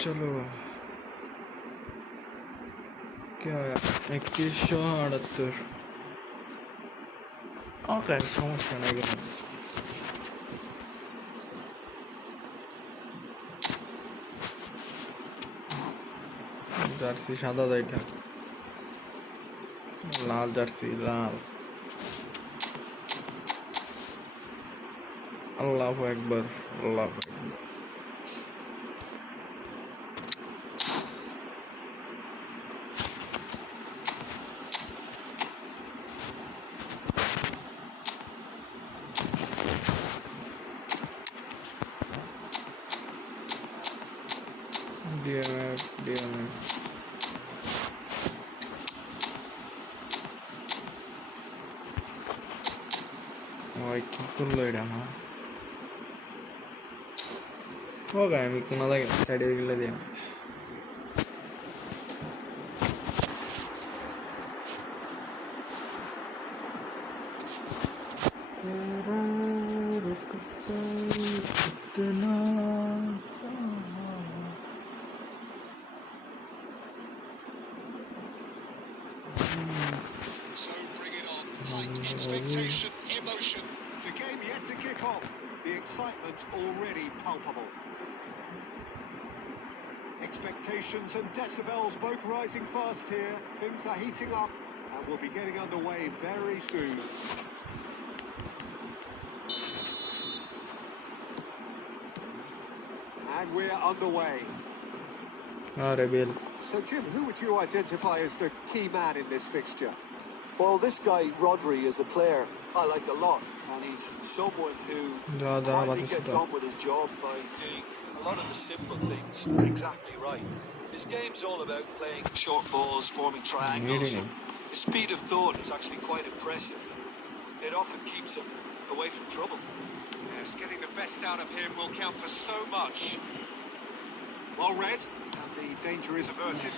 चलो क्या 2178 ओके समस्या नहीं জার্সি সাদা দাইটা লাল জার্সি লাল আল্লাহু আকবার আল্লাহু আকবার DMF ওই কি করলো এটা না হোক আমি কোনাদা সাইডে গেলে দিই So bring it on. Light expectation, emotion. The game yet to kick off. The excitement already palpable. Expectations and decibels both rising fast here. Things are heating up and we'll be getting underway very soon. And we're underway. So Jim, who would you identify as the key man in this fixture? Well, this guy, Rodri, is a player I like a lot, and he's someone who finally gets on with his job by doing a lot of the simple things exactly right. His game's all about playing short balls, forming triangles, and his speed of thought is actually quite impressive. It often keeps him away from trouble. Yes, getting the best out of him will count for so much. Well read, and the danger is averted.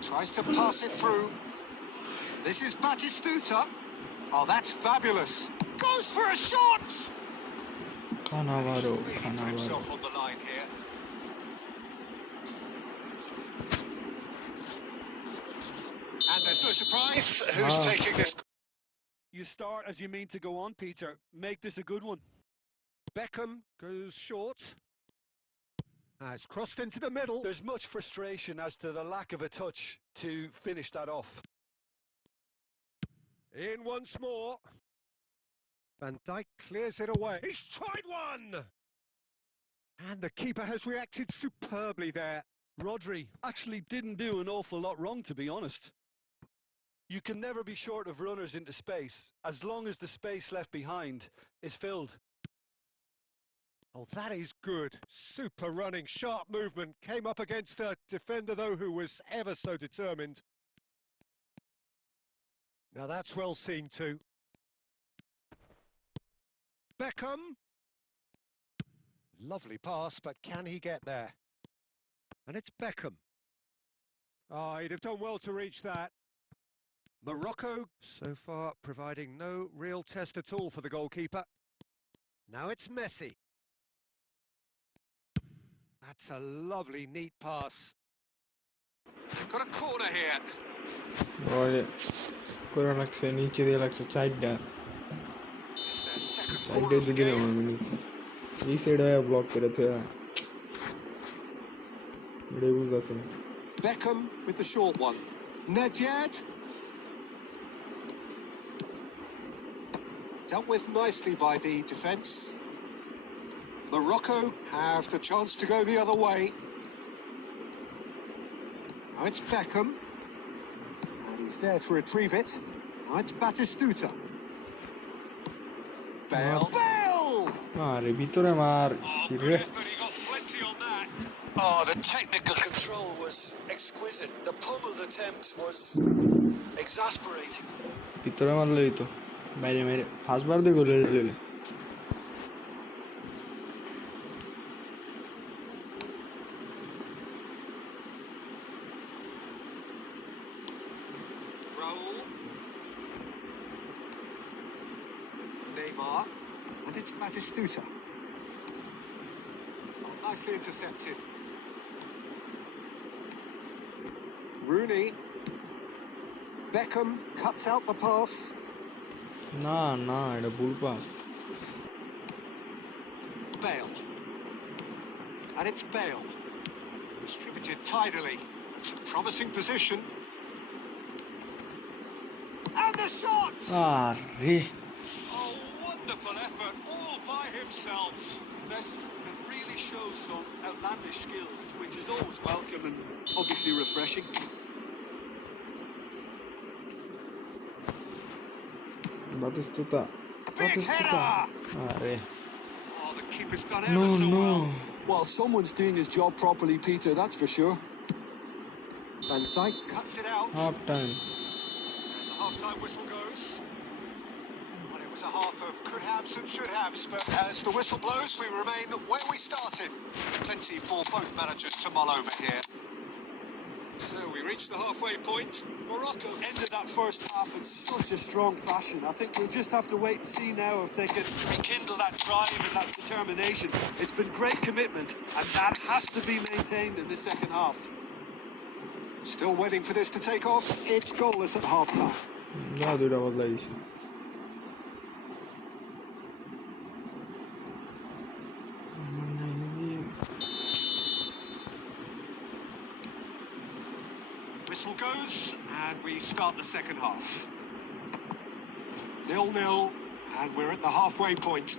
Tries to pass it through. This is Batistuta. Oh, that's fabulous. Goes for a shot! Cannavaro. Himself on the line here. And there's no surprise. Who's taking this? You start as you mean to go on, Peter. Make this a good one. Beckham goes short. It's crossed into the middle. There's much frustration as to the lack of a touch to finish that off. In once more. Van Dijk clears it away. He's tried one! And the keeper has reacted superbly there. Rodri actually didn't do an awful lot wrong, to be honest. You can never be short of runners into space, as long as the space left behind is filled. Oh, that is good. Super running, sharp movement. Came up against a defender, though, who was ever so determined. Now that's well seen too. Beckham. Lovely pass, but can he get there? And it's Beckham. Oh, he'd have done well to reach that. Morocco, so far, providing no real test at all for the goalkeeper. Now it's Messi. That's a lovely, neat pass. They've got a corner here. Olha, করে লাগছে নিচে দিয়ে লাগছে চারটা It's their second চারটে corner of the দিকে game. আমি নিচে এই সাইড হয়ে ব্লক করে তো এটা বুঝতেছি না Beckham with the short one. Nedved. Dealt with nicely by the defence. Morocco have the chance to go the other way. Now it's Beckham. And he's there to retrieve it. Now it's Batistuta. Bale. Bale! আরে ভিতরে মার রে But he got plenty on that. Oh, the technical control was exquisite. The pummeled attempt was exasperating. ভিতরে মারলেই তো বাইরে মেরে first বার দিয়ে গোল হয়ে গেল Raul. Neymar. And it's Batistuta. Oh, nicely intercepted. Rooney. Beckham cuts out the pass. না না এটা ভুল pass Bale. And it's Bale. Distributed tidily. It's a promising position. And the shot! আরে Oh, wonderful effort, all by himself. Messi can really show some outlandish skills, which is always welcome and obviously refreshing. Batistuta Big header! আরে Oh, the keeper's done no ever so no well. Well, someone's doing his job properly, Peter, that's for sure. Van Dijk Cuts it out. Half time And the half-time whistle goes. Well, it was a half of could haves and should haves, but as the whistle blows, we remain where we started. Plenty for both managers to mull over here. So we reached the halfway point. Morocco ended that first half in such a strong fashion. I think we'll just have to wait and see now if they can rekindle that drive and that determination. It's been great commitment, and that has to be maintained in the second half. Still waiting for this to take off. It's goalless at half-time. না দুইটা বদলাই দিছি Whistle goes, and we start the second half. 0-0, and we're at the halfway point.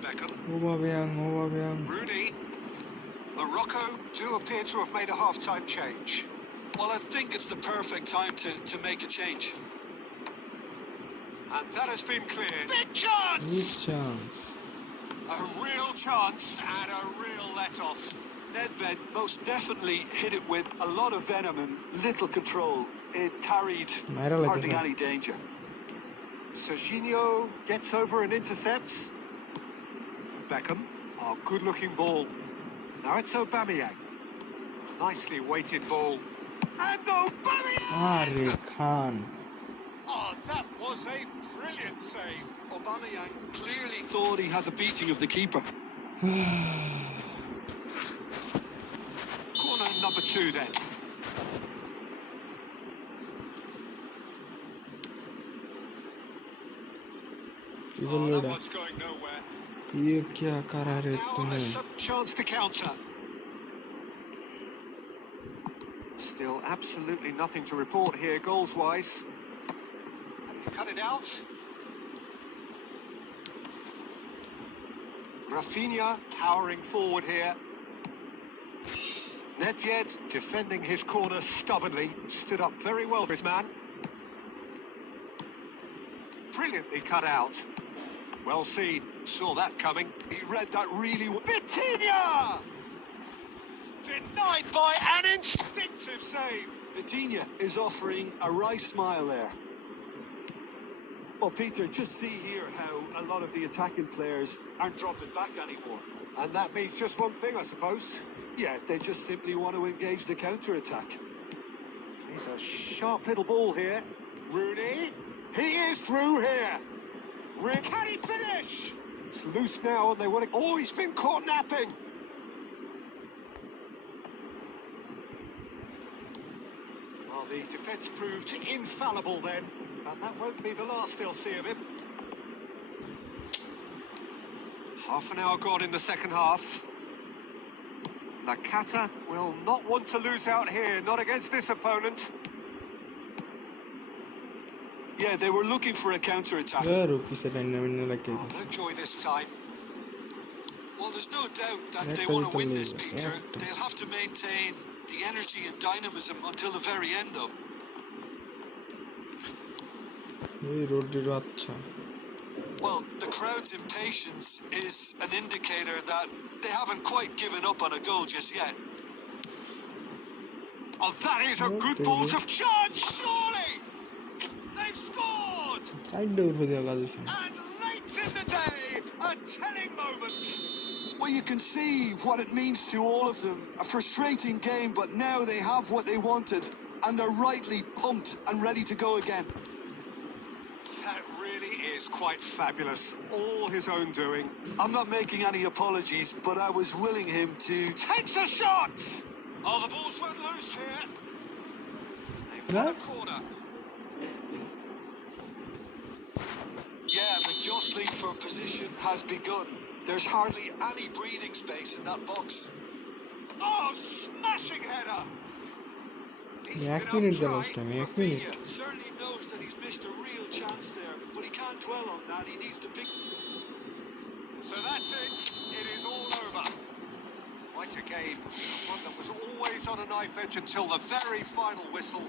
Beckham. Aubameyang Rooney. Morocco do appear to have made a half-time change. Well, I think it's the perfect time to make a change. And that has been cleared. Big big chance! chance A real chance and a real let-off. Nedved most definitely hit it with a lot of venom and little control. It carried মাইরা hardly লাগতেছে any danger. Serginho gets over and intercepts. Beckham. Oh, good-looking ball. Now it's Aubameyang. Nicely weighted ball. And Aubameyang! আরে খান Oh, that was a brilliant save. Aubameyang clearly thought he had the beating of the keeper. Corner number 2 then. কি Oh, বললো that এটা one's going nowhere. ये क्या करा रहे Now तूने a sudden chance to counter. Still absolutely nothing to report here goals-wise. And he's cut it out. Rafinha towering forward here. Nedved defending his corner stubbornly. Stood up very well for his man. Brilliantly cut out. Well seen. Saw that coming. He read that really well. Vitinha! Denied by an instinctive save. Vitinha is offering a wry smile there. Well, Peter, just see here how a lot of the attacking players aren't dropping back anymore. And that means just one thing, I suppose. Yeah, they just simply want to engage the counter-attack. He's a sharp little ball here. Rooney. He is through here. Can he finish? It's loose now and they want to... Oh, he's been caught napping. Well, the defence proved infallible then. And that won't be the last they'll see of him. Half an hour gone in the second half. Nakata will not want to lose out here, not against this opponent. Yeah, they were looking for a counter-attack. No joy this time. Well, there's no doubt that they want to win this, Peter. They'll have to maintain the energy and dynamism until the very end, though. Well, the crowd's impatience is an indicator that they haven't quite given up on a goal just yet. Oh, that is a good ball to charge, surely! They've scored! And late in the day, a telling moment. Well, you can see what it means to all of them. A frustrating game, but now they have what they wanted, and are rightly pumped and ready to go again. That really is quite fabulous. All his own doing. I'm not making any apologies, but I was willing him to... Takes a shot! Oh, the ball's run loose here. They've got a corner. Yeah, the jostling for position has begun. There's hardly any breathing space in that box. Oh, smashing header! Certainly knows that he's missed a real chance there, but he can't dwell on that. He needs to pick. So that's it. It is all over. Quite a game. One that was always on a knife edge until the very final whistle.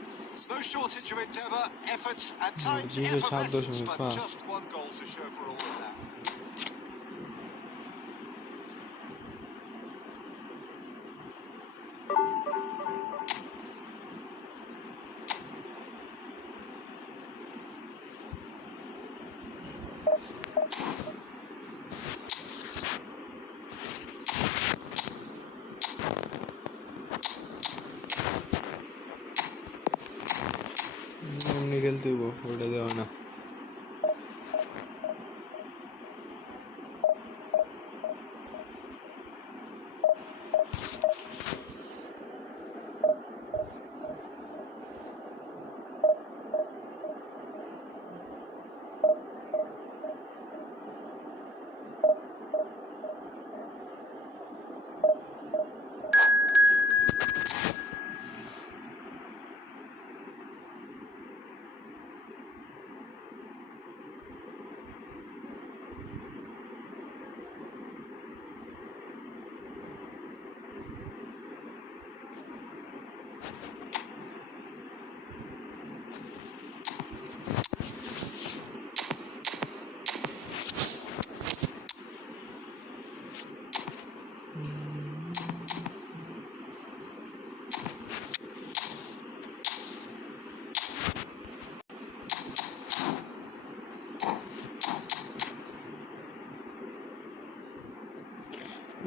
No shortage of endeavour, effort, at times effervescence, but just one goal to show for all of that. निकलते वो उड़े देवाना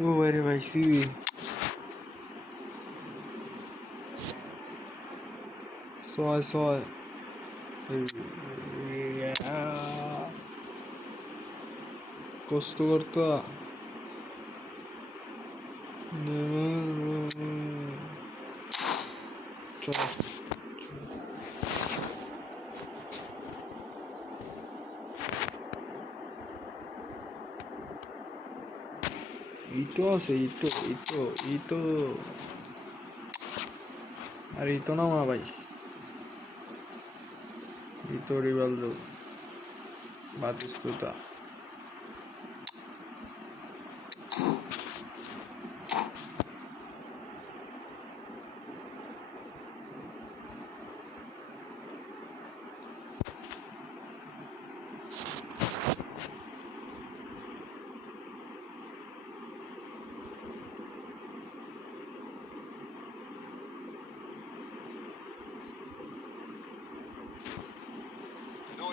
वो मेरे भाई CV soy কষ্ট করতো চলো Ito আছে Ito আর Ito না মা ভাই Ito Rivaldo Batistuta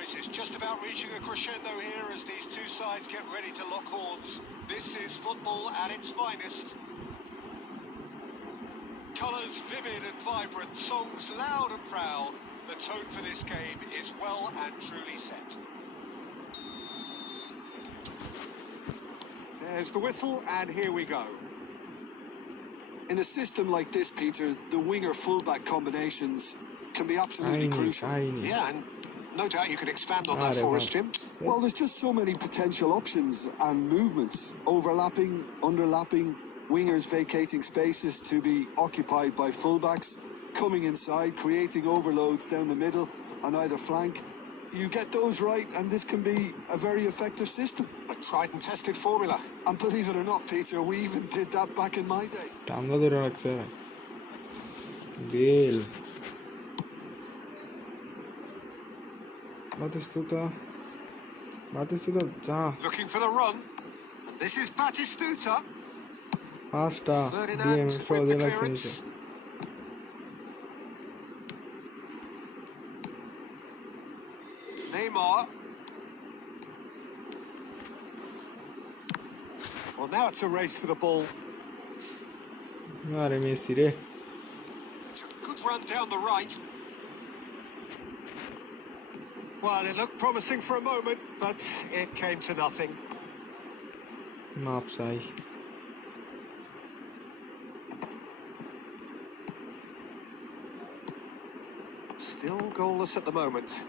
This is just about reaching a crescendo here as these two sides get ready to lock horns. This is football at its finest. Colours vivid and vibrant, songs loud and proud. The tone for this game is well and truly set. There's the whistle, and here we go. In a system like this, Peter, the winger-fullback combinations can be absolutely crucial. Yeah, and no doubt you could expand on that for us, Jim. Well, there's just so many potential options and movements. Overlapping, underlapping, wingers vacating spaces to be occupied by fullbacks, coming inside, creating overloads down the middle on either flank. You get those right, and this can be a very effective system. A tried and tested formula. And believe it or not, Peter, we even did that back in my day. Bale. Batistuta, looking for the run. And this is Batistuta. Pasta, Ferdinand with the clearance. Neymar. Well, now it's a race for the ball. It's a good run down the right. Well, it looked promising for a moment, but it came to nothing. Mapsai. Still goalless at the moment.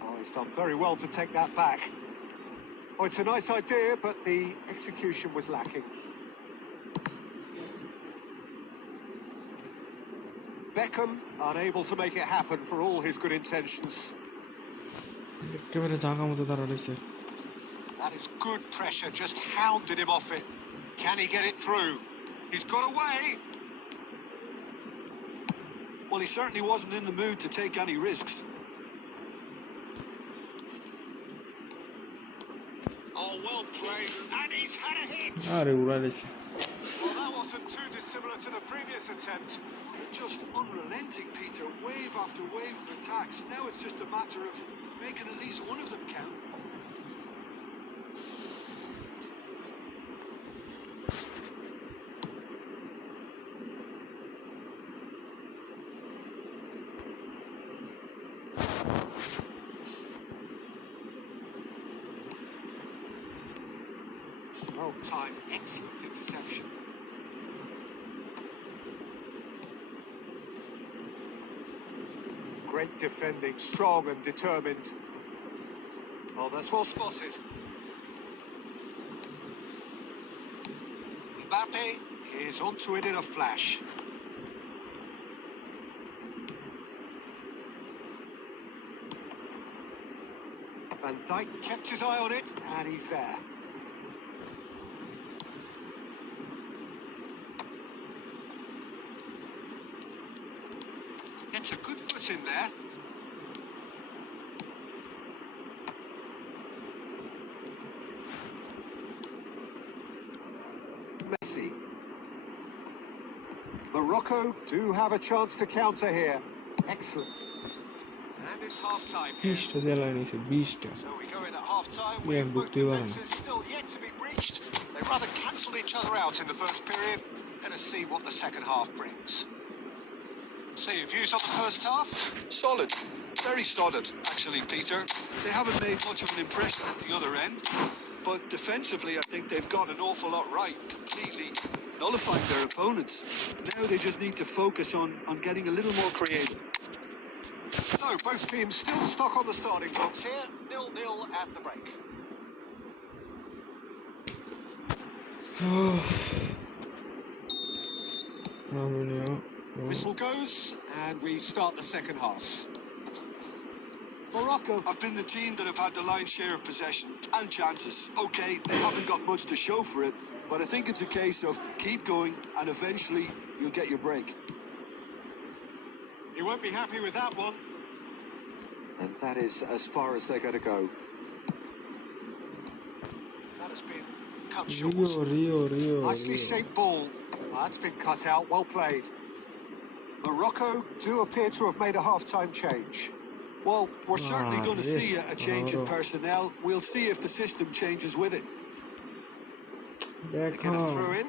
Oh, he's done very well to take that back. Oh, it's a nice idea, but the execution was lacking. Beckham unable to make it happen for all his good intentions. That is good pressure, just hounded him off it. Can he get it through? He's got away. Well, he certainly wasn't in the mood to take any risks. Oh, well played, and he's had a hit. Well, that wasn't too dissimilar to the previous attempt. They're just unrelenting, Peter. Wave after wave of attacks. Now it's just a matter of making at least one of them count. Well timed, excellent interception. Great defending, strong and determined. Oh, that's well spotted. Mbappe is onto it in a flash. Van Dijk kept his eye on it, and he's there. Gets a good foot in there. Messi. Morocco do have a chance to counter here. Excellent. And it's half-time here. So we go in at half-time with both defences still yet to be breached. They rather cancelled each other out in the first period. Let us see what the second half brings. So your views on the first half? Solid. Very solid, actually, Peter. They haven't made much of an impression at the other end, but defensively I think they've got an awful lot right, completely nullifying their opponents. Now they just need to focus on getting a little more creative. So both teams still stuck on the starting blocks here, 0-0 at the break. Whistle goes, and we start the second half. Morocco have been the team that have had the lion's share of possession and chances. Okay, they haven't got much to show for it, but I think it's a case of keep going and eventually you'll get your break. You won't be happy with that one. And that is as far as they're going to go. That has been cut short. Nicely shaped ball. That's been cut out, well played. Morocco do appear to have made a half-time change. Well, we're certainly going to yeah. see a change in personnel. We'll see if the system changes with it. They're going to throw in.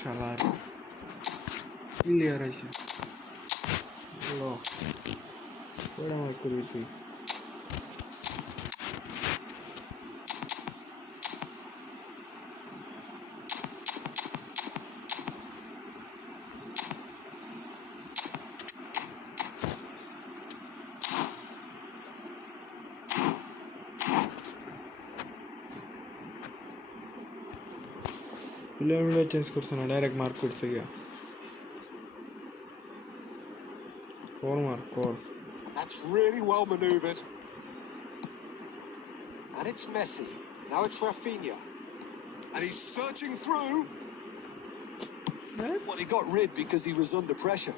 Chalar. Clear আছে লো ওটা আমার করবি তুই player change করছে না direct mark করছে গিয়া That's really well manoeuvred. And it's Messi. Now it's Rafinha. And he's searching through. Well, he got rid because he was under pressure.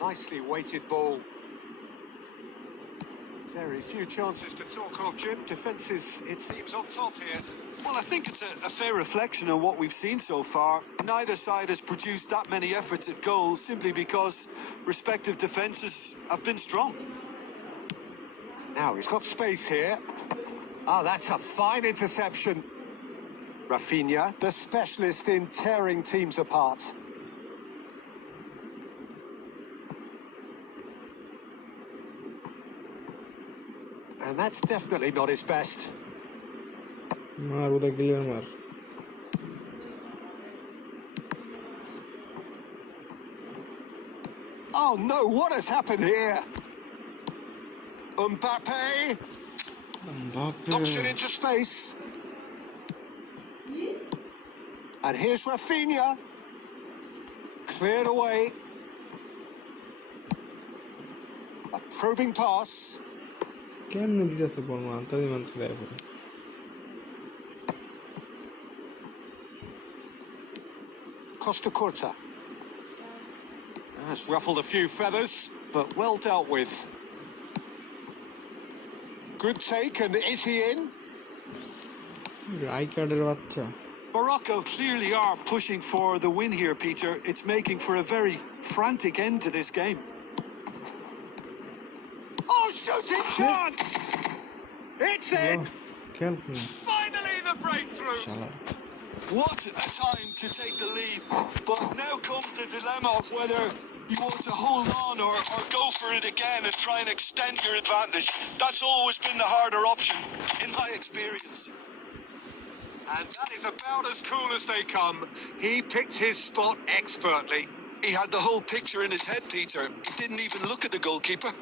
Nicely weighted ball. Very few chances to talk of, Jim. Defences, it seems, on top here. Well, I think it's a fair reflection on what we've seen so far. Neither side has produced that many efforts at goal simply because respective defences have been strong. Now he's got space here. Oh, that's a fine interception. Rafinha, the specialist in tearing teams apart. And that's definitely not his best. Oh no, what has happened here? Mbappe knocks it into space. And here's Rafinha. Cleared away. A probing pass. কেমনে দিতে বল মানতে দেয় পরে Costa Curta has ruffled a few feathers, but well dealt with. Good take, and is he in? রাইকার্ডের বাচ্চা Morocco clearly are pushing for the win here, Peter. It's making for a very frantic end to this game. Oh, shooting chance! It's in! Finally the breakthrough! What a time to take the lead. But now comes the dilemma of whether you want to hold on or go for it again and try and extend your advantage. That's always been the harder option, in my experience. And that is about as cool as they come. He picked his spot expertly. He had the whole picture in his head, Peter. He didn't even look at the goalkeeper.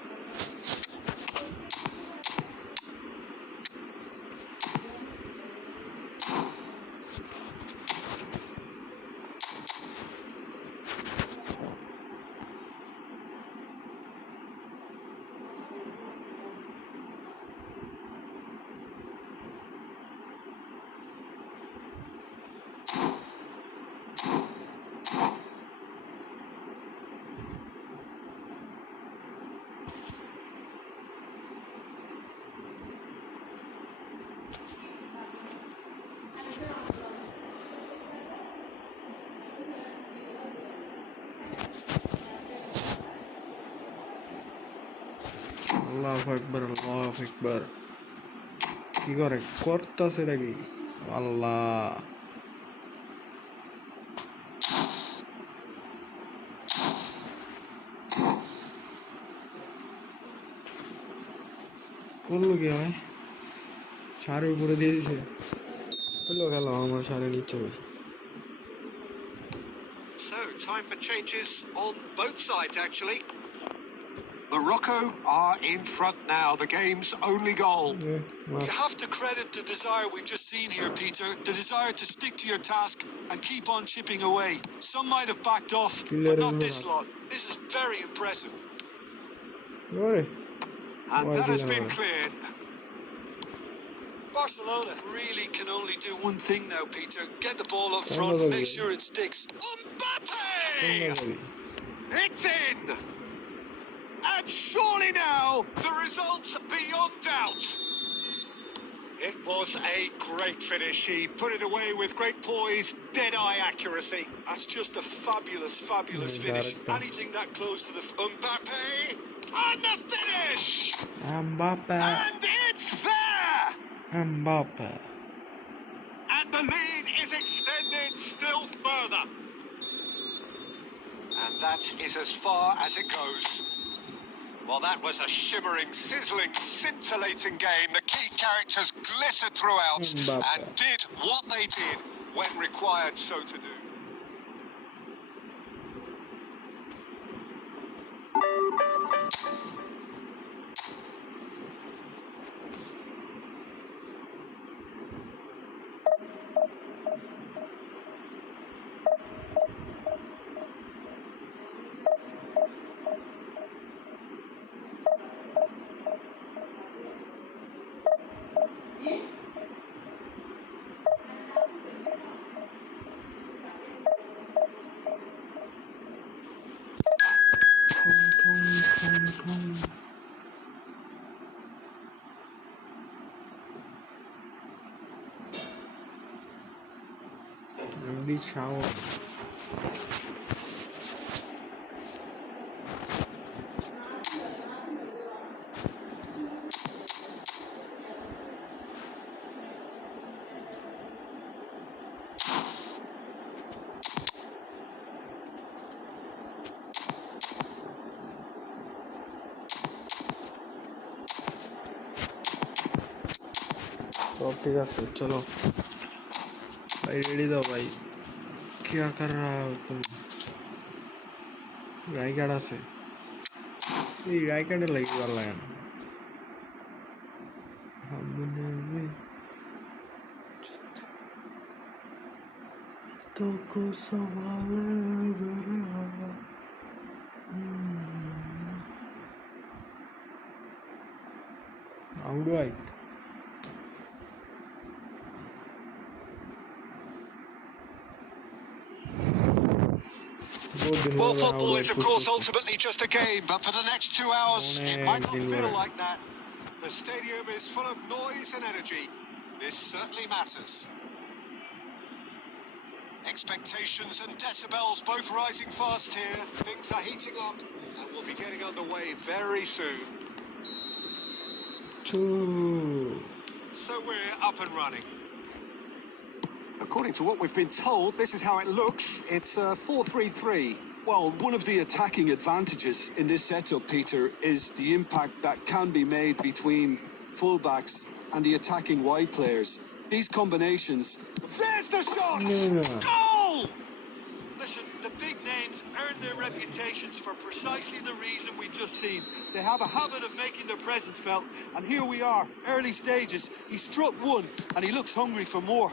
Allahu Akbar. কি করে করতেছে নাকি আল্লাহ করলো কি হয় সারের উপরে দিয়ে দিছে খেলো আমার সারে নিচ্ছে ভাই So, time for changes on both sides, actually. Morocco are in front now, the game's only goal. You have to credit the desire we've just seen here, Peter. The desire to stick to your task and keep on chipping away. Some might have backed off, but not this lot. This is very impressive. And that has been cleared. Barcelona really can only do one thing now, Peter. Get the ball up front, make sure it sticks. Mbappe! It's in! And surely now, the result's beyond doubt. It was a great finish. He put it away with great poise, dead-eye accuracy. That's just a fabulous finish. Anything that close to the Mbappe, and the finish. Mbappe. And it's there. Mbappe. And the lead is extended still further. And that is as far as it goes. Well, that was a shimmering, sizzling, scintillating game. The key characters glittered throughout and did what they did when required so to do. MD shower. तो ठीक है चलो भाई ready दो भाई क्या कर रहा हो तुम रायगढ़ से ये रायगढ़ लगी वाला है हमने तो को सवाल how do I Well, football is, of course, ultimately just a game, but for the next 2 hours, it might not feel like that. The stadium is full of noise and energy. This certainly matters. Expectations and decibels both rising fast here. Things are heating up, and we'll be getting underway very soon. So we're up and running. According to what we've been told, this is how it looks. It's 4-3-3. Well, one of the attacking advantages in this setup, Peter, is the impact that can be made between fullbacks and the attacking wide players. These combinations... There's the shot! Goal! Listen, the big names earn their reputations for precisely the reason we've just seen. They have a habit of making their presence felt, and here we are, early stages. He struck one, and he looks hungry for more.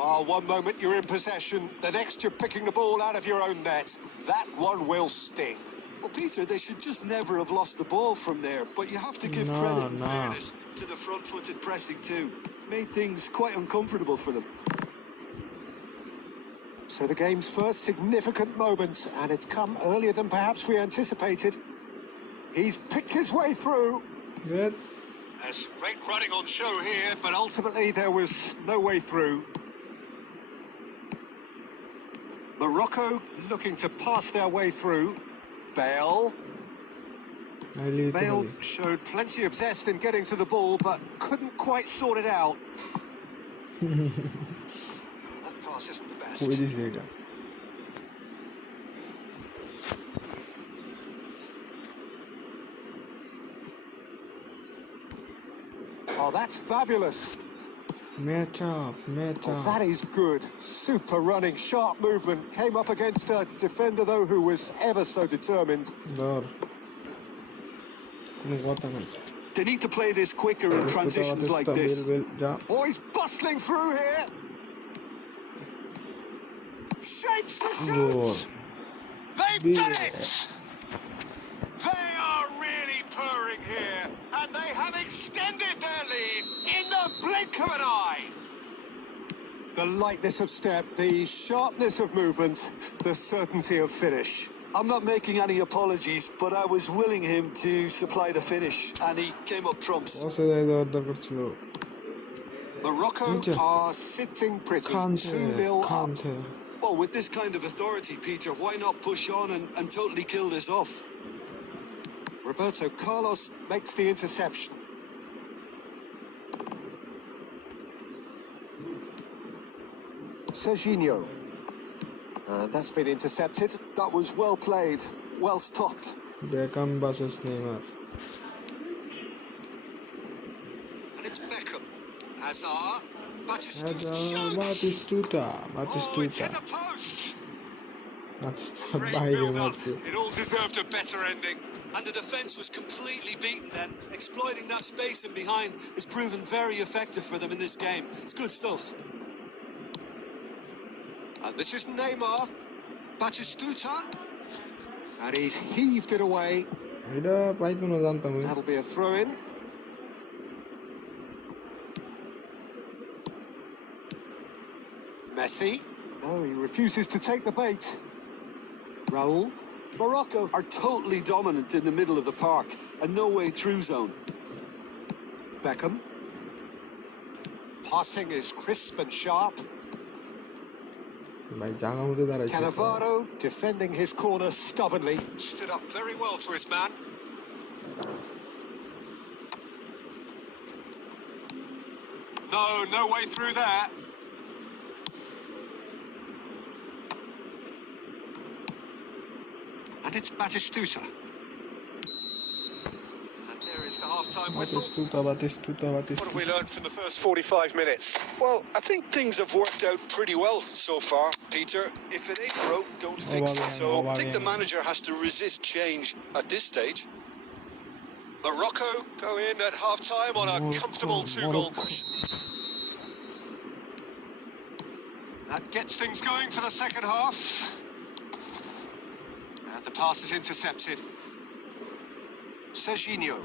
Oh, one moment you're in possession, the next you're picking the ball out of your own net. That one will sting. Well, Peter, they should just never have lost the ball from there, but you have to give credit and fairness to the front-footed pressing too. Made things quite uncomfortable for them. So the game's first significant moment, and it's come earlier than perhaps we anticipated. He's picked his way through. Good. There's some great running on show here, but ultimately there was no way through. Morocco looking to pass their way through. Bale. Bale showed plenty of zest in getting to the ball, but couldn't quite sort it out. That pass isn't the best. Oh, that's fabulous. Match up. Oh, that is good. Super running, sharp movement. Came up against a defender, though, who was ever so determined. They need to play this quicker in transitions like this. Oh, he's bustling through here. Shapes to shoot. They've done it. They are really purring here, and they have extended their lead in the blink of an eye. The lightness of step, the sharpness of movement, the certainty of finish. I'm not making any apologies, but I was willing him to supply the finish, and he came up trumps. Morocco are sitting pretty. 2-0 up. Well, with this kind of authority, Peter, why not push on and totally kill this off? Roberto Carlos makes the interception. Serginho. That's been intercepted. That was well played, well stopped. Beckham versus Neymar. And it's Beckham. Hazard. Batistuta. Oh, it's hit the post. Batistuta Great বাইরে build-up. মারছে It all deserved a better ending. And the defence was completely beaten then. Exploiting that space in behind has proven very effective for them in this game. It's good stuff. And this is Neymar. Batistuta. And he's heaved it away. এটা পাইতো না জানতাম That'll be a throw-in. Messi. No, he refuses to take the bait. Raul. Morocco are totally dominant in the middle of the park. A no-way through zone. Beckham. Passing is crisp and sharp. ভাই জায়গা মতো দাঁড়াইছে Cannavaro defending his corner stubbornly. Stood up very well to his man. No way through there. And it's Batistuta. And there is the half-time whistle. Batistuta. What have we learned from the first 45 minutes? Well, I think things have worked out pretty well so far, Peter. If it ain't broke, don't fix it. So I think the manager has to resist change at this stage. Morocco go in at half-time on a comfortable 2-goal push. That gets things going for the second half. And the pass is intercepted. Serginho.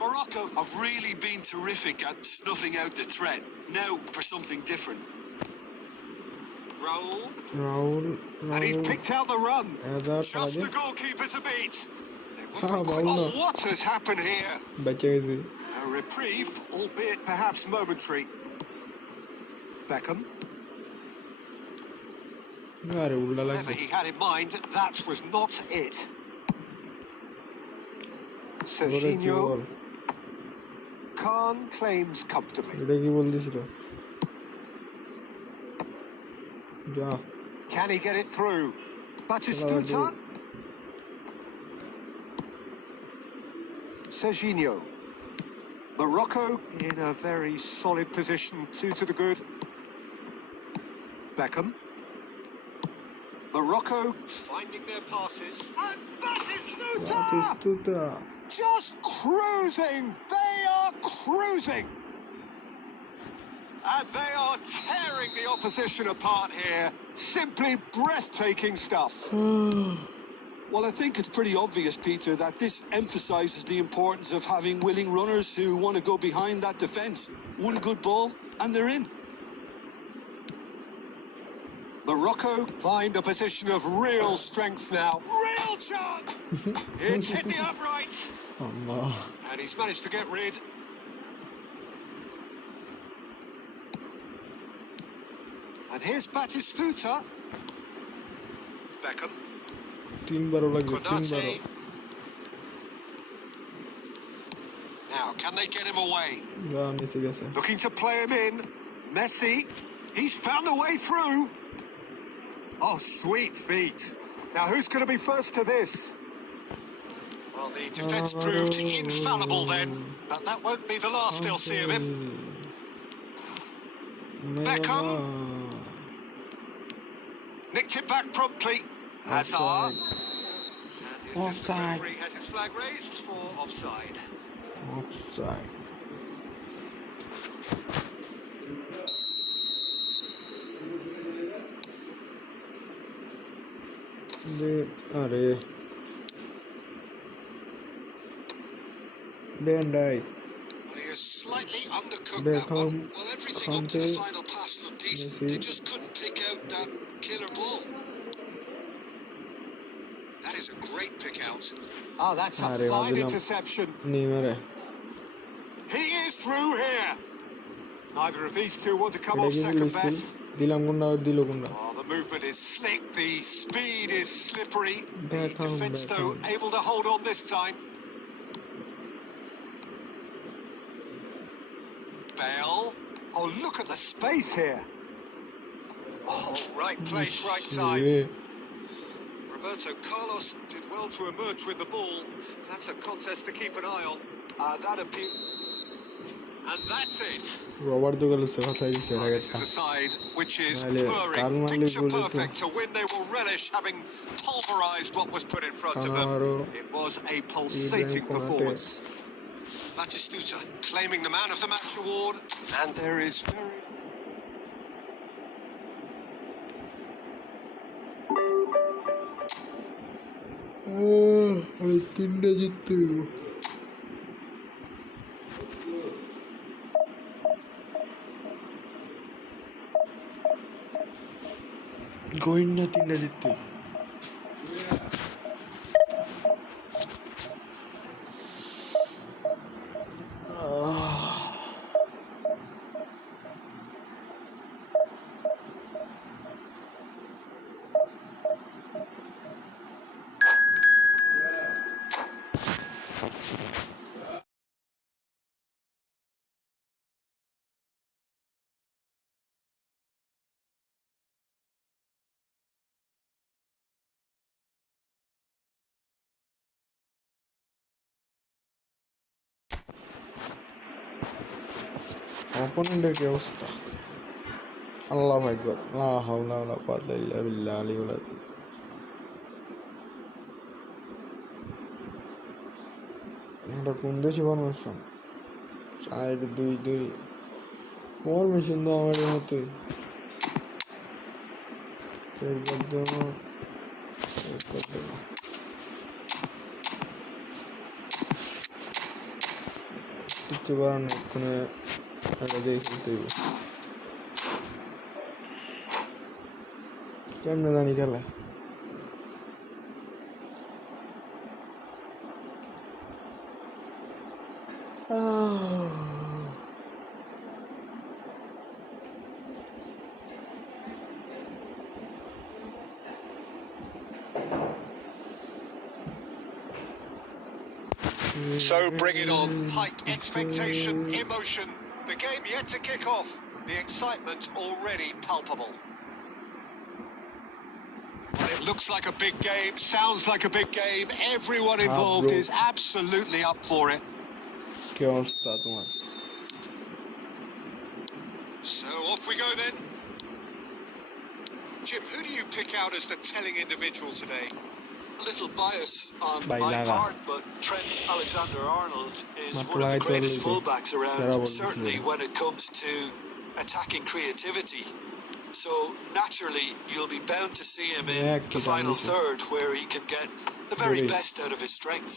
Morocco have really been terrific at snuffing out the threat. Now for something different. Raul. And he's picked out the run. Just the goalkeeper to beat. Oh, what has happened here? A reprieve, albeit perhaps momentary. Beckham. Whatever he had in mind, that was not it. Serginho. Khan claims comfortably. Can he get it through? Batistuta. Serginho. Morocco in a very solid position, 2 to the good. Beckham. Morocco finding their passes. And Batistuta! Just cruising! They are cruising! And they are tearing the opposition apart here. Simply breathtaking stuff. Well, I think it's pretty obvious, Peter, that this emphasises the importance of having willing runners who want to go behind that defence. One good ball, and they're in. Morocco find a position of real strength now. Real chance! It's hit the upright. And he's managed to get rid. And here's Batistuta. Beckham. Konate. Now, can they get him away? Looking to play him in. Messi. He's found a way through. Oh, sweet feet. Now, who's going to be first to this? Well, the defence proved infallible then, but that won't be the last they'll see of him. Beckham. Nicked it back promptly. Hazard. And the assistant referee has his flag raised for offside. Bandai. Well, he has slightly undercooked that one. Well, everything up to the final pass looked decent. They just couldn't take out that killer ball. That is a great pick out. Oh, that's a fine interception. He is through here. Neither of these two want to come এটা off কি second বলিস best. দিলাম গুন্ডা আর দিল গুন্ডা Oh, the movement is slick, the speed is slippery. The Back on, defence, back though, on. able to hold on this time. Bale. Oh, look at the space here. Oh, right place, right time. Roberto Carlos did well to emerge with the ball. That's a contest to keep an eye on. That appears. And that's it. Roberto কার্লোসের কথাই দিছে This রাগেরটা is a side which is নাহলে purring, কার মারলে picture গোল হতো perfect to win. They will relish having pulverised what was put in front of them. কানারো It was a pulsating Ibrahim Konate. performance. Batistuta claiming the man of the match award, and there is very. আমি তিনটে জিততে গোয়েন্দা তিনটে জিততে অপোনেন্টের কি অবস্থা আল্লাহ আকবার লা হাওলা ওয়ালা কুওয়াতা ইল্লা বিল্লাহ আলিউল আযীম এটা কোন দেশে ফরমেশন 4-2-2 ফরমেশন তো আমাদের মতোই কিছু করার নেই কোনো একটা দিয়ে খেলতে হবে কেমনে জানি খেলা So bring it on. Hype, expectation, emotion. The game yet to kick off. The excitement already palpable. Well, it looks like a big game, sounds like a big game. Everyone involved is absolutely up for it. কি অবস্থা তোমার So off we go then. Jim, who do you pick out as the telling individual today? A little bias on my part, but Trent Alexander-Arnold is one of the greatest fullbacks around, certainly when it comes to attacking creativity. So naturally, you'll be bound to see him in the final third, where he can get the very best out of his strengths.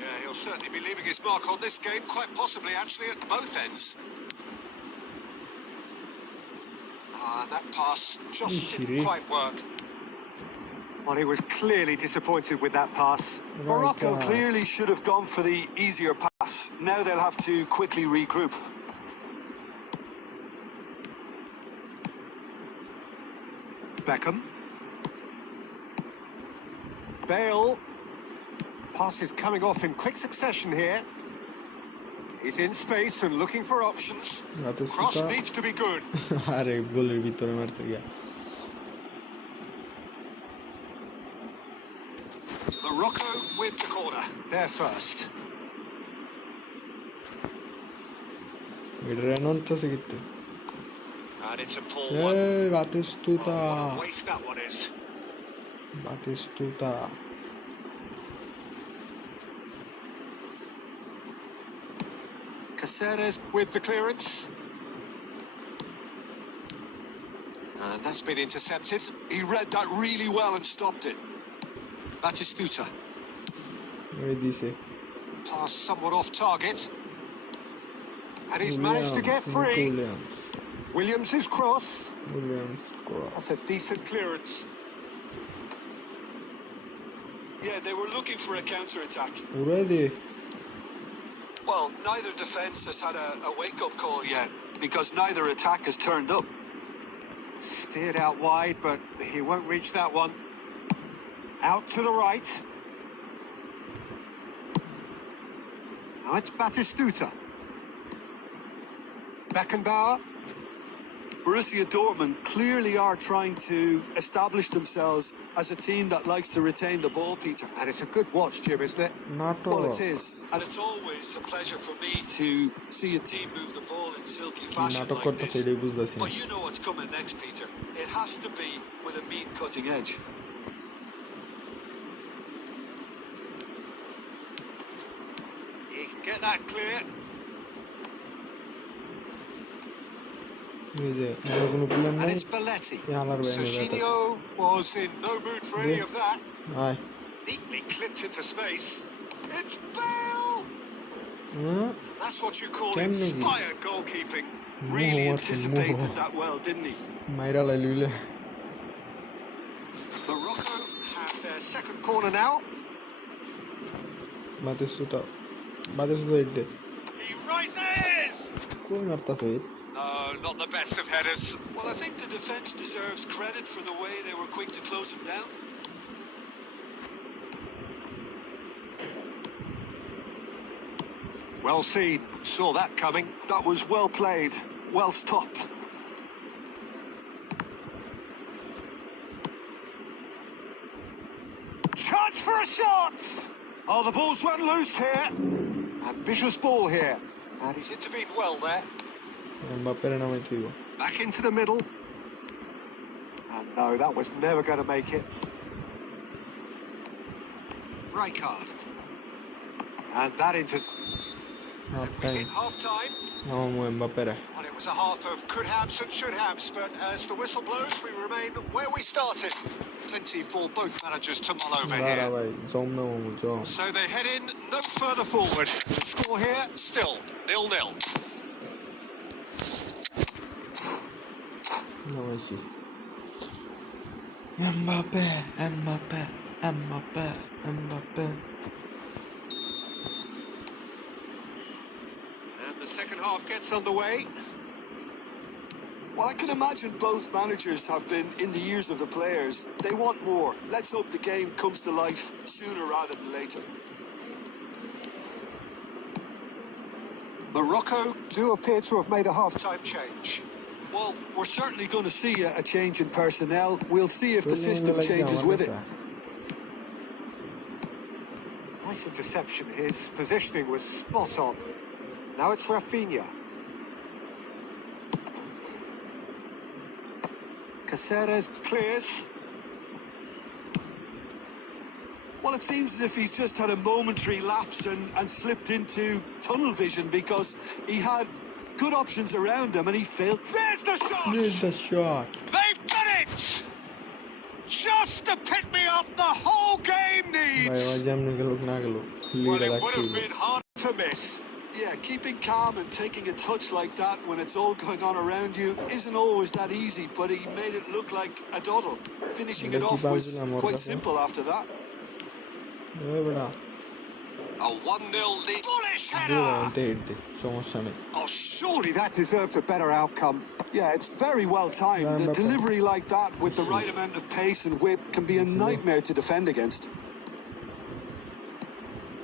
Yeah, he'll certainly be leaving his mark on this game, quite possibly actually at both ends. That pass just didn't quite work. Well, he was clearly disappointed with that pass. Morocco clearly should have gone for the easier pass. Now they'll have to quickly regroup. Beckham. Bale. Pass is coming off in quick succession here. He's in space and looking for options. Cross needs to be good. আরে গোলের ভিতরে মারছে গিয়া Morocco with the corner. They're first. এটা রেনন্তাছে কিতে And it's a poor one. এই বাতিস্তুতা What a waste that one is. বাতিস্তুতা Caceres with the clearance. And that's been intercepted. He read that really well and stopped it. Batistuta. এই দিছে Pass somewhat off target. And he's managed to get free. Williams' cross. That's a decent clearance. Yeah, they were looking for a counter-attack. Already. Well, neither defence has had a wake-up call yet, because neither attack has turned up. Steered out wide, but he won't reach that one. Out to the right. Now it's Batistuta. Beckenbauer. Borussia Dortmund clearly are trying to establish themselves as a team that likes to retain the ball, Peter. And it's a good watch, Jim, isn't it? Well, it is. And it's always a pleasure for me to see a team move the ball in silky fashion like this. But you know what's coming next, Peter. It has to be with a mean cutting edge. He can get that clear. And it's Belletti. Serginho was in no mood for any of that. Neatly clipped into space. It's Bale! And that's what you call inspired goalkeeping. Really anticipated that well, didn't he? Morocco have their second corner now. He rises! No, not the best of headers. Well, I think the defence deserves credit for the way they were quick to close him down. Well seen. Saw that coming. That was well played, well stopped. Chance for a shot! Oh, the ball's run loose here. Ambitious ball here. And he's intervened well there. Back into the middle. And no, that was never going to make it. Rijkaard. And that into... We hit half-time. Well, it was a half of could-haves and should-haves, but as the whistle blows, we remain where we started. Plenty for both managers to mull over here. So they head in no further forward. Score here, still 0-0. Mbappe. And the second half gets underway. Well, I can imagine both managers have been in the ears of the players. They want more. Let's hope the game comes to life sooner rather than later. Morocco do appear to have made a half-time change. Well, we're certainly going to see a change in personnel. We'll see if the system changes with it. Nice interception. His positioning was spot on. Now it's Rafinha. Caceres clears. Well, it seems as if he's just had a momentary lapse and slipped into tunnel vision, because he had good options around him and he failed. There's the shot! They've done it! Just to pick me up the whole game needs! Well, it would have been hard to miss. Yeah, keeping calm and taking a touch like that when it's all going on around you isn't always that easy, but he made it look like a doddle. Finishing it off was quite simple after that. A 1-0 lead. Bullish header! Oh, surely that deserved a better outcome. Yeah, it's very well timed. The delivery like that with the right amount of pace and whip can be a nightmare to defend against.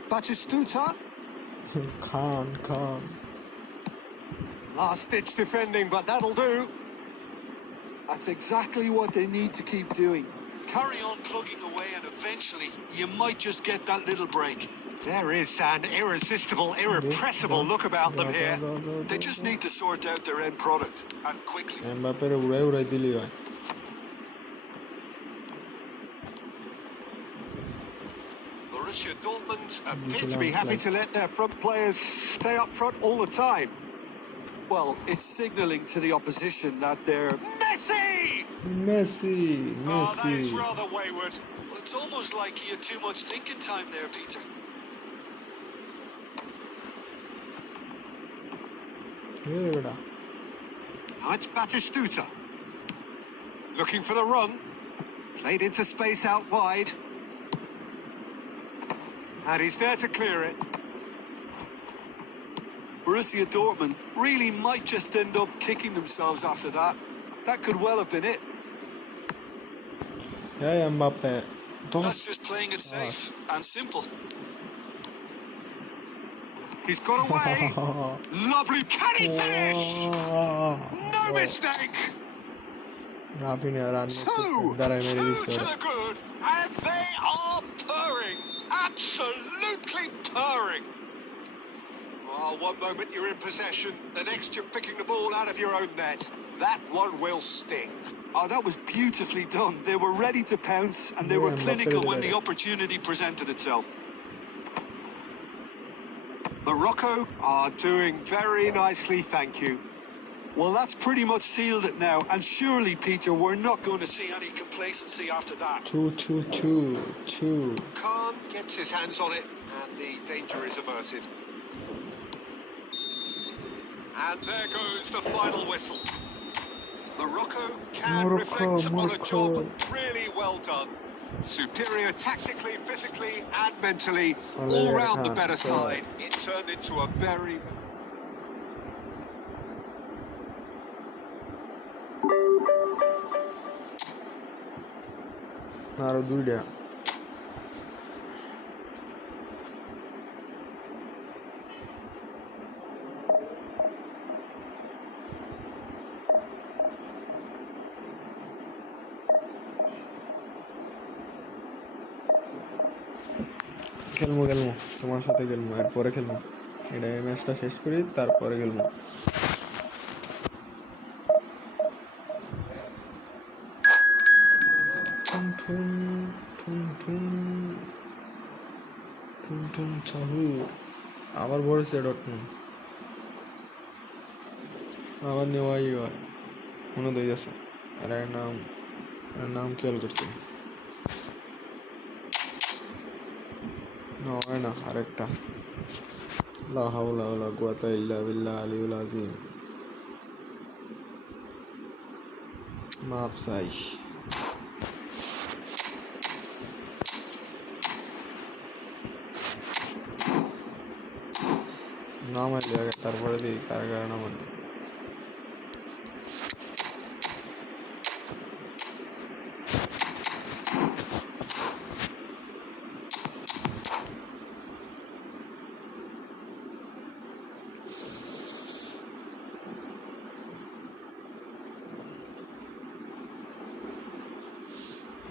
Batistuta. Khan. Last-ditch defending, but that'll do. That's exactly what they need to keep doing. Carry on plugging away and eventually you might just get that little break. There is an irresistible, irrepressible look about them here. They just need to sort out their end product, and quickly. Borussia Dortmund appear to be happy to let their front players stay up front all the time. Well, it's signalling to the opposition that they're... Messi! Oh, that is rather wayward. Well, it's almost like he had too much thinking time there, Peter. Now it's Batistuta. Looking for the run. Played into space out wide. And he's there to clear it. Borussia Dortmund really might just end up kicking themselves after that. That could well have been it. Yeah, Mbappe. That's just playing it safe and simple. He's got away. Lovely, can he finish? No mistake. Two to the good, and they are purring, absolutely purring. Oh, one moment you're in possession, the next you're picking the ball out of your own net. That one will sting. Oh, that was beautifully done. They were ready to pounce, and they were clinical when the opportunity presented itself. Morocco are doing very nicely, thank you. Well, that's pretty much sealed it now, and surely, Peter, we're not going to see any complacency after that. 2. Khan gets his hands on it, and the danger is averted. And there goes the final whistle. Morocco can reflect on a job really well done. Superior tactically, physically, and mentally, all round the better side. It turned into a very... আরো দুইটা খেলবো তোমার সাথে খেলবো এরপরে খেলবো এটা এই ম্যাচটা শেষ করি তারপরে খেলবো আবার বলেছে ডটমুন্ড আবার নেওয়াই হয় মনে দই আছে আর নাম খেয়াল করছি হয় না আরেকটা লা হাওলা ওয়ালা কুওয়াতা ইল্লা বিল্লাহ আলিউল আযীম মাপ চাই নাম আইলে আগে তারপরে দিই কার নাম আনবে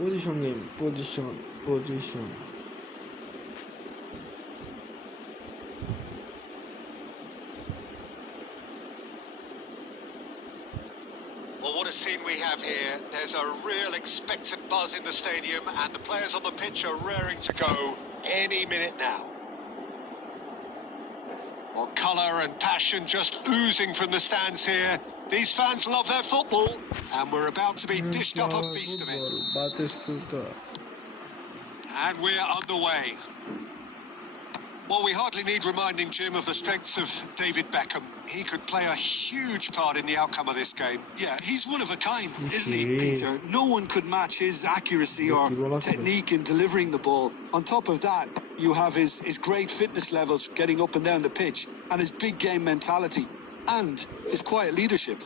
Position game, position. Well, what a scene we have here. There's a real expectant buzz in the stadium, and the players on the pitch are raring to go any minute now. Well, colour and passion just oozing from the stands here. These fans love their football, and we're about to be dished up a feast of it. And we're underway. Well, we hardly need reminding, Jim, of the strengths of David Beckham. He could play a huge part in the outcome of this game. Yeah, he's one of a kind, isn't he, Peter? No one could match his accuracy or technique in delivering the ball. On top of that, you have his great fitness levels getting up and down the pitch, and his big game mentality, and his quiet leadership.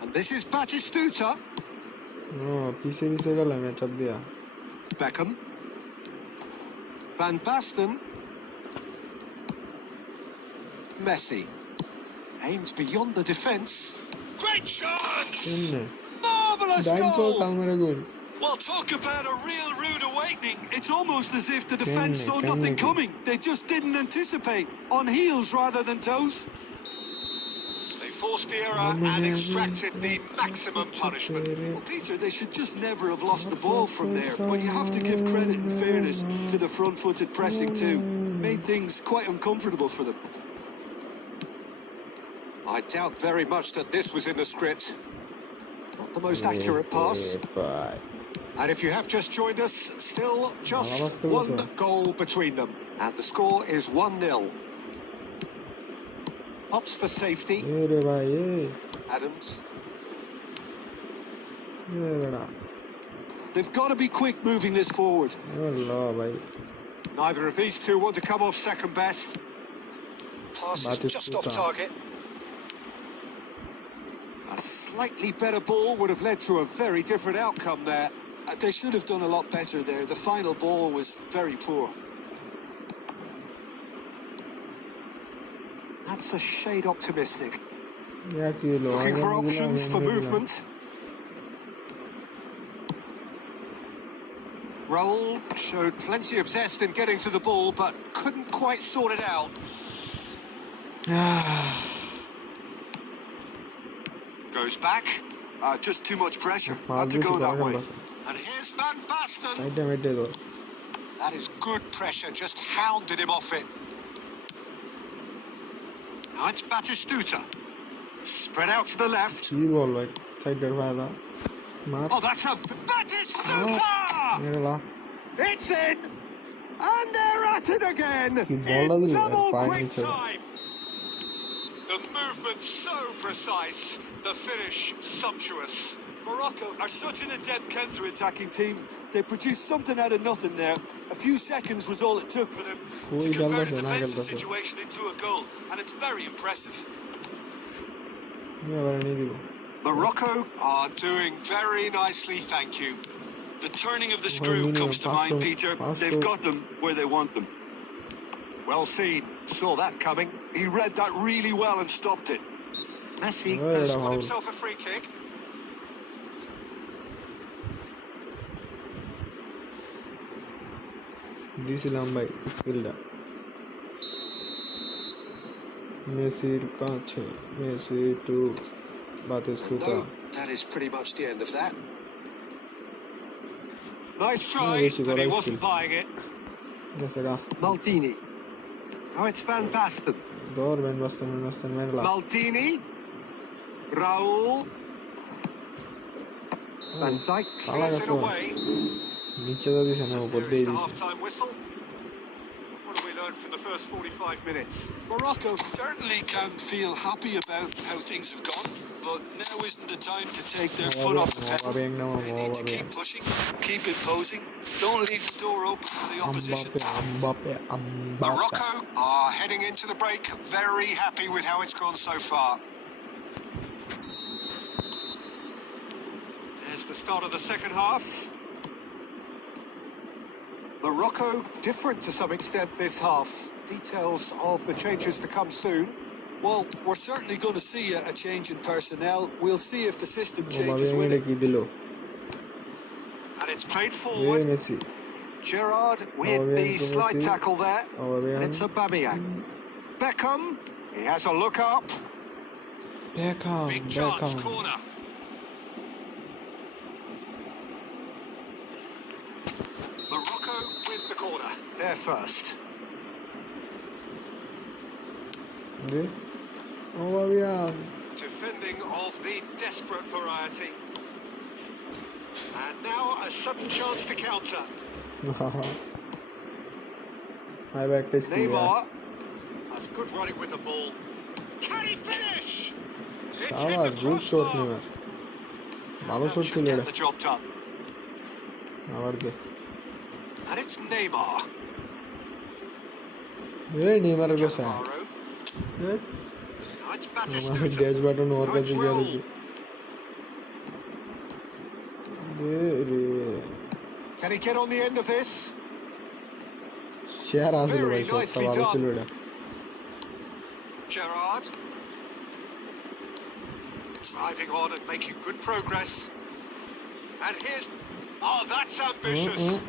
And this is Batistuta. Beckham. Van Basten. Messi. Aimed beyond the defence. Great chance! Marvellous goal! Well, talk about a real rude awakening. It's almost as if the defence saw nothing coming. They just didn't anticipate. On heels rather than toes. They forced the error and extracted the maximum punishment. Well, Peter, they should just never have lost the ball from there. But you have to give credit and fairness to the front-footed pressing too. Made things quite uncomfortable for them. I doubt very much that this was in the script. Not the most accurate pass. And if you have just joined us, still just one goal between them. And the score is 1-0. Opts for safety. Adams. They've got to be quick moving this forward. Neither of these two want to come off second best. pass is just off target. A slightly better ball would have led to a very different outcome there. They should have done a lot better there. The final ball was very poor. That's a shade optimistic. Ya kilo, Looking for agam options for movement. Raul showed plenty of zest in getting to the ball, but couldn't quite sort it out. Goes back. Just too much pressure. Had to go that way. And here's Van Basten. That is good pressure, just hounded him off it. Now it's Batistuta. Spread out to the left. Oh, that's a Batistuta! It's in! And they're at it again! In double quick time! The movement so precise, the finish sumptuous. Morocco are such an adept counter-attacking team. They produced something out of nothing there. A few seconds was all it took for them to convert a defensive situation into a goal, and it's very impressive. Morocco are doing very nicely, thank you. The turning of the screw comes to mind, Peter. They've got them where they want them. Well seen. Saw that coming. He read that really well and stopped it. Messi has got himself a free kick. This is Lambai, Skilda. Messi to Batistuta. That is pretty much the end of that. Nice try, but he wasn't buying it. Maldini. Now it's Van Basten. Maldini. Raul. Van Dijk clears it away. There is the half-time whistle. What have we learned from the first 45 minutes? Morocco certainly can feel happy about how things have gone, but now isn't the time to take their foot off the pedal. They need to keep pushing, keep imposing. Don't leave the door open for the opposition. Morocco are heading into the break very happy with how it's gone so far. There's the start of the second half. Morocco different to some extent this half. Details of the changes to come soon. Well, we're certainly going to see a change in personnel. We'll see if the system changes with it. And it's played forward. Gerrard with the slide tackle there. And it's Aubameyang. Beckham, he has a look up. Big chance, corner. Morocco with the corner. They're first. Defending of the desperate variety. And now a sudden chance to counter. Neymar has good running with the ball. Can he finish? It's hit the crossbar. That should get the job done. And it's Neymar. Now it's Batistuta. Now it's Raul. Can he get on the end of this? Very nicely done. Gerrard. Driving on and making good progress. And here's... Oh, that's ambitious.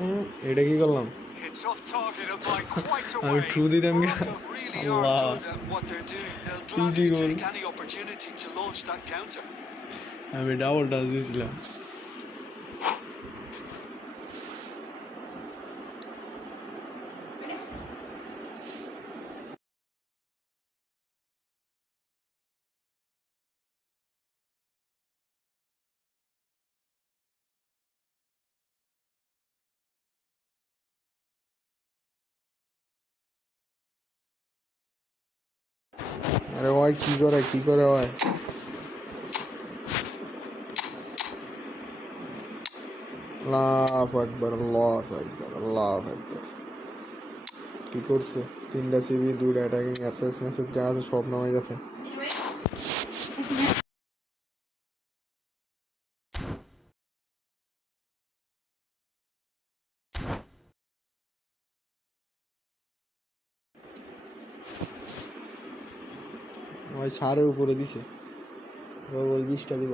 It's off target and by quite a way. Morocco really are good at what they're doing. They'll gladly take any opportunity to launch that counter. अरे भाई की करे भाई अल्लाह अकबर अल्लाह अकबर अल्लाह अकबर কি করছে 3টা CB 2টা attacking assess message যা আছে সব নামাই গেছে ওই সারের উপরে দিছে ওই 20টা দিব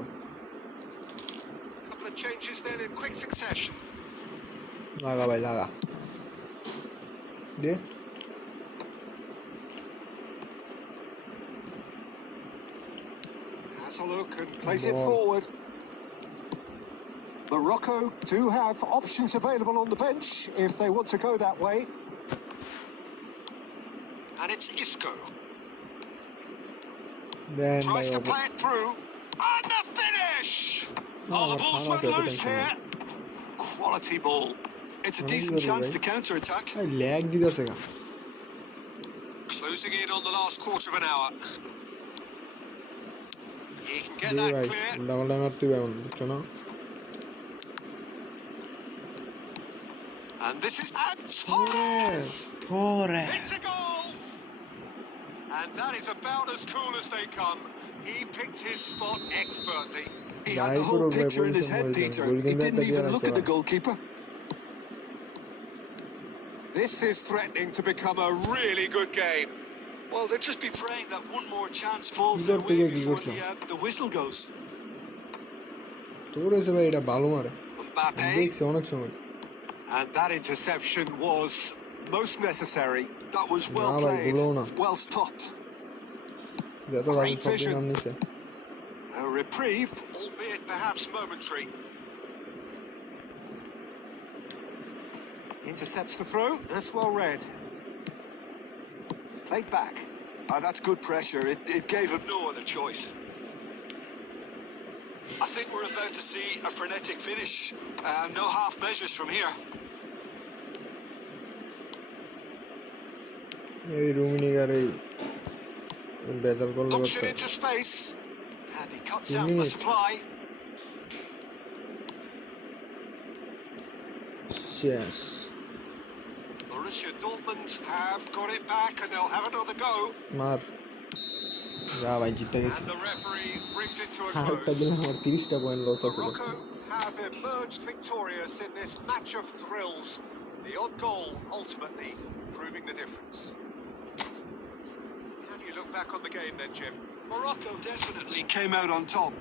Couple of changes then in quick succession. লাগা ভাই লাগা দে Has a look and plays it forward. Morocco do have options available on the bench if they want to go that way. And it's Isco. দেন ভাই Tries to play it through. And the finish! Oh, the ball's let loose here. Quality ball. It's a decent chance to counter-attack. ভাই lag দিতেছে গা Closing in on the last quarter of an hour. He can get they that ভাই clear. উল্টা মারতে হবে এখন বুঝছো না And this is Torres! Torres It's a goal! And that is about as cool as they come. He picked his spot expertly. He had the whole picture in his head, Peter. He didn't even look at the goalkeeper. This is threatening to become a really good game. Well, they'll just be praying that one more chance falls their way before the whistle goes. Torres ভাই এটা ভালো মারে Mbappe. দেখছি অনেক সময় And that interception was most necessary. That was well played, well stopped. Great vision. A reprieve, albeit perhaps momentary. Intercepts the throw. That's well read. Played back. That's good pressure. It gave him no other choice. I think we're about to see a frenetic finish. No half measures from here. এই রুমিনিগার এই বেদাল করলো Knocks it into space. And he cuts out the supply. Yes. Borussia Dortmund have got it back and they'll have another go. মার যা ভাই জিতে গেছে And the referee brings it to a আরেকটা close. দিলে আমার 30টা পয়েন্ট লস আছে Morocco have emerged victorious in this match of thrills. The odd goal ultimately proving the difference. How do you look back on the game then, Jim? Morocco definitely came out on top.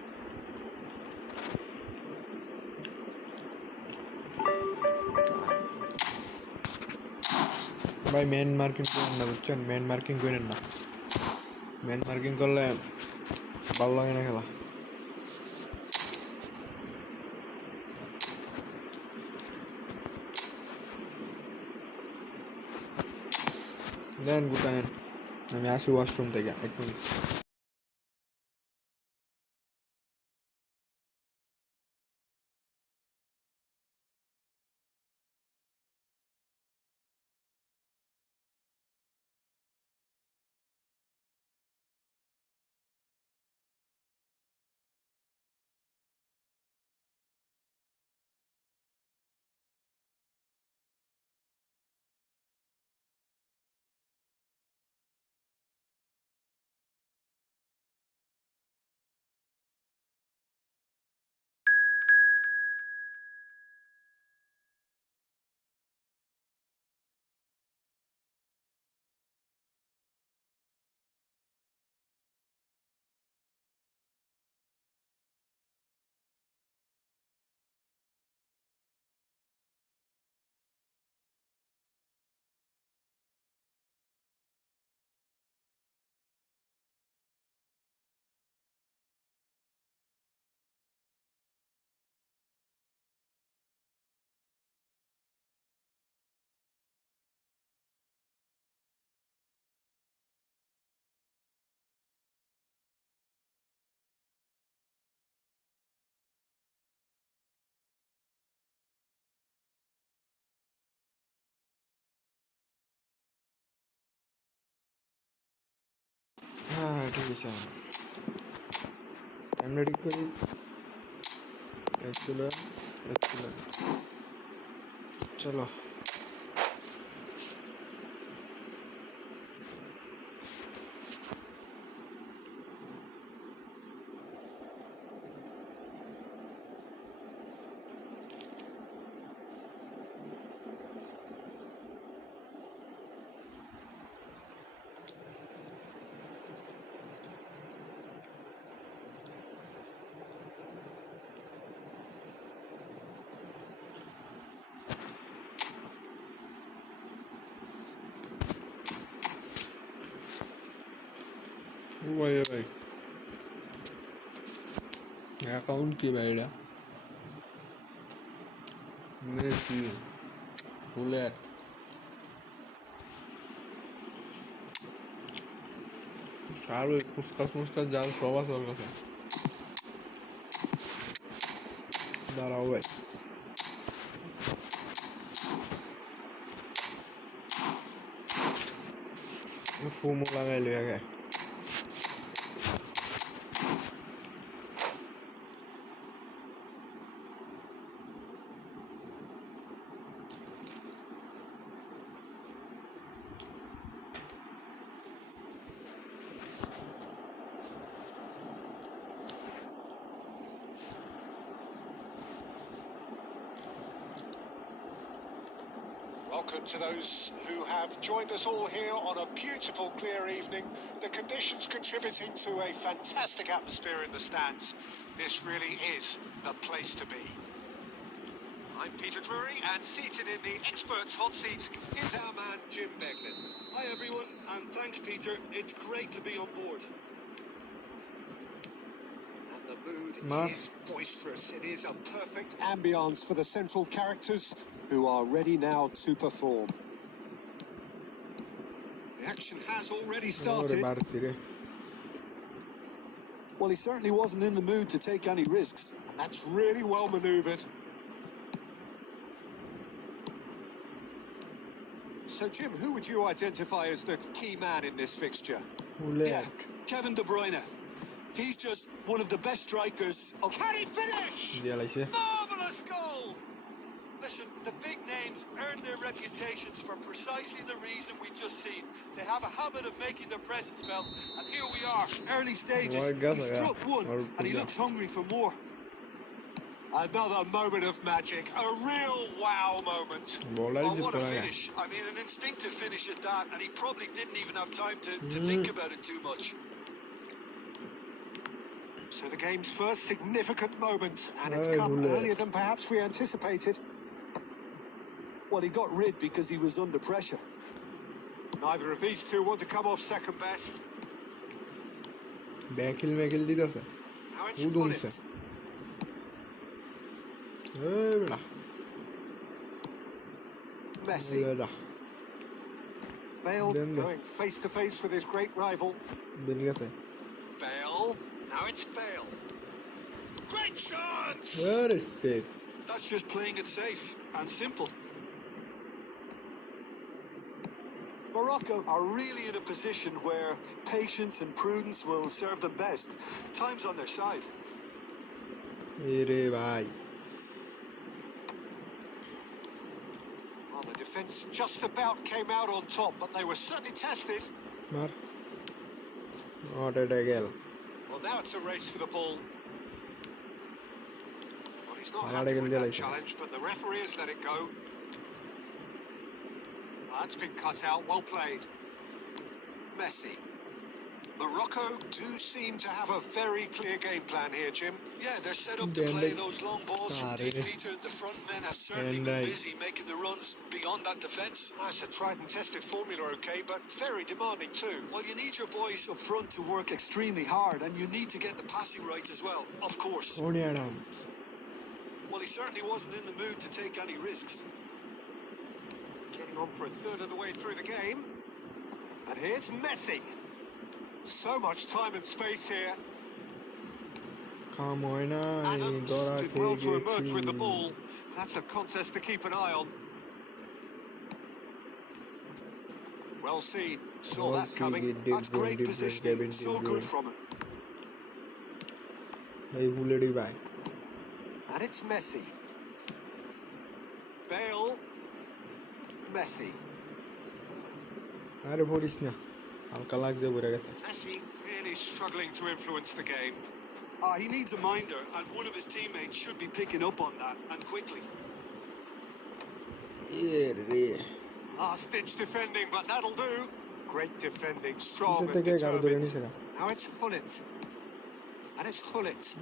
ভাই man marking করেন না বুঝছেন man marking করেন না man marking করলে ভালো লাগে না খেলা দেন গুটায়েন আমি আসি ওয়াশরুম থেকে এক মিনিট হ্যাঁ ঠিক আছে আমরা ঠিক করি চলো ভাই ভাই অ্যাকাউন্ট কি ভাই এটা মেসি ফুলের আর ওই ফুসকাস জাল সব আছে ওর কাছে দাঁড়াও ভাই ফুমো লাগাইলো আগে Welcome to those who have joined us all here on a beautiful, clear evening. The conditions contributing to a fantastic atmosphere in the stands. This really is the place to be. I'm Peter Drury, and seated in the experts' hot seat is our man Jim Beglin. Hi everyone, and thanks Peter. It's great to be on board. And the mood is boisterous. It is a perfect ambience for the central characters who are ready now to perform. The action has already started. Well, he certainly wasn't in the mood to take any risks, and that's really well manoeuvred. So, Jim, who would you identify as the key man in this fixture? Yeah, Kevin De Bruyne. He's just one of the best strikers of... Can he finish? Marvellous goal! Listen, the big names earn their reputations for precisely the reason we've just seen. They have a habit of making their presence felt, and here we are, early stages. He struck one, and he looks hungry for more. Another moment of magic, a real wow moment. Oh, what a finish. I mean, an instinctive finish at that, and he probably didn't even have time to think about it too much. So the game's first significant moment, and it's come earlier than perhaps we anticipated. Well, he got rid because he was under pressure. Neither of these two want to come off second best. Now it's Bullets. Messi. Bale going face to face with his great rival. Bale. Now it's Bale. Great chance! That's just playing it safe and simple. Morocco are really in a position where patience and prudence will serve them best. Time's on their side. Well, the defence just about came out on top, but they were certainly tested. Well, now it's a race for the ball. Well, he's not happy with that challenge, but the referee has let it go. That's been cut out, well played. Messi. Morocco do seem to have a very clear game plan here, Jim. Yeah, they're set up to play those long balls from deep, Peter. The front men have certainly been busy making the runs beyond that defence. That's a tried and tested formula, okay, but very demanding too. Well, you need your boys up front to work extremely hard, and you need to get the passing right as well, of course. Well, he certainly wasn't in the mood to take any risks. Getting on for a third of the way through the game. And here's Messi. So much time and space here. Adams did well to emerge with the ball. That's a contest to keep an eye on. Well seen. Saw that coming. That's great positioning. So good from him. And it's Messi. Bale. Messi. Messi really struggling to influence the game. He needs a minder, and one of his teammates should be picking up on that, and quickly. Last-ditch defending, but that'll do. Great defending, strong and determined. Now it's Hullet. And it's Hullet.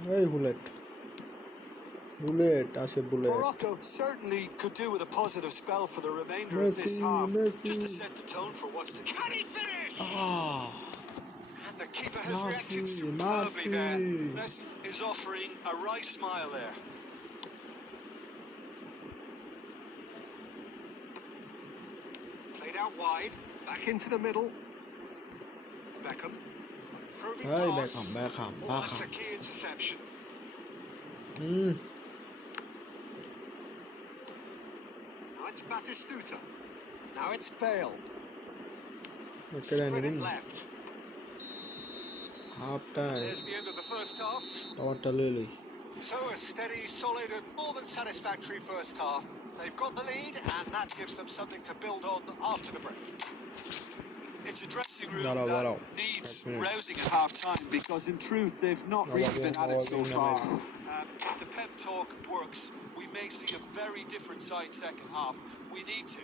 Morocco certainly could do with a positive spell for the remainder of this half, just to set the tone for what's to come. Can he finish? And And the keeper has reacted superbly there. Messi is offering a right smile there. Played out wide, back into the middle. Beckham. A probing pass. Beckham. Oh, that's a key interception. Now it's Batistuta. Now it's Bale. Spread it left. Half time. There's the end of the first half. Totally. So a steady, solid and more than satisfactory first half. They've got the lead and that gives them something to build on after the break. It's a dressing room that needs rousing at half-time because in truth they've not really been at it so far. If the pep talk works, we may see a very different side second half. We need to.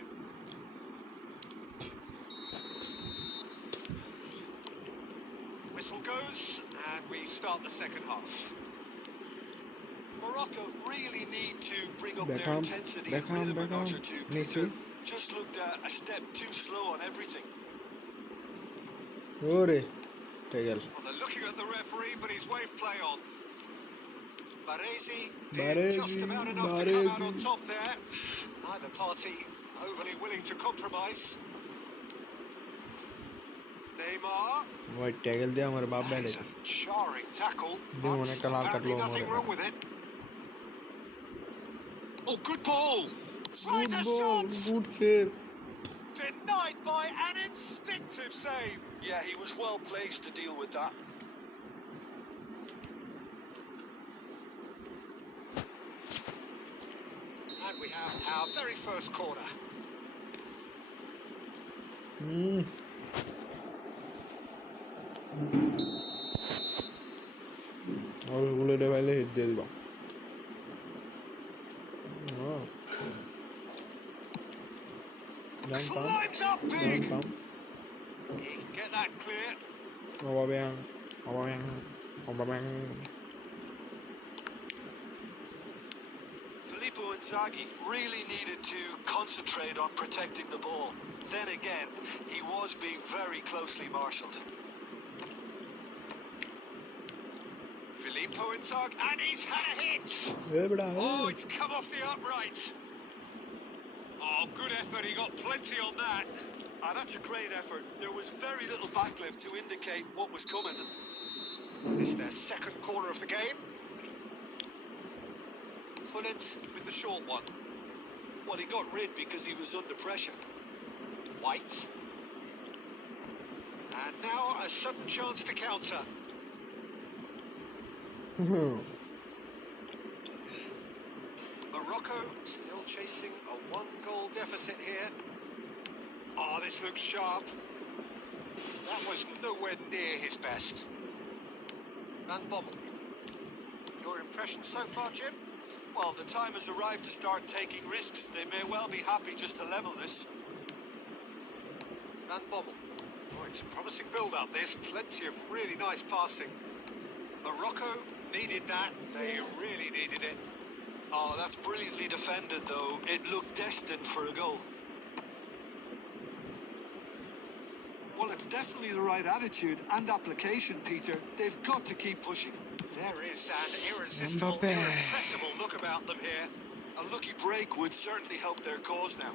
Whistle goes and we start the second half. Morocco really need to bring up their intensity and rhythm a notch or two. Peter just looked a step too slow on everything. Well, they're looking at the referee, but he's waved play on. Baresi did just about enough to come out on top there. Neither party overly willing to compromise. Neymar. That is a jarring tackle, but apparently nothing wrong with it. Oh, good ball! Tries a shot! Good save. Denied by an instinctive save. Yeah, he was well placed to deal with that. And we have our very first corner. hit Climbs up big! Get that clear. Filippo Inzaghi really needed to concentrate on protecting the ball. Then again, he was being very closely marshalled. Filippo Inzaghi, and he's had a hit! Oh, it's come off the upright. Oh, good effort, he got plenty on that. That's a great effort. There was very little backlift to indicate what was coming. This is their second corner of the game. Gullit with the short one. Well, he got rid because he was under pressure. White. And now a sudden chance to counter. Morocco still chasing a one-goal deficit here. Oh, this looks sharp. That was nowhere near his best. Van Bommel. Your impression so far, Jim? Well, the time has arrived to start taking risks. They may well be happy just to level this. Van Bommel. Oh, it's a promising build-up. There's plenty of really nice passing. Morocco needed that. They really needed it. Oh, that's brilliantly defended, though. It looked destined for a goal. Well, it's definitely the right attitude and application, Peter. They've got to keep pushing. There is an irresistible, irrepressible look about them here. A lucky break would certainly help their cause now.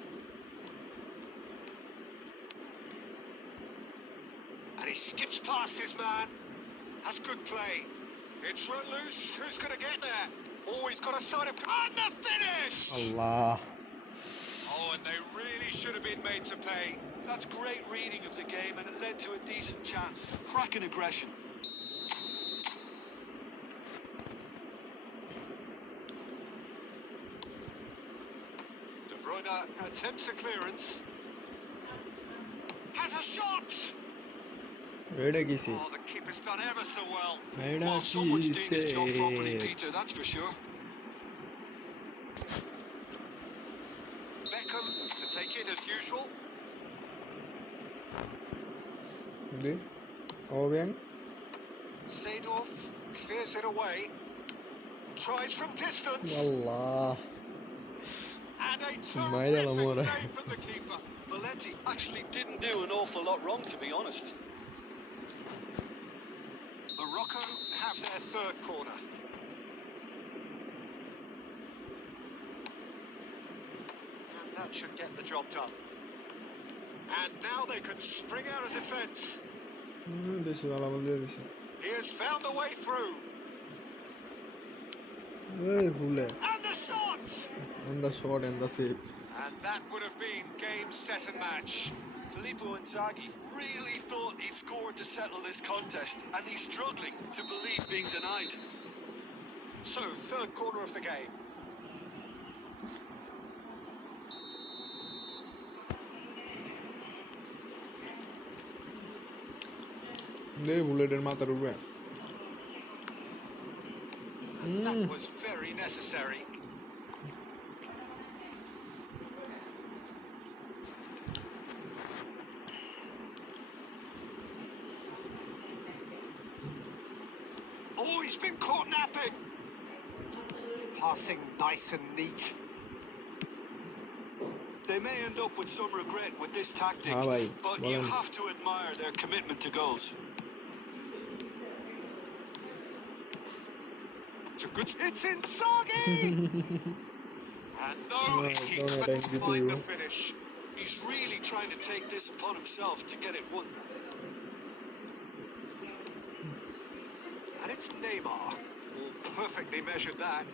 And he skips past his man. That's good play. It's run loose. Who's going to get there? Oh, he's got a side of... And the finish! Allah. Oh, and they really should have been made to pay. That's great reading of the game, and it led to a decent chance. Cracking aggression. De Bruyne attempts a clearance. Has a shot! Oh, the keeper's done ever so well. Well, someone's doing his job properly, Peter, that's for sure. Beckham to take it as usual. Seedorf clears it away. Tries from distance. Allah. And a terrific save from the keeper. Belletti actually didn't do an awful lot wrong, to be honest. third corner. And that should get the job done. And now they can spring out of defence. He has found a way through. And the shot! And the shot and the save. And that would have been game, set and match. Filippo Inzaghi really thought he'd scored to settle this contest, and he's struggling to believe being denied. So, third corner of the game. And that was very necessary. Oh, he's been caught napping. Passing nice and neat. They may end up with some regret with this tactic, but you have to admire their commitment to goals. It's Inzaghi! And no, he couldn't find the finish. He's really trying to take this upon himself to get it won. And it's Neymar. Oh, perfectly measured that.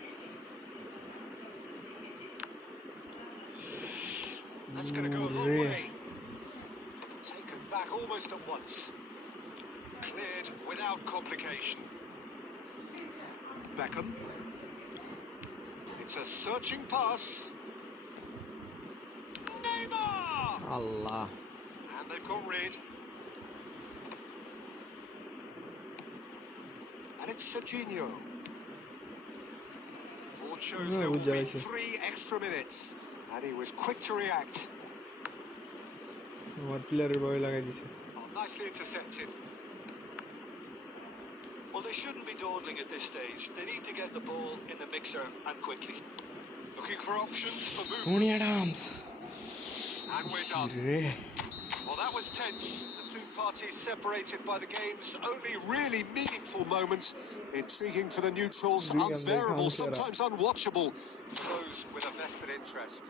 That's going to go a long way. Taken back almost at once. Cleared without complication. Beckham. It's a searching pass. Neymar! Allah. And they've got rid. And it's Serginho. Board shows there will be 3 extra minutes. And he was quick to react. Oh, nicely intercepted. Well, they shouldn't be dawdling at this stage. They need to get the ball in the mixer and quickly. Looking for options for movement. And we're done. Well, that was tense. The two parties separated by the game's only really meaningful moment. Intriguing for the neutrals, unbearable, sometimes unwatchable for those with a vested interest.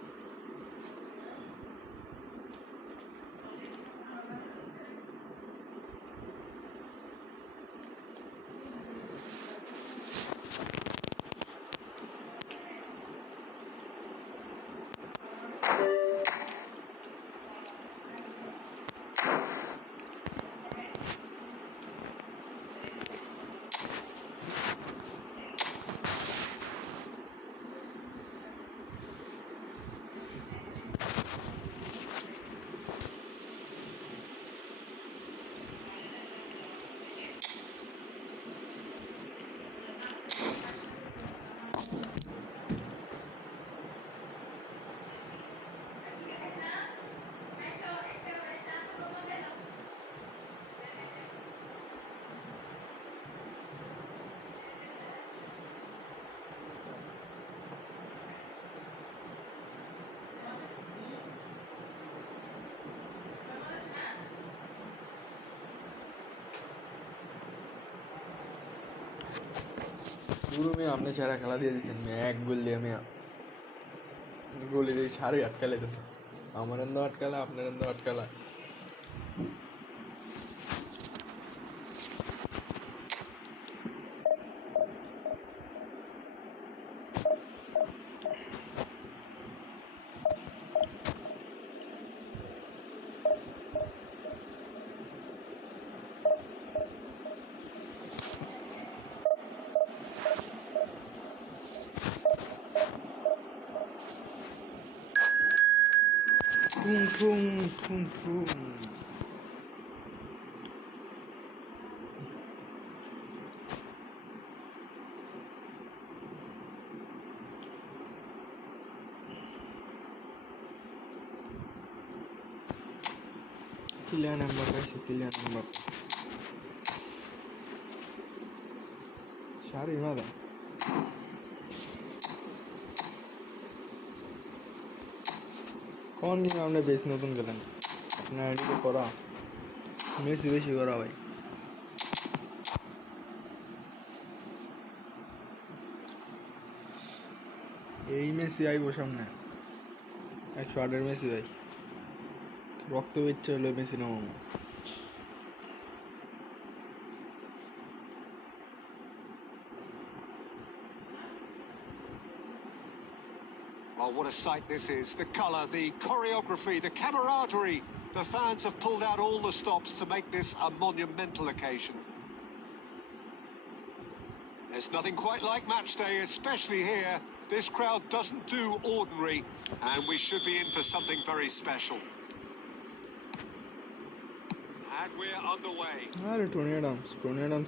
गुरु में आपने चारा खेला दिया दिसन में एक गोल दिया में गोली दे सारे अटकाले दस हमारे अंदर अटकाला अपने अंदर अटकाला Trum, trum, trum, trum. Kylian Mbappe, Kylian Mbappe. Shari ماذا؟ कौन नहीं हमने बेच नोटन करें अपने आईडी को करा मैं सीधे शिवरा भाई এই মেসি আইব সামনে 108 মেসি ভাই রক্ত বেচ্ছে হলো মেসি নাম Oh, what a sight this is. The colour, the choreography, the camaraderie. The fans have pulled out all the stops to make this a monumental occasion. There's nothing quite like match day, especially here. This crowd doesn't do ordinary, and we should be in for something very special. And we're underway. Tony Adams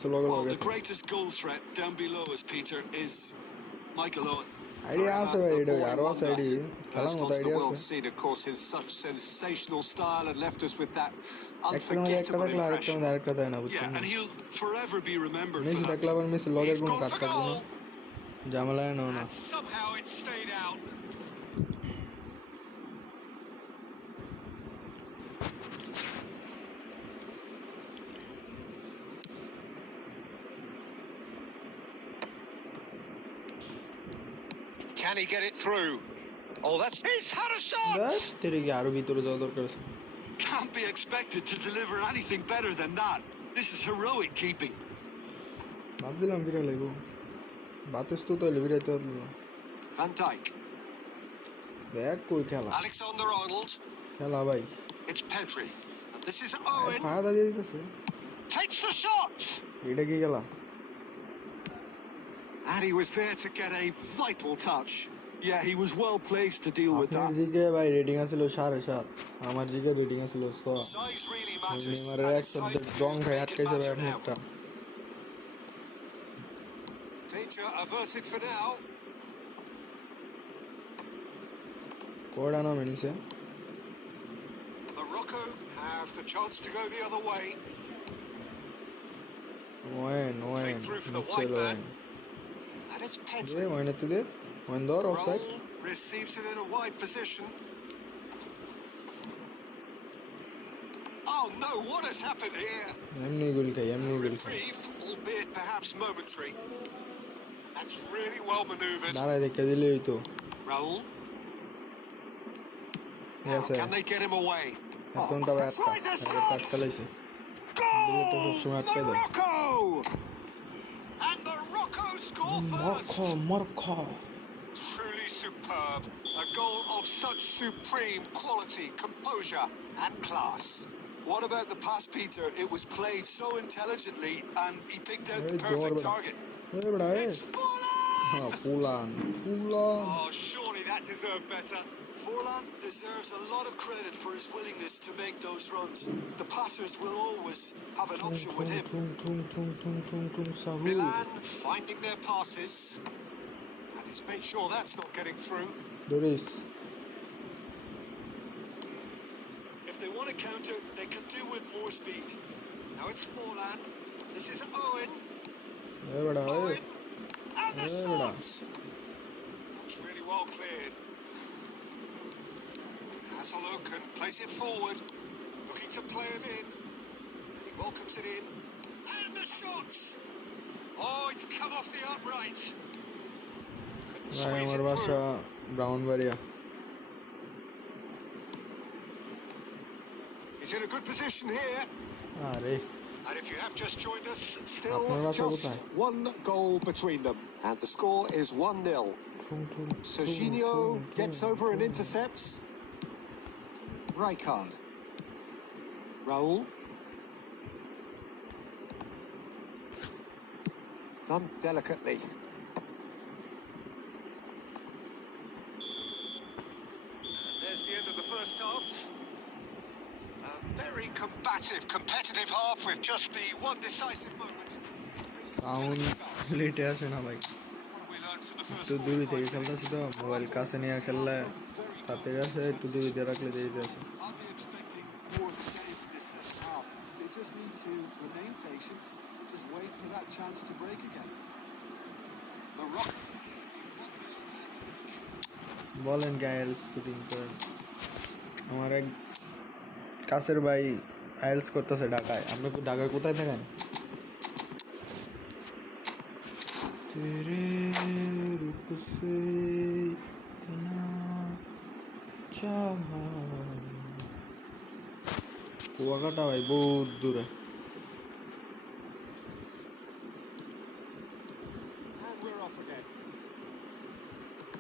Well, the greatest goal threat down below us, Peter, is Michael Owen. idea আছে ভাই এটা আরো আছে ID Burst onto the world scene, of course, in such sensational style and left us with that unforgettable impression. Yeah, and he'll forever be remembered for that. He's gone for goal. And somehow it stayed out. Can he get it through? Oh, he's had a shot! তেরে কি আরো ভিতরে যাওয়া দরকার আছে Can't be expected to deliver anything better than that. This is heroic keeping. ভাবছিলাম বিরা লাগবো বাতেস তো তাইলে বিরাইতে হলো Van Dijk. দেখ কই খেলা Alexander-Arnold. খেলা ভাই It's Pedri. And this is Owen. ফায়দা দিয়ে দিতেছে Takes the shot! এটা কি খেলা And he was there to get a vital touch. Yeah, he was well placed to deal with that. আপনার জিকে ভাই রেটিং আছিল 7.5 আমার জিকে রেটিং আছিল 6 Size really matters. নেমারে And এক it's time সাবজেক্ট to রং খাই make it আটকাইছে ভাই matter now. মুখটা Danger averted for now. কোড়া না মেনিছে Morocco have the chance to go the other way. Owen Through for the চলো white man. And it's দে Pedri. Owen এতে দে ওয়েন দর offside Raul receives it in a wide position. Oh no, what has happened here? এমনি গোল খাই Reprieve, albeit perhaps momentary. That's really well manoeuvred. দাঁড়ায় দেখে দিলে হইতো Raul. Now, Yes, sir. can they get him away? এতটা ভাই tries a shot! আটকালাইছে Goal! সবসময় আটকে দেয় Morocco! And Morocco score first. মরখো Truly superb. A goal of such supreme quality, composure, and class. What about the pass, Peter? It was played so intelligently and he picked out the Hey, perfect Jordan. target. এই বড়া এই It's Forlan! হ্যাঁ পুলান Oh, surely that deserved better. Forlan deserves a lot of credit for his willingness to make those runs. The passers will always have an option with him. Sahu Milan finding their passes. And he's made sure that's not getting through. দরিস If they want to counter, they could do with more speed. Now it's Forlan. This is Owen. এই বড়া এই Owen. And the Hey, shots. That's really well cleared. Hazeloken plays it forward. Looking to play him in. And he welcomes it in. And the shots. Oh, it's come off the upright. Couldn't ভাই squeeze আমার it বাসা through. Brahmanbaria He's in a good position here. আরে And if you have just joined us, still আপনার বাসা just কোথায়? one goal between them. And the score is 1-0. Serginho gets over and intercepts. Rijkaard. Raul. Done delicately. And there's the end of the first half. A very combative, competitive half with just the one decisive moment. Sound লেটে আসে না ভাই What have we learned from the first একটু দূরে 45 থেকে minutes? খেলতেছি তো mobile কাছে নিয়ে খেললে তাতে আসে একটু দূরে দিয়ে রাখলে দিয়ে আসে I'll be expecting more of the same in this second half. They just need to remain patient and just wait for that chance to break again. Morocco. বলেন কি আইএলস শুটিং করেন আমার এক কাছের ভাই আইএলস করতেছে ঢাকায় আপনি ঢাকায় কোথায় থাকেন तेरे रुख से কুয়াকাটা ভাই বহুত দূরে। And we're off again.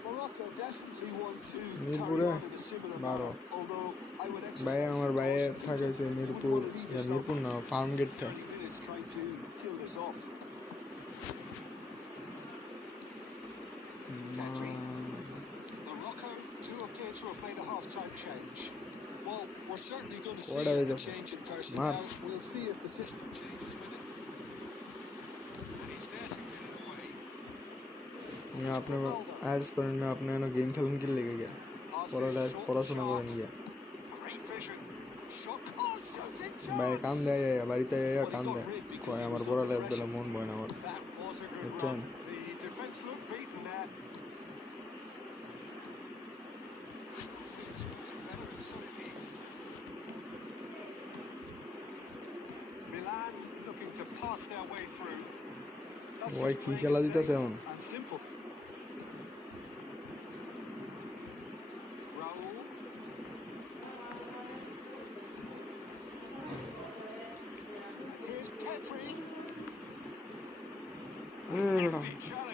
Morocco definitely want to carry মিরপুরে on in a similar 12 manner, although I would ভাই exercise আমার some ভাইয়ে caution, থাকে Peter. Say You wouldn't Mirpur, want to leave yourself Mirpur না, open ফার্ম for গেটটা। 30 minutes trying to kill this off. Petri. Morocco do appear to have made a half-time change. Well, we're certainly going to see What are a the change in Mark. personnel. We'll see if the system changes with it. And he's there to get it away. मैं आपने आज करें मैं अपने ना game खेलने के लिए गया পড়াশোনা করেন গিয়া ভাই কান দেয় বাড়িতে কান দেয় কয় আমার পড়া ল্যাব দিলে মন বয় না আমার বুঝছেন ওই কি খেলা দিতেছে এখন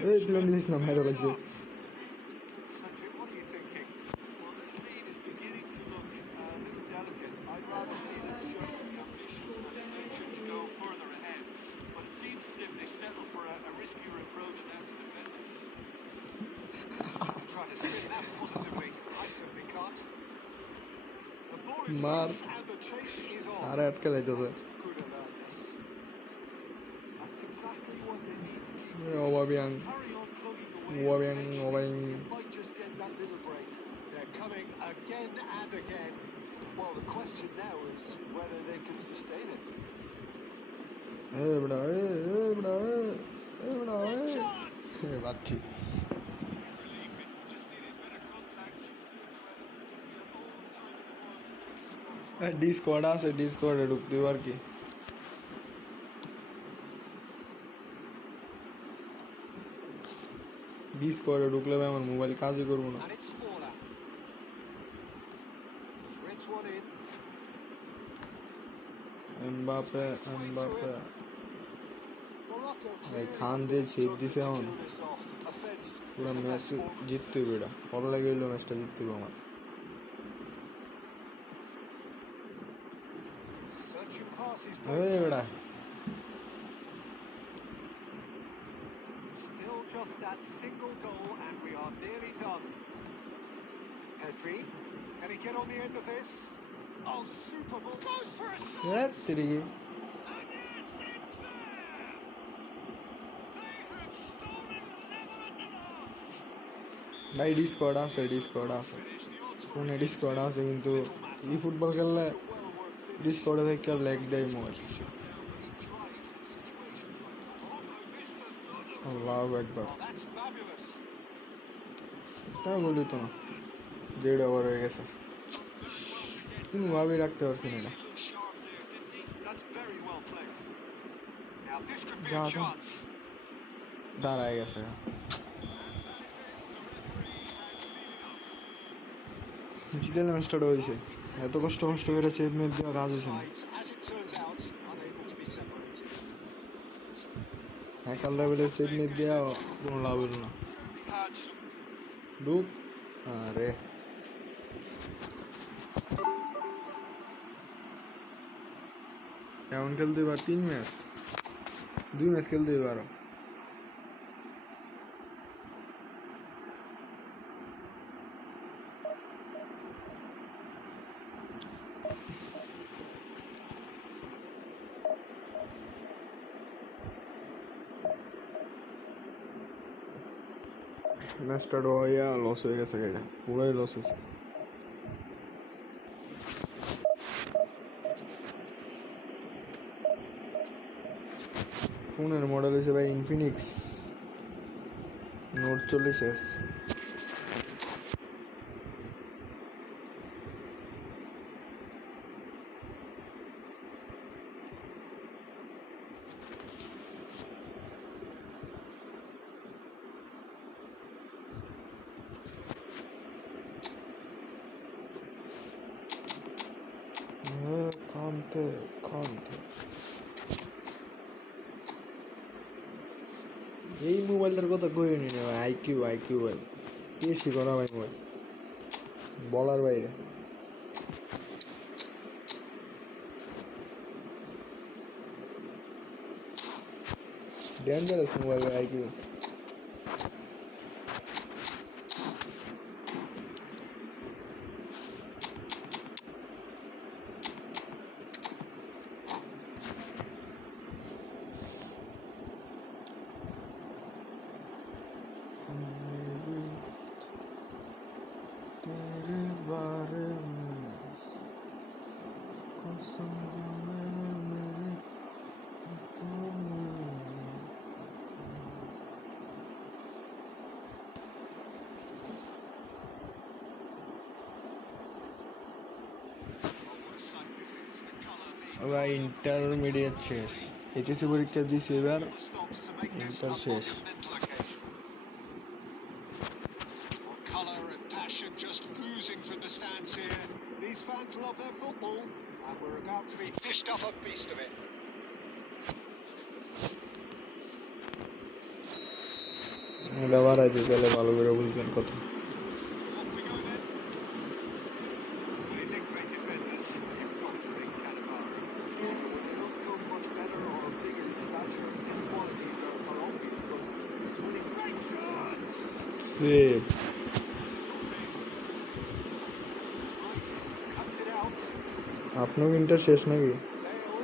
এই প্লেন দিস না ভাইরা লাগছে মার আরে আটকে লাইতেছে ওবাবিয়াং might just get that little break. They're coming again and again. Well, the question now is whether they can sustain it. বড়া বাচ্চি ডিসকর্ড আছে ডিসকর্ডে ঢুকতে আর কি ডিসকর্ডে ঢুকলে আমার মোবাইল কাজই করবো না এমবাপে ভাই খান দিয়ে সেভ দিছে এখন পুরো ম্যাচ জিততে হবে এটা ভালো লাগে হইলো ম্যাচটা জিততে হবে আমার বেড়া Still just that single goal and we are nearly done. Petri, can he get on the end of this? Oh, super ball. Goes for a shot! Yeah, Tirigi. And yes, it's there! They have stolen level at the last. ভাই Discord আছে ফোনে Discord আছে কিন্তু ই football খেললে ডিসকর্ডে থেকে leg দেয় mobile আল্লাহু আকবার তা বলি তো না জেড ওভার হয়ে গেছে তুমি ভাবি রাখতে পারছি না এটা যা দাঁড়ায় গেছে জিতেলে ম্যাচটা হয়েছে এত কষ্ট করে সেভ মেভ দেওয়া কাজ হয়েছে না একাল লেভেলের সেভ মেভ দেওয়া কোনো লাভ হলো না ডুব আরে এমন খেলতে এবার 2 ম্যাচ খেলতে এবার ম্যাচটা হইয়া লস হয়ে গেছে এটা পুরাই লস হয়েছে ফোনের মডেল হিসেবে ইনফিনিক্স নোট 40s এই মোবাইলটার কথা কই নি না আইকিউ ভাই বেশি করা ভাই মোবাইল বলার বাইরে ডেঞ্জারাস মোবাইল আইকিউ तेरे बारे में कसम है मेरे ভাই ইন্টারমিডিয়েট শেষ এইচএসসি পরীক্ষা দিয়েছি এবার ইন্টার শেষ Just oozing from the stands here. These fans love their football, and we're about to be dished up a feast of it. ব্যবহার আছে তাহলে ভালো করে বুঝবেন কথা Off we go then. When you think great defenders, you've got to think Cannavaro. When they don't come much better or bigger in stature, his qualities are obvious, but he's winning Great chance! Save Rice cuts it out. আপনার inter শেষ নাকি Bale.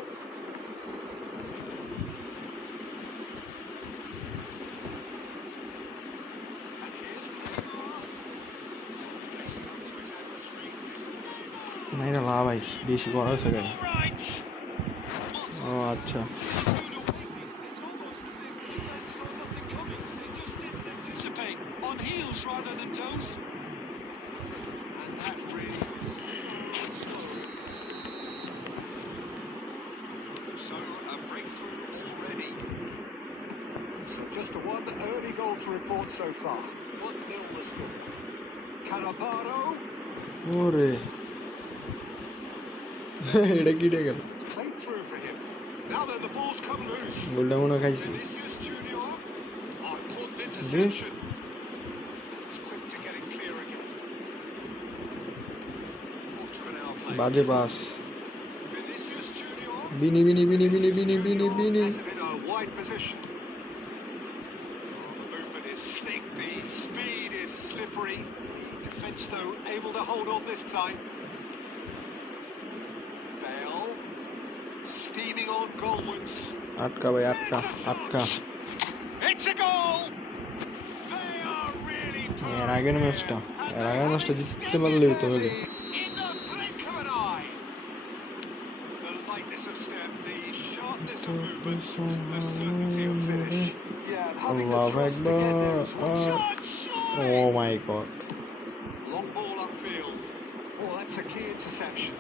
And here's Neymar. Flexing up to his adversary. It's Neymar. নাই না লা ভাই বেশি করা হয়েছে কেন All right. ও আচ্ছা It's almost as if the defence saw nothing coming. They just didn't anticipate. On heels rather than toes. And that really was so impressive. So a breakthrough already. So just the one early goal to report so far. 1-0 the score. Cannavaro. ওরে এটা কি রে গেল It's played through for him. Now then the ball's come loose. গোলটা মনে খাইছি Vinicius Junior. Important G interception. He's quick to getting clear again. Portugal play. বাজে বাস Vinicius Junior. বিনি Vinicius Junior বিনি has it in a wide position. Oh, the movement is slick, the speed is slippery. The defence, though, able to hold on this time. Bale, steaming on goalwards. আটকা ভাই আটকা আটকা It's a goal! They are really এর আগের ম্যাচটা জিততে পারলেই তো হলো in the blink of an eye. The lightness of step, the sharpness of movement, the certainty of finish. Yeah, and having the আল্লাহু thrust to get there as well. Shot, oh surely! My god Long ball upfield. Oh, that's a key interception.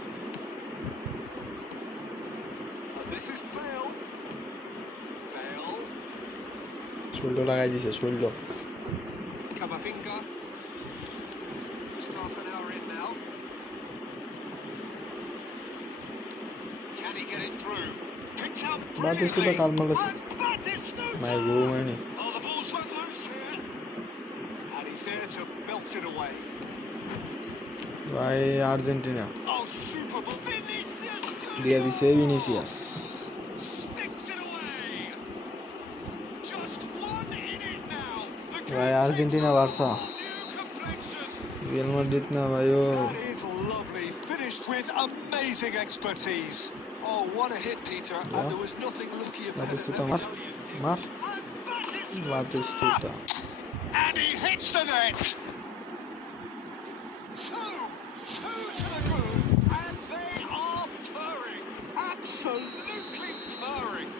And this is Bale. Bale, শোল্ডো লাগাই দিছে শোল্ডো Camavinga. Just half an hour in now. Can he get it through? Picked up Batistuta brilliantly. kalmalısın. And Batistuta! মাই গো মানে Oh, the ball's run loose here. And he's there to belt it away. ভাই Argentina Oh, super ball. Vinicius দিয়া Junior! দিছে Vinicius Sticks it away. Just one in it now. The ভাই game Argentina takes Barca a new complexion. Real Madrid না ভাই ও That is lovely. Finished with amazing expertise. Oh, what a hit, Peter. Yeah. And there was nothing lucky about it, Batistuta let me mar tell you. It mar was- And Batistuta! বাতিস্তুতা And he hits the net. Two to the good. And they are purring. Absolutely purring.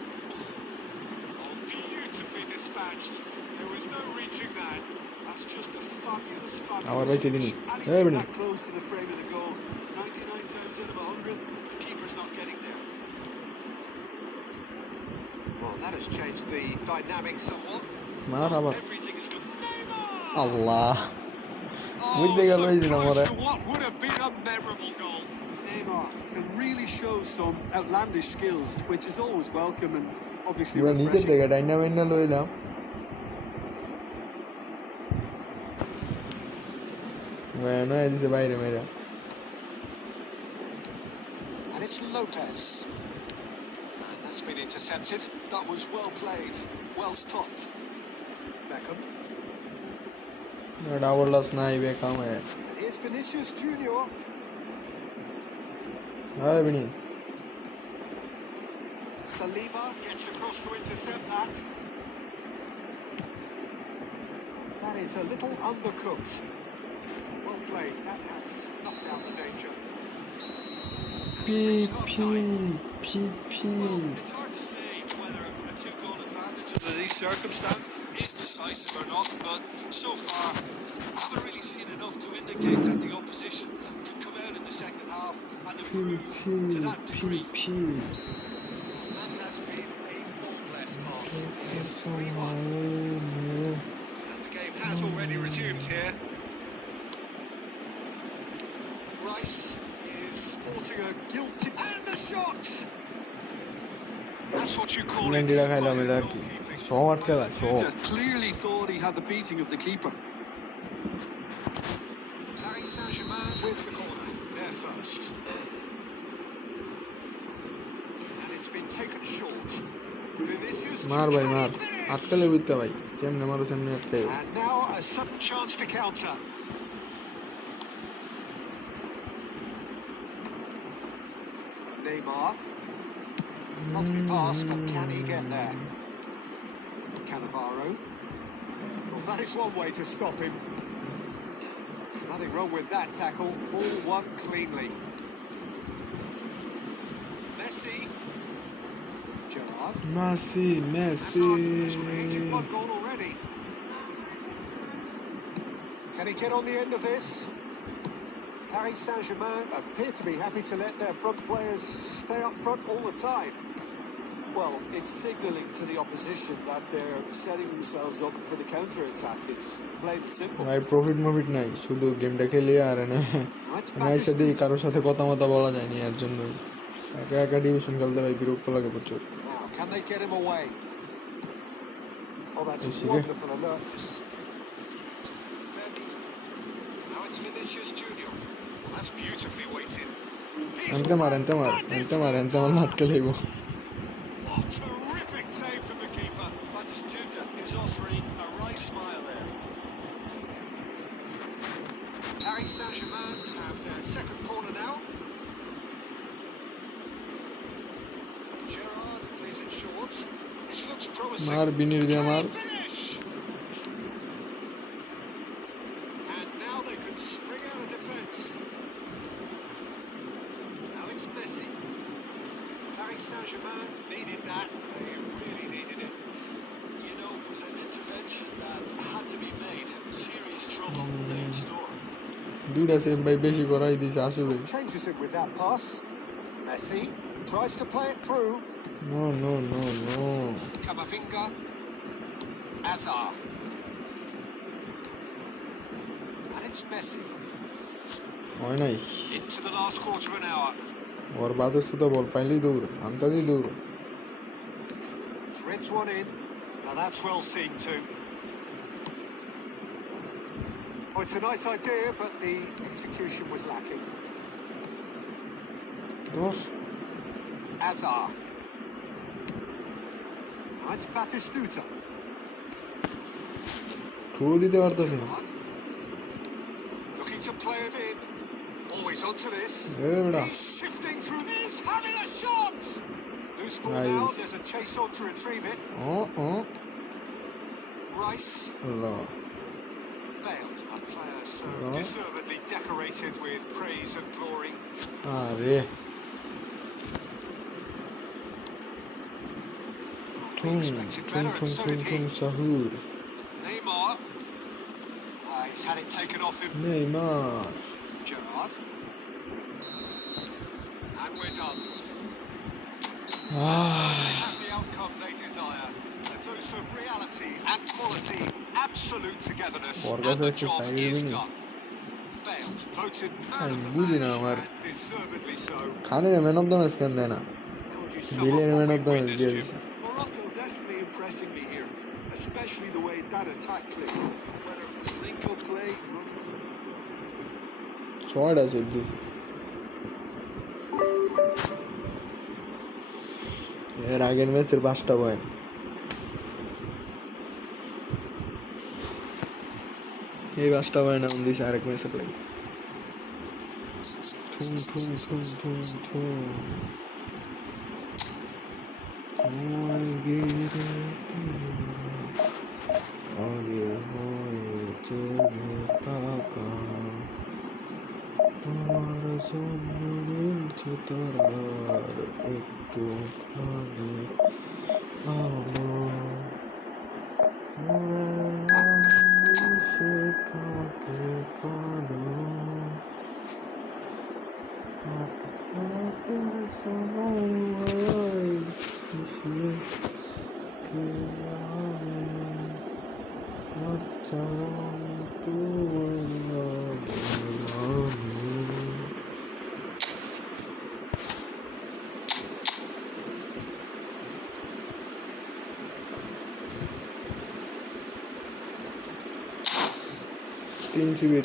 Oh, beautifully dispatched. There was no reaching that. That's just a fabulous, আবার fabulous ভাই finish. তিনি And এই he's বিনি that close to the frame of the goal. 99 times out of 100, the keeper's not getting there. Well, that has changed the dynamic somewhat. মার আবার Everything is good. Neymar! Allah Oh, বুঝতে গেল so এই দিন close আমারে to what would have been a memorable goal. Neymar can really shows some outlandish skills, which is always welcome and obviously পুরো নিচের refreshing. থেকে ডাইনা বাইনা লইলাম নয় দিছে বাইরে মেরা And it's Lopez. And that's been intercepted. That was well played, well stopped. Beckham. Double loss নাই Beckham And here's Vinicius Junior. হ্যাঁ বিনি Saliba gets across to intercept that. That is a little undercooked. Well played. That has snuffed out the danger. P P P P Well, it's hard to say whether a two-goal advantage under these circumstances is decisive or not, but so far I haven't really seen enough to indicate that the opposition can come out in the second half and improve to that degree. That has been a goal-blessed half. It is 3-1, and the game has already resumed here. Rice is sporting a guilty and the shot. That's what you call it. Clearly thought he had the beating of the keeper. Paris Saint-Germain with the corner. They're first. And it's been taken short. Vinicius মার ভাই মার Junior. আটকালে বুঝতে ভাই কেমনে মারো কেমনে আটকালে And now a sudden chance to counter. Neymar. Lovely pass, but can he get there? Cannavaro. Well, that is one way to stop him. Nothing wrong with that tackle. Ball won cleanly. Messi. Gerrard. Messi Hazard has Messi created one goal already. Can he get on the end of this? Paris Saint-Germain appear to be happy to let their front players stay up front all the time. Well, it's signalling to the opposition that they're setting themselves up for the counter-attack. It's plain and simple. ভাই profit মফিট নাই শুধু গেমটা খেলে আর না Now it's ম্যাচে দিয়ে Batistuta. কারোর সাথে কথা মতো বলা যায়নি এর জন্য একা একা ডিভিশন খেলতে ভাই বিরক্ত লাগে প্রচুর Now, can they get him away? Oh, that's Yes, you do. wonderful alertness. Verdi. Now it's Vinicius Junior. Well, that's beautifully weighted. He's এনতে মার নাটকে লইব Oh, terrific save from the keeper. Batistuta is offering a right smile there. Paris Saint-Germain have their second corner now. Gerrard plays it short. This looks promising. মার বিনির দিয়ে Can মার he finish? And now they can spring out of defence. Now it's Messi. Paris Saint-Germain needed that. They really needed it. You know, it was an intervention that had to be made. Serious trouble lay in store. দুইটা save ভাই বেশি করাই দিছে আসলে Changes it with that pass. Messi tries to play it through. No no no no Camavinga. Azar. And it's Messi. হয় নাই Into the last quarter of an hour. ওর বাদে শুধু বল পাইলেই দৌড় আন্তাজি দৌড় Threads one in. Now that's well seen too. Oh, it's a nice idea, but the execution was lacking. দোষ Azar. Now it's Batistuta. Through দিতে পারতেছে না Gerrard. Looking to play it in. Always onto this. এ বেটা He's shifting through this, having a shot. Loose ball Nice. now. There's a chase on to retrieve it. Oh oh Rice. Allah Bale, a player so No. deservedly decorated with praise and glory. আরে We ঠুং expected ঠুং better, ঠুং and so ঠুং did ঠুং he. সাহুর Neymar. He's had it taken off him. Neymar Gerrard. And we're done. Ah Have the outcome they desire. A dose of reality and quality, absolute togetherness, Por and cosa the es que job está ahí is viniendo. done. Bale, voted man of the বুঝি না match, আমার and deservedly so. খানের man of the match কেন দেয় না How would you sum up billion what man of we've the match witnessed, দিয়ে Jim? দিছে Morocco definitely impressing me here, especially the way that attack clicked. Whether it was link-up play, running. ছয়টা save দিছে এর আগের ম্যাচের 5টা point এই 5টা পয়েন্ট এমন দিছে আরেক ম্যাচের লাগে থুম থুম থুম থুম থুম তোমায় ঘিরে আগের হয়েছে থাকা তোমার জন্য মিলছে তারার একটু খানি আলো সে থাকে কালো সবার সে কে আচ্ছা তিন CB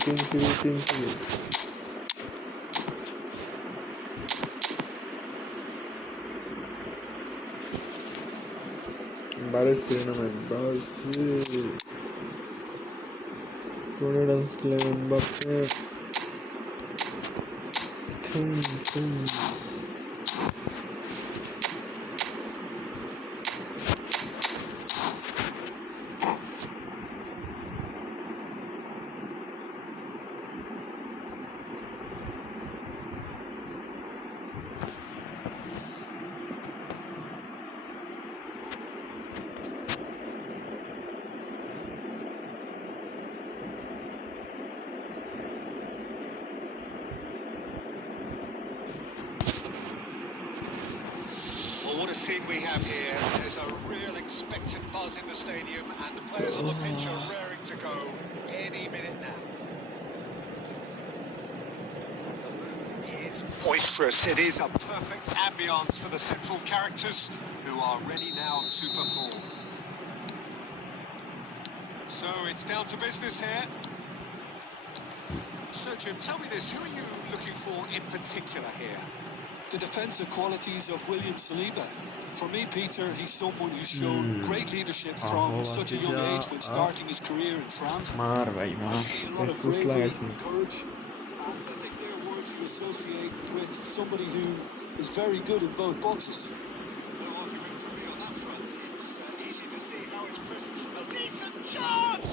Baresi naman, Baresi. Tornado Clement Mbappe. Tum. What a scene we have here. There's a real expectant buzz in the stadium, and the players on the pitch are raring to go any minute now. And the mood is boisterous. It is a perfect ambience for the central characters who are ready now to perform. So it's down to business here. So Jim, tell me this, who are you looking for in particular here? The defensive qualities of William Saliba. For me, Peter, he's someone who's shown great leadership from such a young age when starting his career in France. I see a lot of bravery and courage, and I think they're words you associate with somebody who is very good in both boxes. No argument from me on that front. It's easy to see how his presence... A decent chance!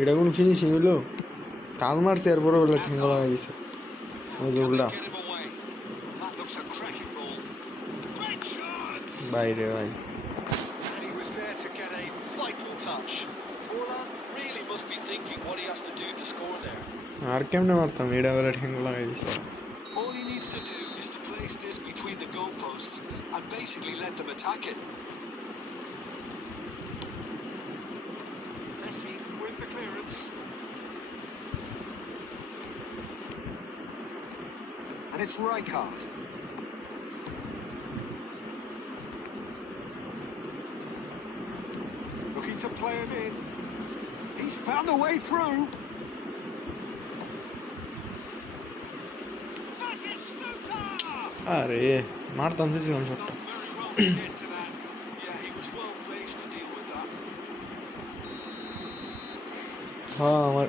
এটা কোন finishing হলো টাল মারছে এর পরে বলে ঠেঙ্গা লাগাই দিছে ওই যে উল্টা বাইরে ভাই And he was there to get a vital touch. Forlan really must be thinking what he has to do to score there. আর কেমনে মারতাম এটা বলে ঠেঙ্গা লাগাই দিছে All he needs to do is to place this between the goalposts and basically let them attack it. Messi with the clearance. And it's Rijkaard. Looking to play him in. He's found a way through. That is Stuta! আরে মারতাম দিছিলাম শটটা Yeah, he was well placed to deal with that. হ্যাঁ আমার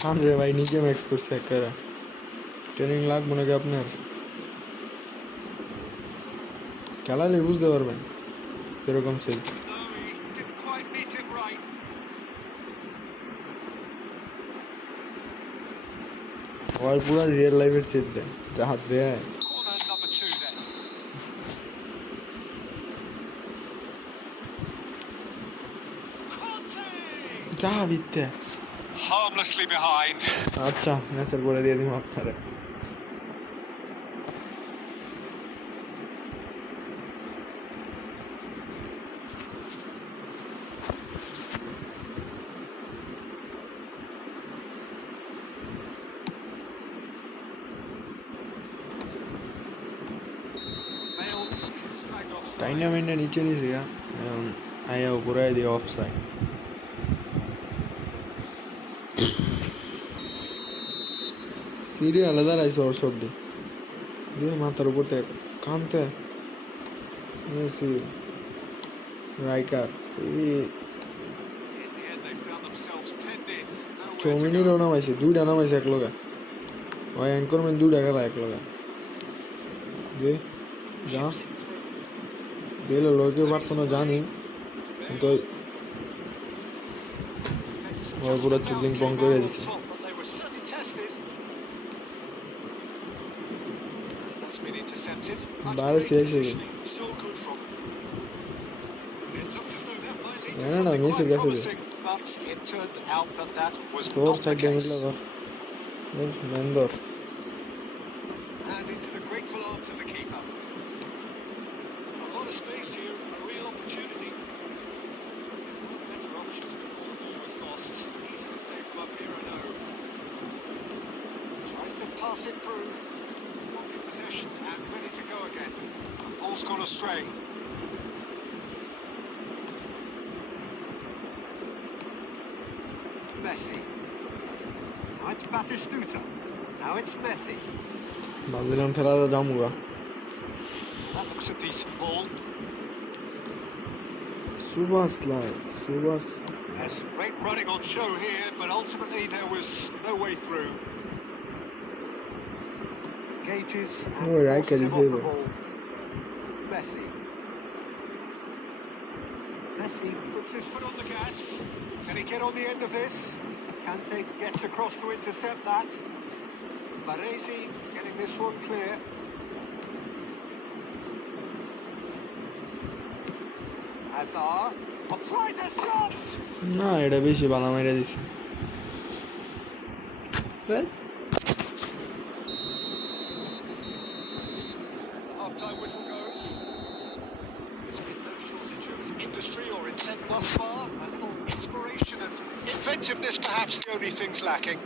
খান রে ভাই নিজে max করছে একেবারে ট্রেনিং লাগবে নাকি আপনার খেলালে বুঝতে পারবেন এরকম save No, he didn't quite meet it right. ওই পুরো রিয়েল লাইফের সেভ দেয় যা হাত দেয় Corner number 2 then. Conte! যা বিতে Harmlessly behind. আচ্ছা ম্যাচের করে দিয়ে দিম আপনারে টাইনা মাইনা নিচে নিছে গা আয়া উপরে দিয়ে অফসাইড সিরিয়া আলাদা রাইছে ওর শব্দে দিয়ে মাথার উপর থেকে কানতে মেসি রাইকার চৌমিনিরও নামাইছে দুইটা নামাইছে এক লগা ওই অ্যাঙ্করম্যান দুইটা খেলা এক লগা যে যা বেলে লোকে পারতো না জানি কিন্তু ওই পুরো চুলিং পং করে দিছে বাইরে শেষ হয়ে গেছে না মিসের কাছে তোর সাইডে মিললে ধর মেন্দর And into the grateful arms of the keeper. A lot of space here, a real opportunity. There were better options before the ball was lost. Easy to say from up here, I know. Tries to pass it through. Won't get possession and ready to go again. Ball's gone astray. Messi. Now it's Batistuta. Now it's Messi. ভাবছিলাম ঠেলাতে যামুগা That looks a decent ball. সুবাস There's some great running on show here, but ultimately there was no way through. Gages and Oh, right, forces him off the zero. ball. Messi puts his foot on the gas. Can he get on the end of this? Kante gets across to intercept that. Baresi getting this one clear. Hazard tries a shot. না এটা বেশি বালা মেরে দিছে And the half-time whistle goes. There's been no shortage of industry or intent thus far. A little inspiration and inventiveness, perhaps the only things lacking.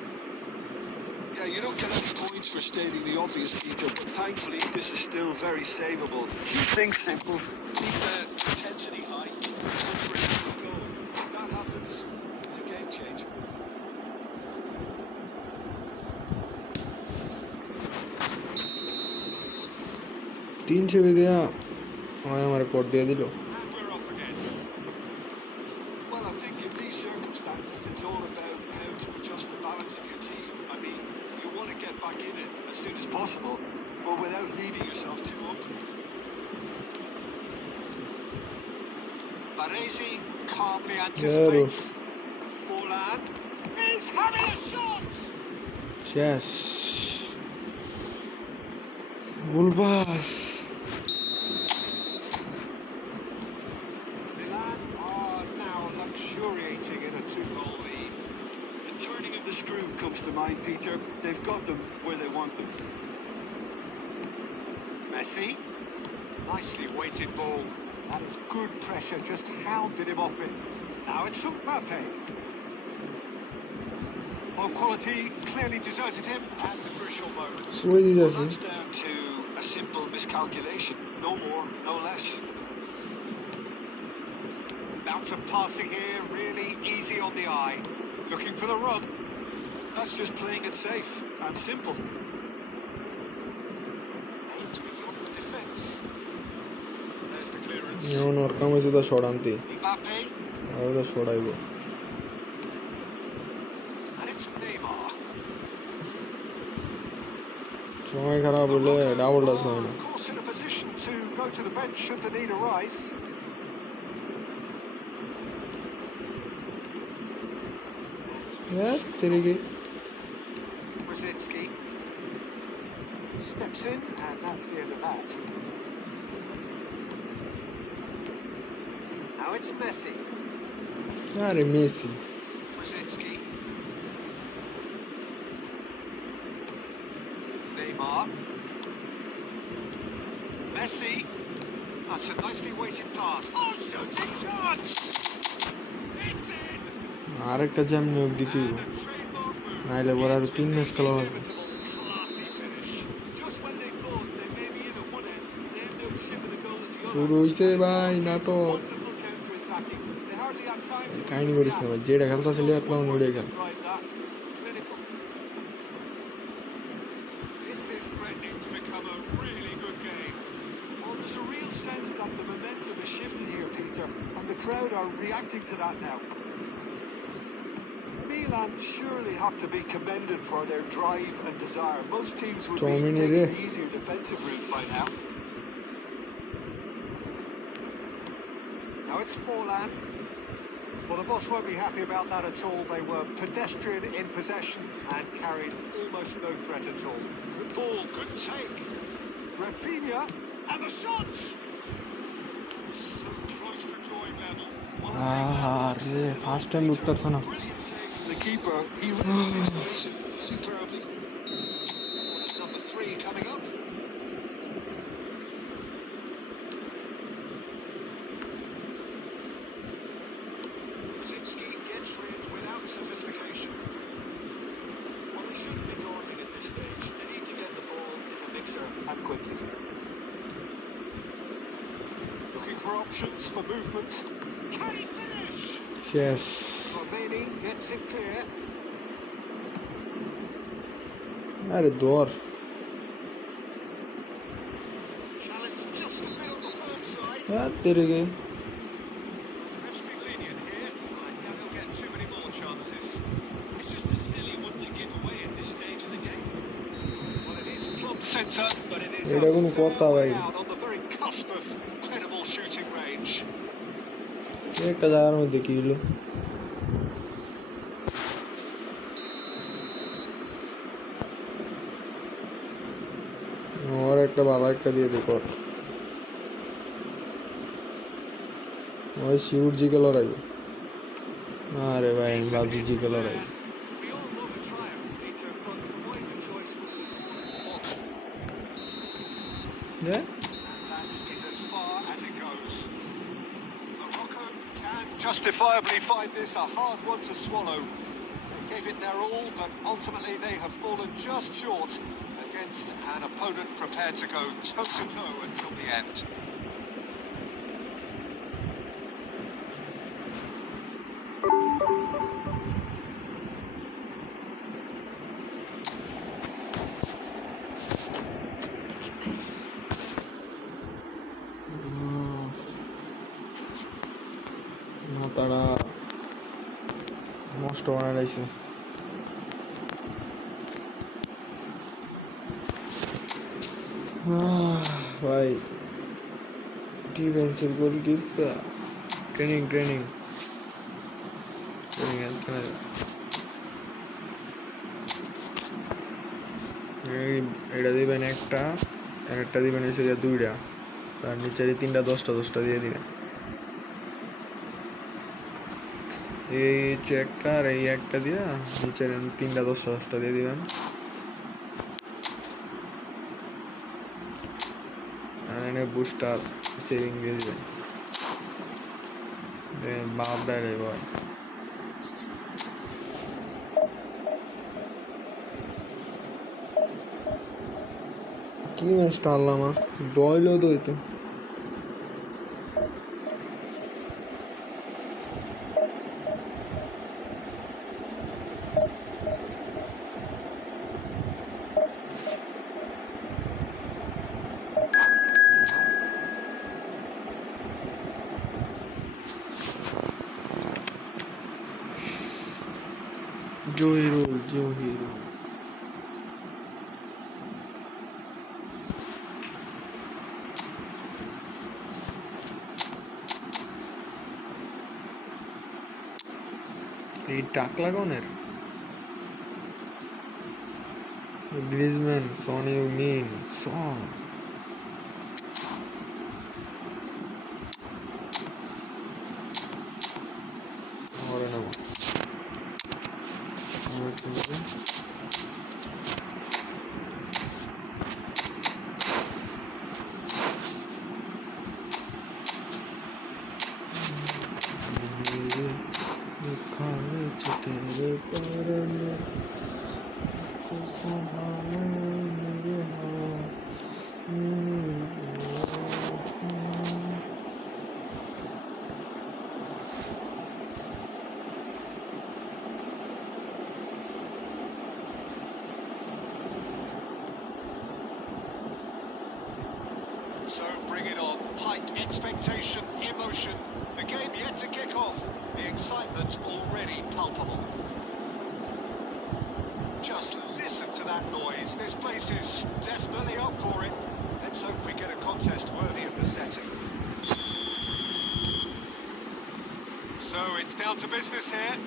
Yeah, you don't get any points for stating the obvious, Peter, but thankfully this is still very savable. Keep things simple, keep the intensity high, go for an easy goal. If that happens, it's a game changer. তিন ছবি দেয়া হয় আমার code দিয়ে দিল And we're off again. Well, I think in these circumstances, it's all about how to adjust the balance of your team. I mean, you want to get back in it as soon as possible, but without leaving yourself too open. Baresi calmly anticipates. Forlan is having a shot. শেষ বুলবাস Milan are now luxuriating in a 2-goal lead. The turning of the screw comes to mind, Peter. They've got them where they want them. Messi, nicely weighted ball. That is good pressure, just hounded him off it. Now it's Mbappe. Well, quality clearly deserted him at the crucial moment. ওই দিকে Well, আছে that's down to a simple miscalculation. No more, no less. Bounce of passing here, really easy on the eye. Looking for the run. That's just playing it safe and simple. Aims beyond the defence. And there's the clearance. এখন ওর কাম হয়েছে তো সরান্তি Mbappe, আর তো সরাইব and it's Neymar. সময় খারাপ হলে double touch হয় না Of course, in a position to go to the bench should the need arise. তেরিকে Brzezinski. He steps in, and that's the end of that. Now it's Messi. আরে Messi Brzezinski. Neymar. Messi. That's a nicely weighted pass. Oh, shooting chance! It's in! আরেকটা jam নিয়োগ দিতে হইব And a trademark move. নাইলে পরে আরো 3 match খেলা হবে Inimitable, classy finish. Just when they thought they may be in at one end, they end up shipping a goal at the শুরু হইছে ভাই না তো Wonderful counter-attacking. They hardly had time to কাহিনী even করিস না react. ভাই যেটা খেলতে There's আসলে only একলা one word উড়ে to গেল describe that. Clinical. This is threatening to become a really good game. Well, there's a real sense that the momentum has shifted here, Peter, and the crowd are reacting to that now. Milan surely have to be commended for their drive and desire. Most teams would be taking the easier defensive route by now. Now it's Forlan. Well, the boss won't be happy about that at all. They were pedestrian in possession and carried almost no threat at all. Good ball, good take. Rafinha, and the shots! So close to drawing level. First time উঠতে পারছো না Brilliant save from the keeper. He read the situation superbly. Corner number 3 coming up. Brzezinski gets rid without sophistication. Well, they shouldn't be dawdling at this stage. They need to get the ball in the mixer and quickly. Looking for options for movement. Can he finish? শেষ Romani gets it clear. আরে দৌড় Challenge just a bit on the firm side. তেরে গে The ref's been lenient here. I doubt he'll get too many more chances. It's just a silly one to give away at this stage of the game. Well, it is plumb centre, but it is এটা a কোনো কথা fair way ভাই out on the very cusp of credible shooting range. একটা জায়গার মধ্যে কি হলো ওর একটা ভালো একটা দিয়ে দেখো ওই শিউর জিকে লড়াই আরে ভাই আমি ভাবছি জিকে লড়াই We all love a triumph, Peter, but the wiser choice would have been ball into box. Yeah? And that is as far as it goes. Morocco can justifiably find this a hard one to swallow. They gave it their all, but ultimately they have fallen just short against an opponent prepared to go toe-to-toe until the end. তারা নষ্ট বানাইছে ভাই ডিফেন্সের goalkeeper training এটা দিবেন একটা আর একটা দিবেন হচ্ছে দুইটা তার নিচে তিনটা 10টা দিয়ে দিবেন এই হচ্ছে একটা আর এই একটা দিয়া নিচের তিনটা 10টা দিয়ে দিবেন আর এনে বুস্টার সেভিং দিয়ে দিবেন বাপ ডাইলে ভাই কি ম্যাচটা হারলাম দইলেও দইতো জহিরুল এই টাকলা কোনের গ্রিজম্যান সন ইউ মিন সন ওরে না तेरे करने तो सुहाने मेरे हाँ Expectation, emotion, the game yet to kick off. The excitement already palpable. Just listen to that noise. This place is definitely up for it. Let's hope we get a contest worthy of the setting. So it's down to business here.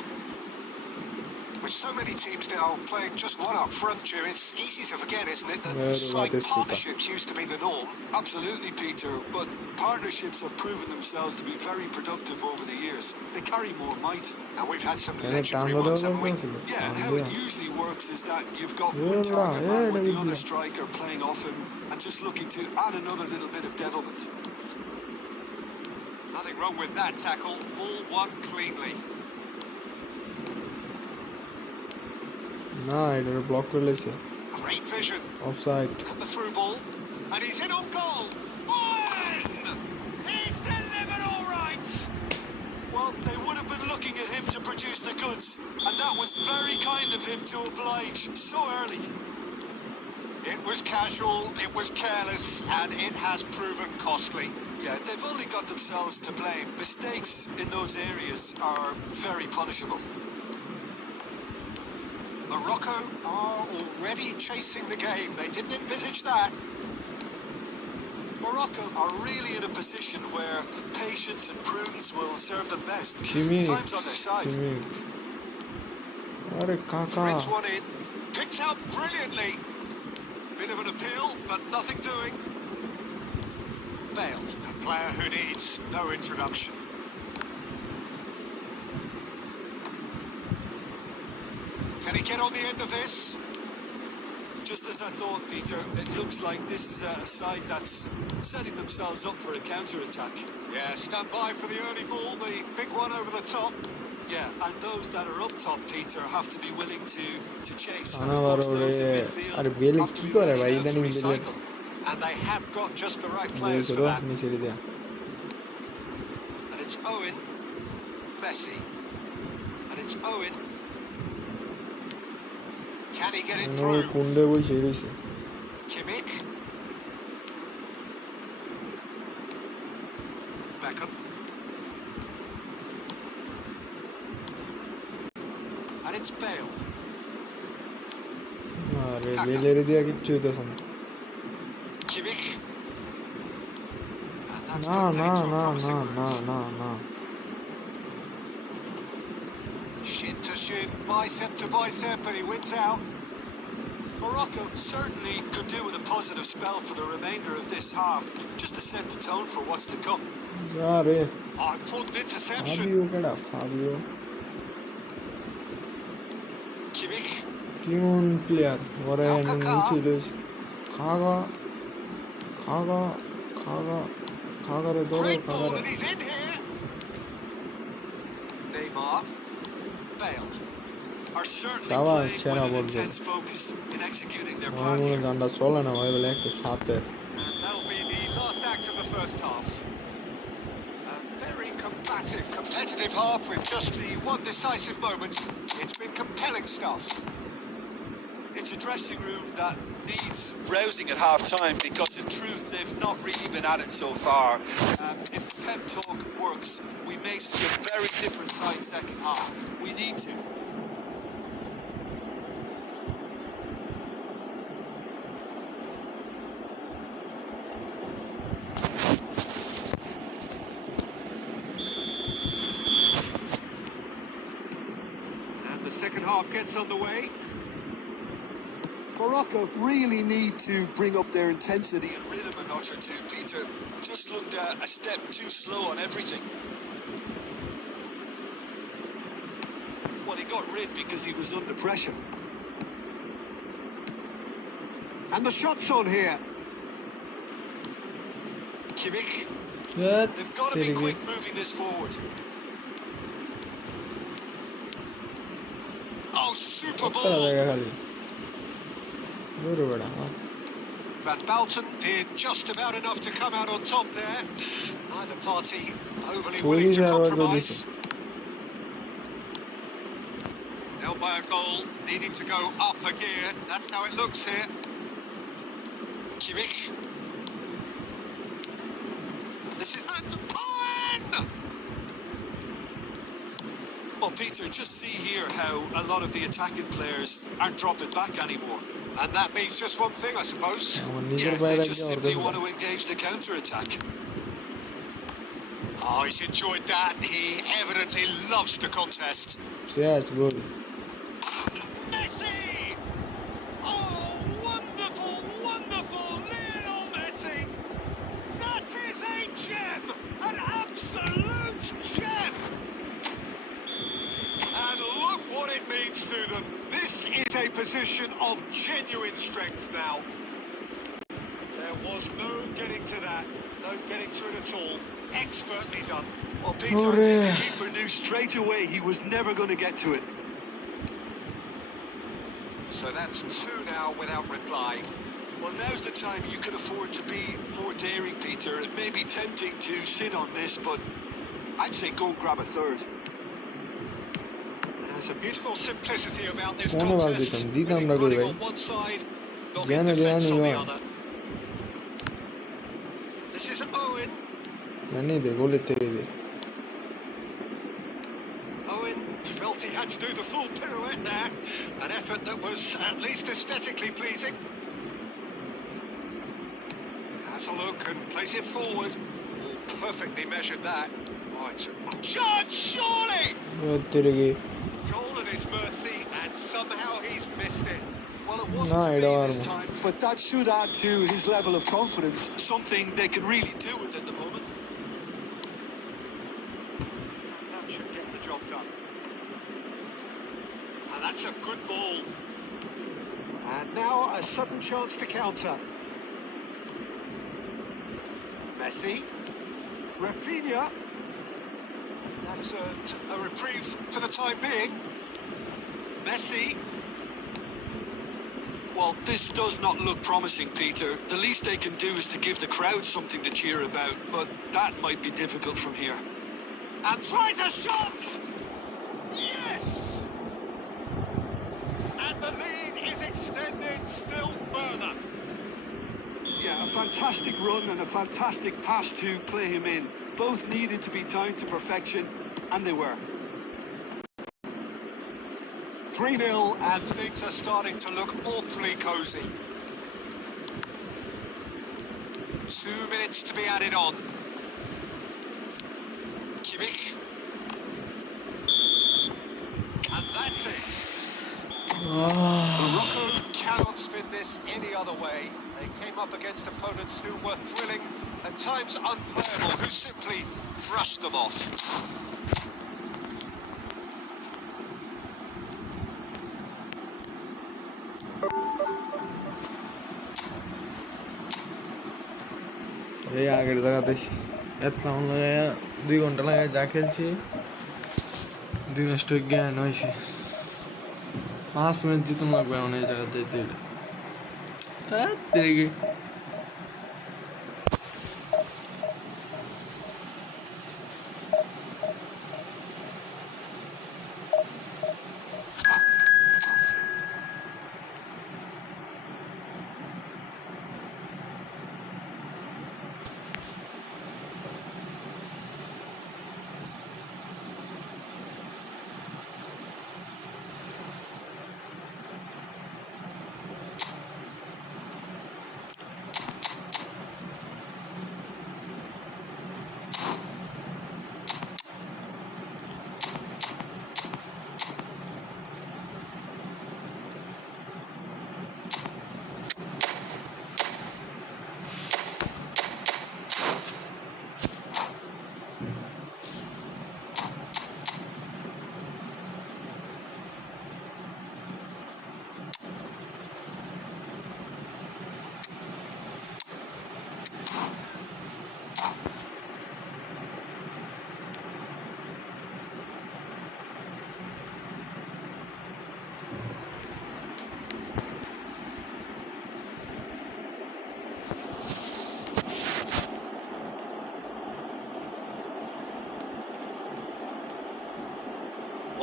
With so many teams now playing just one up front, Jim, it's easy to forget, isn't it, that strike partnerships used to be the norm? Absolutely, Peter, but partnerships have proven themselves to be very productive over the years. They carry more might. And we've had some legendary ones, haven't we? Yeah, and how it usually works is that you've got one target man with the other striker playing off him and just looking to add another little bit of devilment. Nothing wrong with that tackle. Ball won cleanly. না এটা block করে লেছে Great vision. Offside And the through ball. And he's in on goal. Owen! He's delivered all right. Well, they would have been looking at him to produce the goods, and that was very kind of him to oblige so early. It was casual, it was careless, and it has proven costly. Yeah, they've only got themselves to blame. Mistakes in those areas are very punishable. Morocco are already chasing the game. They didn't envisage that. Morocco are really in a position where patience and prudence will serve them best. Time's on their side. Threads one in. Picked out brilliantly. Bit of an appeal, but nothing doing. Bale, a player who needs no introduction. Can he get on the end of this? Just as I thought, Peter, it looks like this is a side that's setting themselves up for a counter-attack. Yeah, stand by for the early ball, the big one over the top. Yeah, and those that are up top, Peter, have to be willing to chase. And of course, those in midfield have to be willing to recycle. And they have got just the right players for that. And it's Owen, Messi, and it's Owen. Can he get it through? Kimmich. Beckham. And it's Bale. Kimmich. And that's Shin to shin, bicep to bicep, and he wins out. Morocco certainly could do with a positive spell for the remainder of this half, just to set the tone for what's to come. Important interception. Kimmich. Kimun player. Great ball, and he's in here. Neymar. Bale. Are certainly playing with an intense focus in executing their plan here. And that'll be the last act of the first half. A very combative, competitive half with just the one decisive moment. It's been compelling stuff. It's a dressing room that needs rousing at half-time because in truth they've not really been at it so far. If the pep talk works, we may see a very different side second half. We need to. And the second half gets underway. Morocco really need to bring up their intensity and rhythm a notch or two, Peter. Just looked a step too slow on everything. Well, he got rid because he was under pressure. And the shot's on here. Kimmich. They've got to be quick moving this forward. Oh, super ball! Van Balten did just about enough to come out on top there. Neither party overly willing to compromise. Held by a goal, needing to go up a gear. That's how it looks here. Kimmich. And This is Owen! Well, Peter, just see here how a lot of the attacking players aren't dropping back anymore. And that means just one thing, I suppose. Yeah, they just simply want to engage the counter-attack. Oh, he's enjoyed that. He evidently loves the contest. Yeah, it's good. Messi! Oh, wonderful, wonderful Lionel Messi! That is a gem! An absolute gem! And look what it means to them. This is a position of genuine strength now. There was no getting to that. No getting to it at all. Expertly done. Well, Peter, the keeper knew straight away he was never going to get to it. So that's two now without reply. Well, now's the time you can afford to be more daring, Peter. It may be tempting to sit on this, but I'd say go and grab a third. There's a beautiful simplicity about this Onu contest. vazgeçtim. Didem Winning da running koy on one side, not Gene de defense on the yani other. This is Owen. neydi? Gol ettiydi. Owen felt he had to do the full pirouette there. An effort that was at least aesthetically pleasing. Has a look and plays it forward. Oh, perfectly measured that. Oh, it's a chance, surely! Öttürügi. Goal at his mercy, and somehow he's missed it. Well, it wasn't No, to I be don't this know. time, but that should add to his level of confidence, something they can really do with at the moment. And that should get the job done. And that's a good ball. And now a sudden chance to counter. Messi. Rafinha. That's a reprieve for the time being. Messi. Well, this does not look promising, Peter. The least they can do is to give the crowd something to cheer about, but that might be difficult from here. And tries a shot! Yes! And the lead is extended still further. Yeah, a fantastic run and a fantastic pass to play him in. Both needed to be timed to perfection, and they were. 3-0, and things are starting to look awfully cosy. 2 minutes to be added on. Kimmich. And that's it. Morocco cannot spin this any other way. They came up against opponents who were thrilling, at times unplayable, who simply brushed them off. এই আগের জায়গাতে এতলাম লাগাইয়া 2 ঘন্টা লাগাই যা খেলছি 2 match তো জ্ঞান হয়েছে 5 মিনিট জিতন লাগবে এখন এই জায়গাতে যেতে দেখি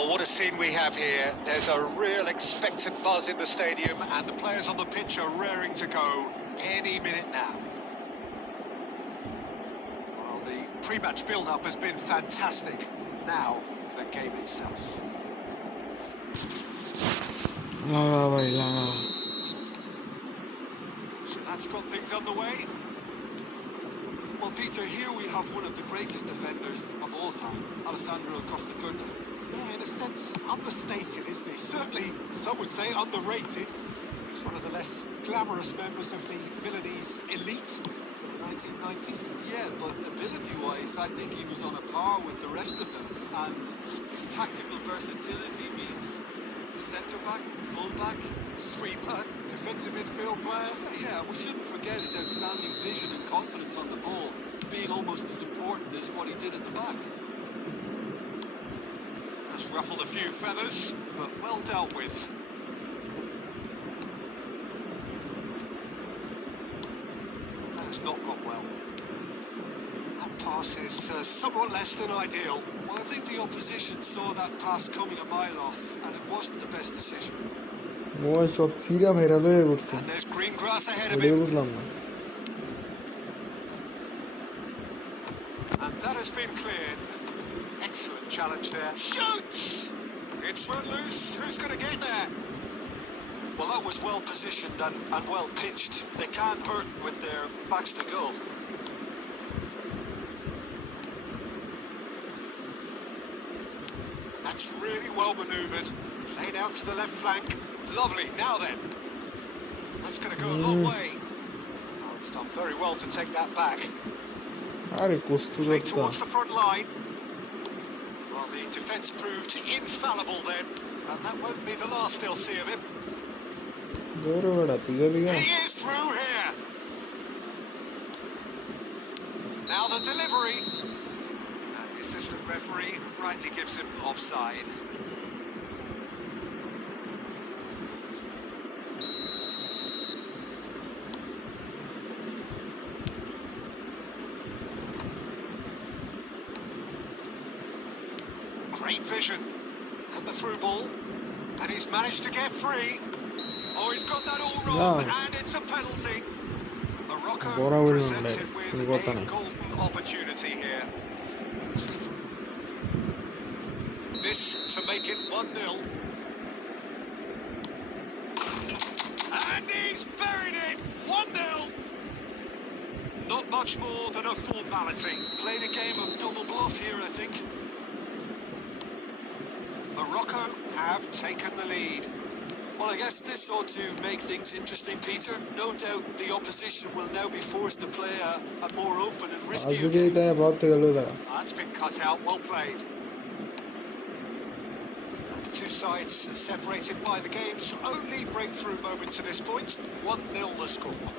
Well, what a scene we have here. There's a real expectant buzz in the stadium, and the players on the pitch are raring to go any minute now. Well, the Pre-match build-up has been fantastic. Now, the game itself. So that's got things underway. Well, Peter, here we have one of the greatest defenders of all time, Alessandro Costa Curta. Yeah, in a sense, understated, isn't he? Certainly, some would say underrated. He's one of the less glamorous members of the Milanese elite from the 1990s. Yeah, but ability-wise, I think he was on a par with the rest of them. And his tactical versatility means the centre-back, full-back, sweeper, defensive midfield player. Yeah, we shouldn't forget his outstanding vision and confidence on the ball, being almost as important as what he did at the back. That's ruffled a few feathers, but well dealt with. That has not gone well. That pass is somewhat less than ideal. Well, I think the opposition saw that pass coming a mile off, and it wasn't the best decision. And there's green grass ahead of him. And that has been cleared. Excellent challenge there. Shoots! It's run loose. Who's going to get there? Well, that was well positioned and well pitched. They can't hurt with their backs to goal. That's really well manoeuvred. Played out to the left flank. Lovely. Now then. That's going to go a long way. Oh, he's done very well to take that back. Played towards the front line. Well, the defence proved infallible then. And that won't be the last they'll see of him. He is through here. Now the delivery. And the assistant referee rightly gives him offside. Great vision. And the through ball. And he's managed to get free. Oh, he's got that all wrong, and it's a penalty. Morocco presented with a golden opportunity here. This to make it 1-0. And he's buried it! 1-0! Not much more than a formality. Played a game of double bluff here, I think. Morocco have taken the lead. Well, I guess this ought to make things interesting, Peter. No doubt the opposition will now be forced to play a more open and risky game. That's been cut out, well played. And the two sides separated by the game's only breakthrough moment to this point. 1-0 the score.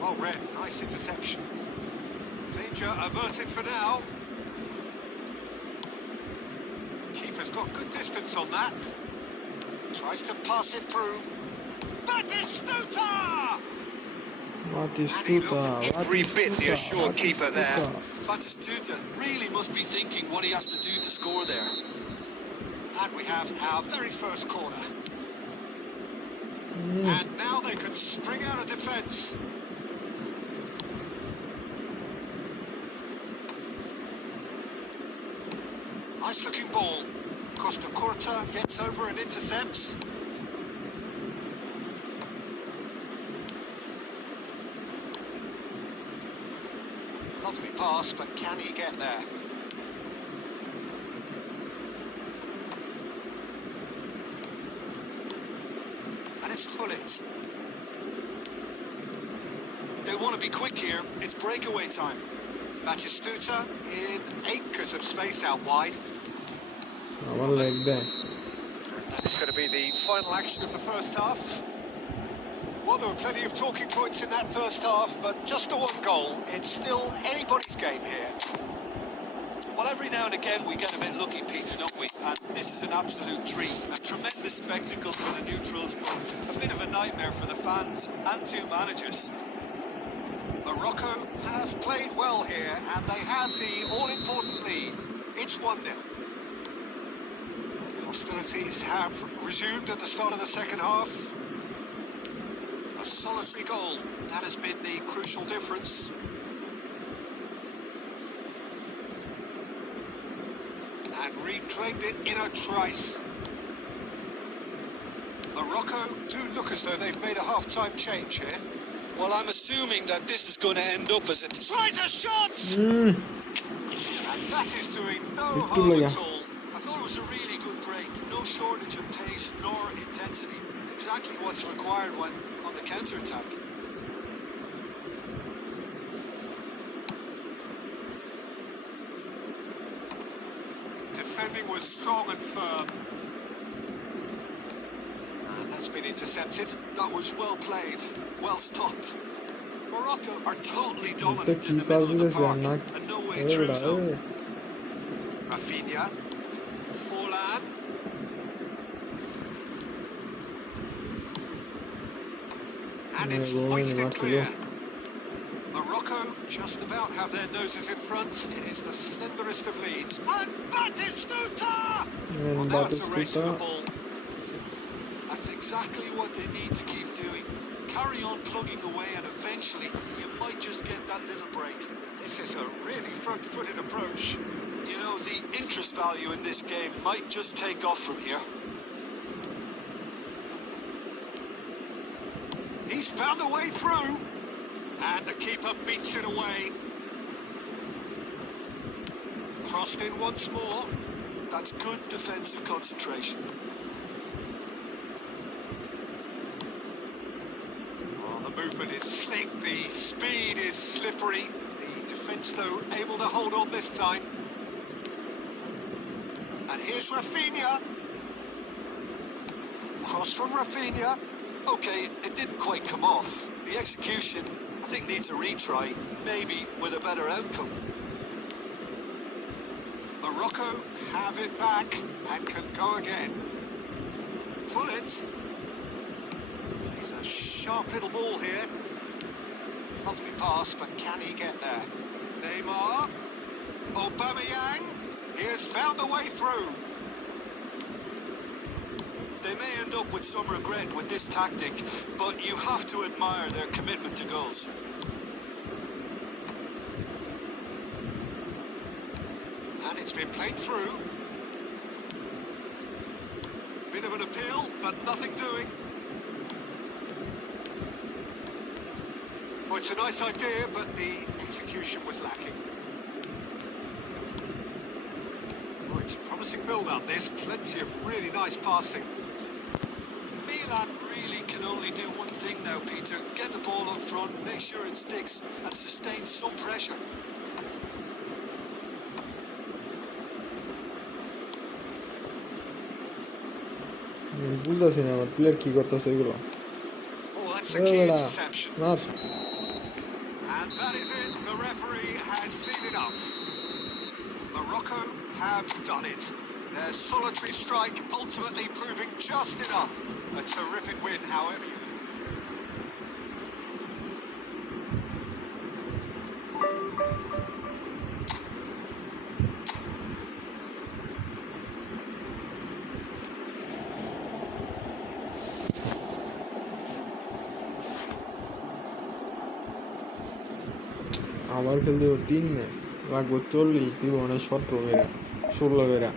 Well read, nice interception. Danger averted for now. Keeper's got good distance on that. Tries to pass it through. Batistuta! And he looked every bit the assured keeper there. Batistuta really must be thinking what he has to do to score there. And we have our very first corner. And now they can spring out of defence. Nice looking ball. Costa Curta gets over and intercepts. Lovely pass, but can he get there? And it's Gullit. They want to be quick here. It's breakaway time. Batistuta in acres of space out wide. That is going to be the final action of the first half. Well, there were plenty of talking points in that first half, but just the one goal. It's still anybody's game here. Well, every now and again we get a bit lucky, Peter, don't we? And this is an absolute treat. A tremendous spectacle for the neutrals, but a bit of a nightmare for the fans and two managers. Morocco have played well here, and they have the all-important lead. It's 1-0. Hostilities have resumed at the start of the second half. A solitary goal. That has been the crucial difference. And reclaimed it in a trice. Morocco do look as though they've made a half-time change here. Well, I'm assuming that this is going to end up as a... Tries a shot! And that is doing no harm at all. I thought it was a really good break. No shortage of pace nor intensity. Exactly what's required when on the counter-attack. Defending was strong and firm. And that's been intercepted. That was well played, well stopped. Morocco are totally dominant in the middle of the park, and no way through zone. Rafinha, Forlan. And it's hoisted clear. Morocco just about have their noses in front. It is the slenderest of leads. And Batistuta! Well, now it's a race for the ball. That's exactly what they need to keep doing. Carry on plugging away, and eventually you might just get that little break. This is a really front-footed approach. You know, the interest value in this game might just take off from here. He's found a way through. And the keeper beats it away. Crossed in once more. That's good defensive concentration. Well, the movement is slick, the speed is slippery. The defence, though, able to hold on this time. And here's Rafinha. Cross from Rafinha. Okay, it didn't quite come off. The execution, I think, needs a retry, maybe with a better outcome. Morocco have it back and can go again. Fullet plays a sharp little ball here. Lovely pass, but can he get there? Neymar, Aubameyang, he has found a way through. They may end up with some regret with this tactic, but you have to admire their commitment to goals. And it's been played through. Bit of an appeal, but nothing doing. Well, it's a nice idea, but the execution was lacking. Oh, it's a promising build-up, this. Plenty of really nice passing. Milan really can only do one thing now, Peter. Get the ball up front, make sure it sticks, and sustain some pressure. বুঝতেছি না আমার player কি করতেছে এগুলো Oh, that's a key interception. And that is it. The referee has seen enough. Morocco have done it. Their solitary strike ultimately proving just enough. A terrific win, however you... আমার খেলতে 3 match লাগবে 40 দিব না 17 Bera 16 Bera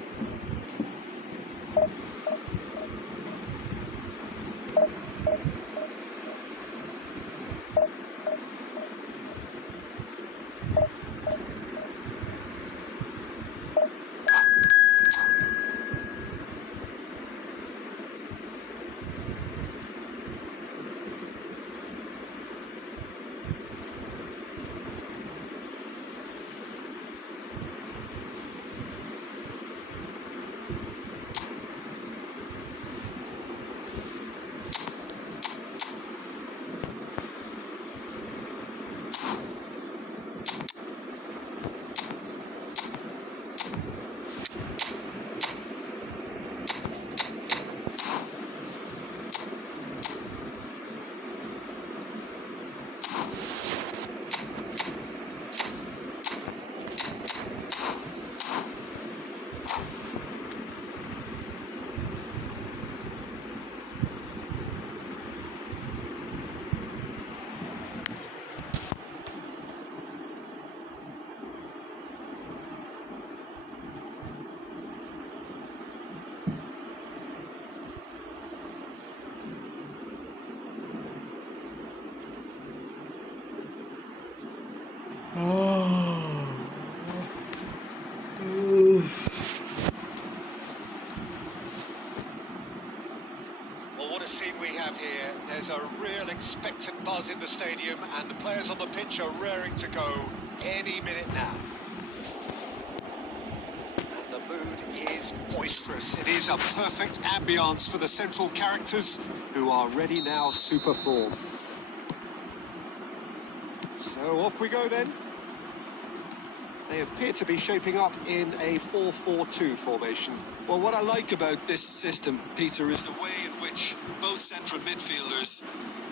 There's a real expectant buzz in the stadium, and the players on the pitch are raring to go any minute now. And the mood is boisterous. It is a perfect ambience for the central characters, who are ready now to perform. So off we go then. They appear to be shaping up in a 4-4-2 formation. Well, what I like about this system, Peter, is the way in which both central midfielders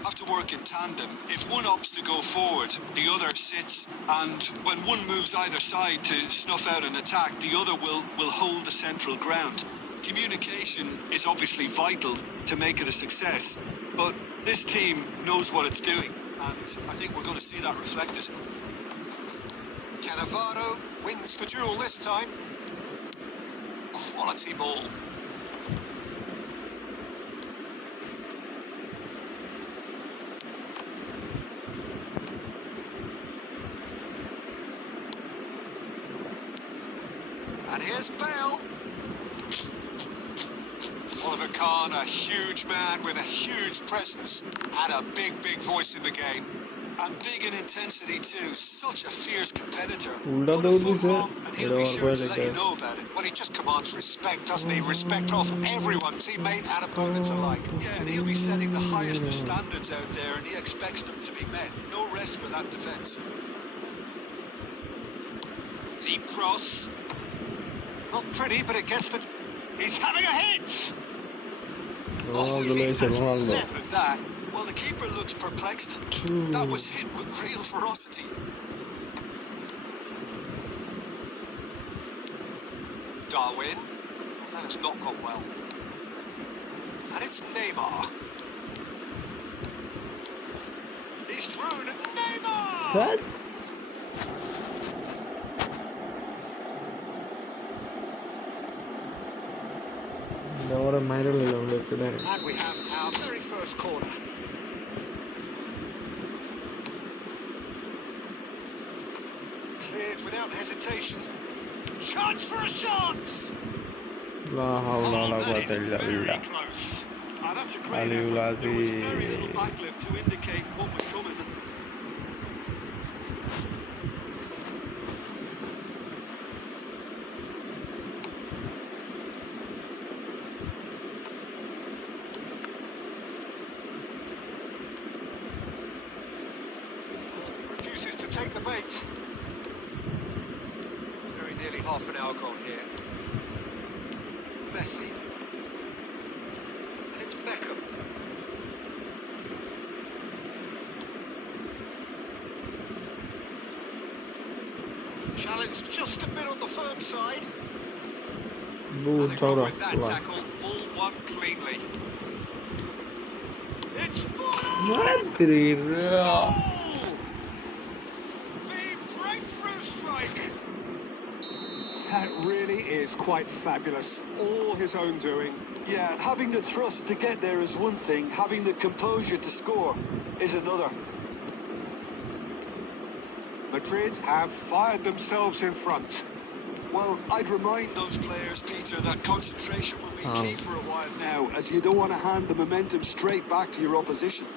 have to work in tandem. If one opts to go forward, the other sits, and when one moves either side to snuff out an attack, the other will hold the central ground. Communication is obviously vital to make it a success, but this team knows what it's doing, and I think we're going to see that reflected. Cannavaro wins the duel this time. Quality ball. And here's Bale. Oliver Kahn, a huge man with a huge presence and a big voice in the game. And big in intensity too. Such a fierce competitor. Ulda Put a dawd foot se wrong and he'll be sure to let you know about it. Well, he just commands respect, doesn't he? Respect off everyone, teammate and opponents alike. Yeah, and he'll be setting the highest of standards out there, and he expects them to be met. No rest for that defence. Deep cross. Not pretty, but it gets the... He's having a hit! He has levered that. Well, the keeper looks perplexed. That was hit with real ferocity. Darwin. Well, that has not gone well. And it's Neymar. He's thrown. Neymar! What? And we have our very first corner. Cleared without hesitation. Chance for a shot! La hawla wala quwwata illa Very billah. close. That's a great effort. There was very little backlift to indicate what was coming. Refuses to take the bait. It's very nearly half an hour gone here. Messi. And it's Beckham. Challenge just a bit on the firm side. And they go with that tackle. Ball won cleanly. It's full! The breakthrough strike. That really is quite fabulous. All his own doing. Yeah, and having the thrust to get there is one thing. Having the composure to score is another. Madrid have fired themselves in front. Well, I'd remind those players, Peter, that concentration will be key for a while now, as you don't want to hand the momentum straight back to your opposition.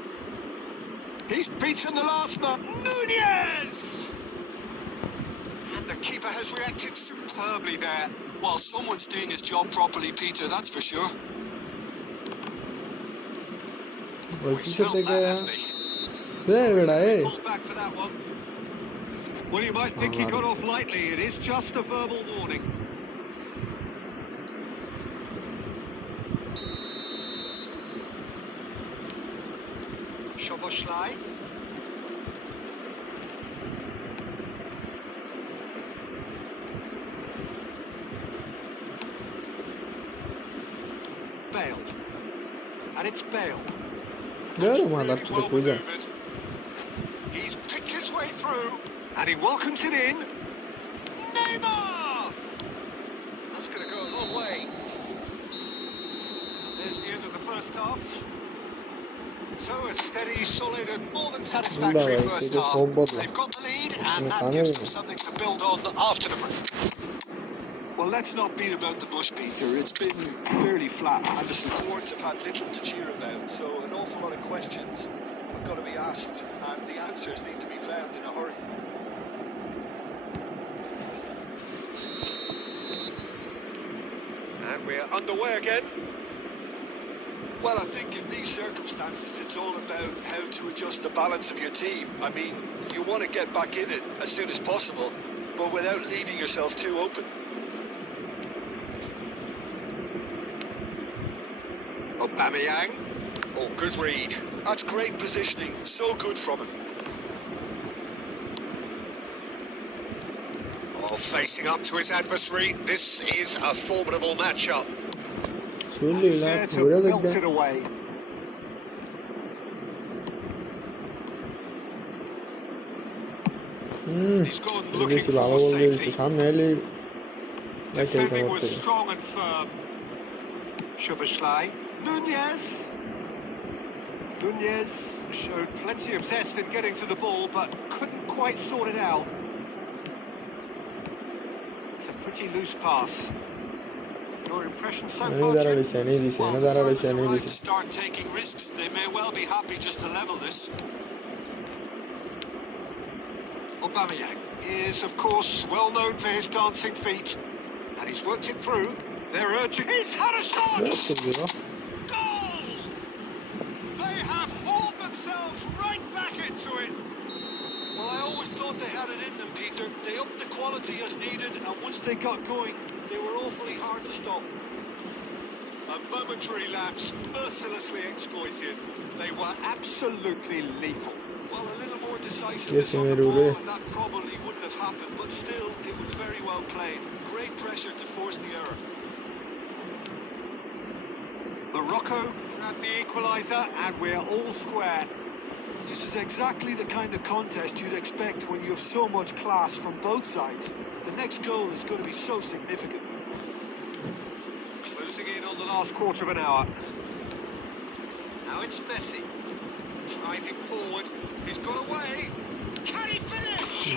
He's beaten the last man. Nunez! And the keeper has reacted superbly there. Well, someone's doing his job properly, Peter, that's for sure. He's felt that, hasn't he? Pulled back for that one. Well, you might think he got off lightly. It is just a verbal warning. Szoboszlai. Bale. And it's Bale. Really well maneuvered. He's picked his way through. And he welcomes it in. Neymar! That's going to go a long way. There's the end of the first half. So a steady, solid and more than satisfactory first half. They've got the lead and that gives them something to build on after the break. Well, Well, let's not beat about the bush, Peter. It's been fairly flat, and the support have had little to cheer about. So an awful lot of questions have got to be asked, and the answers need to be found in a hurry. And we're underway again. Well, I think in these circumstances, it's all about how to adjust the balance of your team. I mean, you want to get back in it as soon as possible, but without leaving yourself too open. Aubameyang. Oh, good read. That's great positioning. So good from him. Oh, facing up to his adversary. This is a formidable matchup. He's there to belt it away. He's gone looking for safety. Defending was strong and firm. Szoboszlai. Nunez showed plenty of zest in getting to the ball, but couldn't quite sort it out. It's a pretty loose pass. Your impression so far, Jim? Well, the time has arrived to start taking risks. They may well be happy just to level this. Aubameyang is, of course, well known for his dancing feet, and he's worked it through. They're urging. He's had a shot! Goal! They have hauled themselves right back into it. Well, I always thought they had it in them, Peter. They upped the quality as needed, and once they got going, they were awfully hard to stop. A momentary lapse mercilessly exploited. They were absolutely lethal. Well, a little more decisiveness on the ball, and that probably wouldn't have happened, but still, it was very well played. Great pressure to force the error. Morocco grabbed the equaliser, and we're all square. This is exactly the kind of contest you'd expect when you have so much class from both sides. The next goal is going to be so significant. Closing in on the last quarter of an hour. Now it's Messi. Driving forward. He's got away. Can he finish?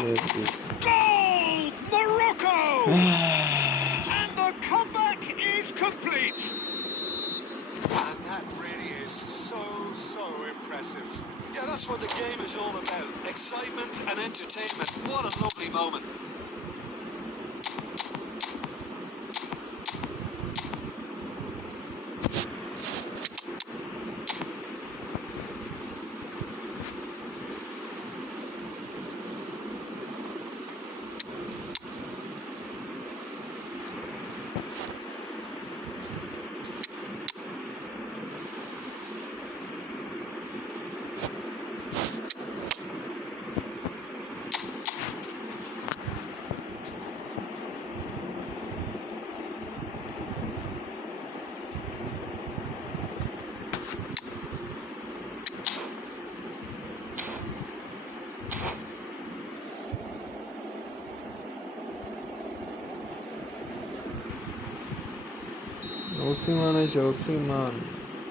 Goal! Morocco! And the comeback is complete. And that really is so impressive. Yeah, that's what the game is all about. Excitement and entertainment. What a lovely moment.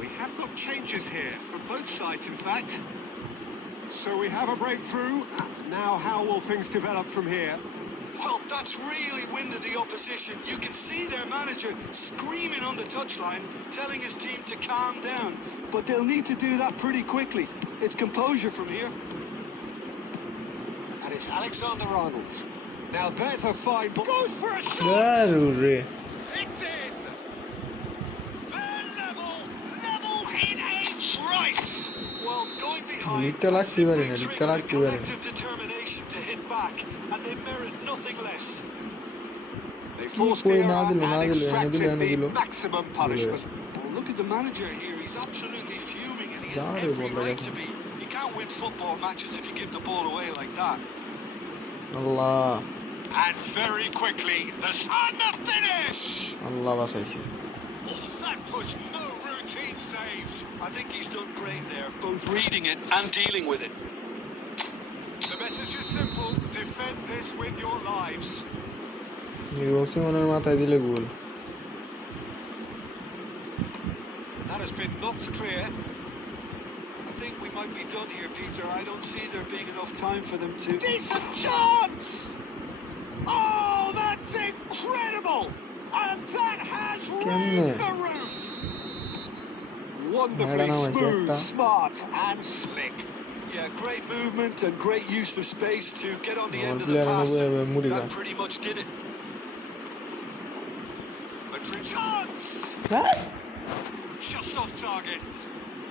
We have got changes here from both sides, in fact. So we have a breakthrough. Now how will things develop from here? Well, that's really winded the opposition. You can see their manager screaming on the touchline, telling his team to calm down. But they'll need to do that pretty quickly. It's composure from here. And it's Alexander-Arnold. Now there's a fine ball. Goes for a shot! It's in! They're level in age. Right! Well, going behind is simply triggering a collective determination to hit back, and they merit nothing less. They forced the error and extracted the maximum punishment. Well, look at the manager here. He's absolutely fuming, and he has every right to be. You can't win football matches if you give the ball away like that. Allah. And very quickly, the finish! Allah vasayshi. Oh, that was no routine save. I think he's done great there, both reading it and dealing with it. The message is simple: defend this with your lives. That has been knocked clear. I think we might be done here, Peter. I don't see there being enough time for them to... Decent chance! Oh, that's incredible! And that has raised the roof. Wonderfully smooth, smart and slick. Yeah, great movement and great use of space to get on the end of the pass. That pretty much did it. A chance! Just off target.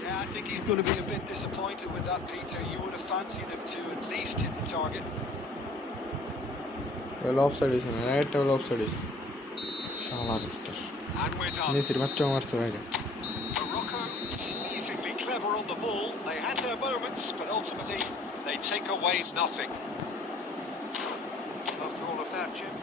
Yeah, I think he's going to be a bit disappointed with that, Peter. You would have fancied him to at least hit the target. Well, offside is right. Well, offside is. And we're done. Morocco, pleasingly clever on the ball. They had their moments, but ultimately they take away nothing. After all of that, Jim.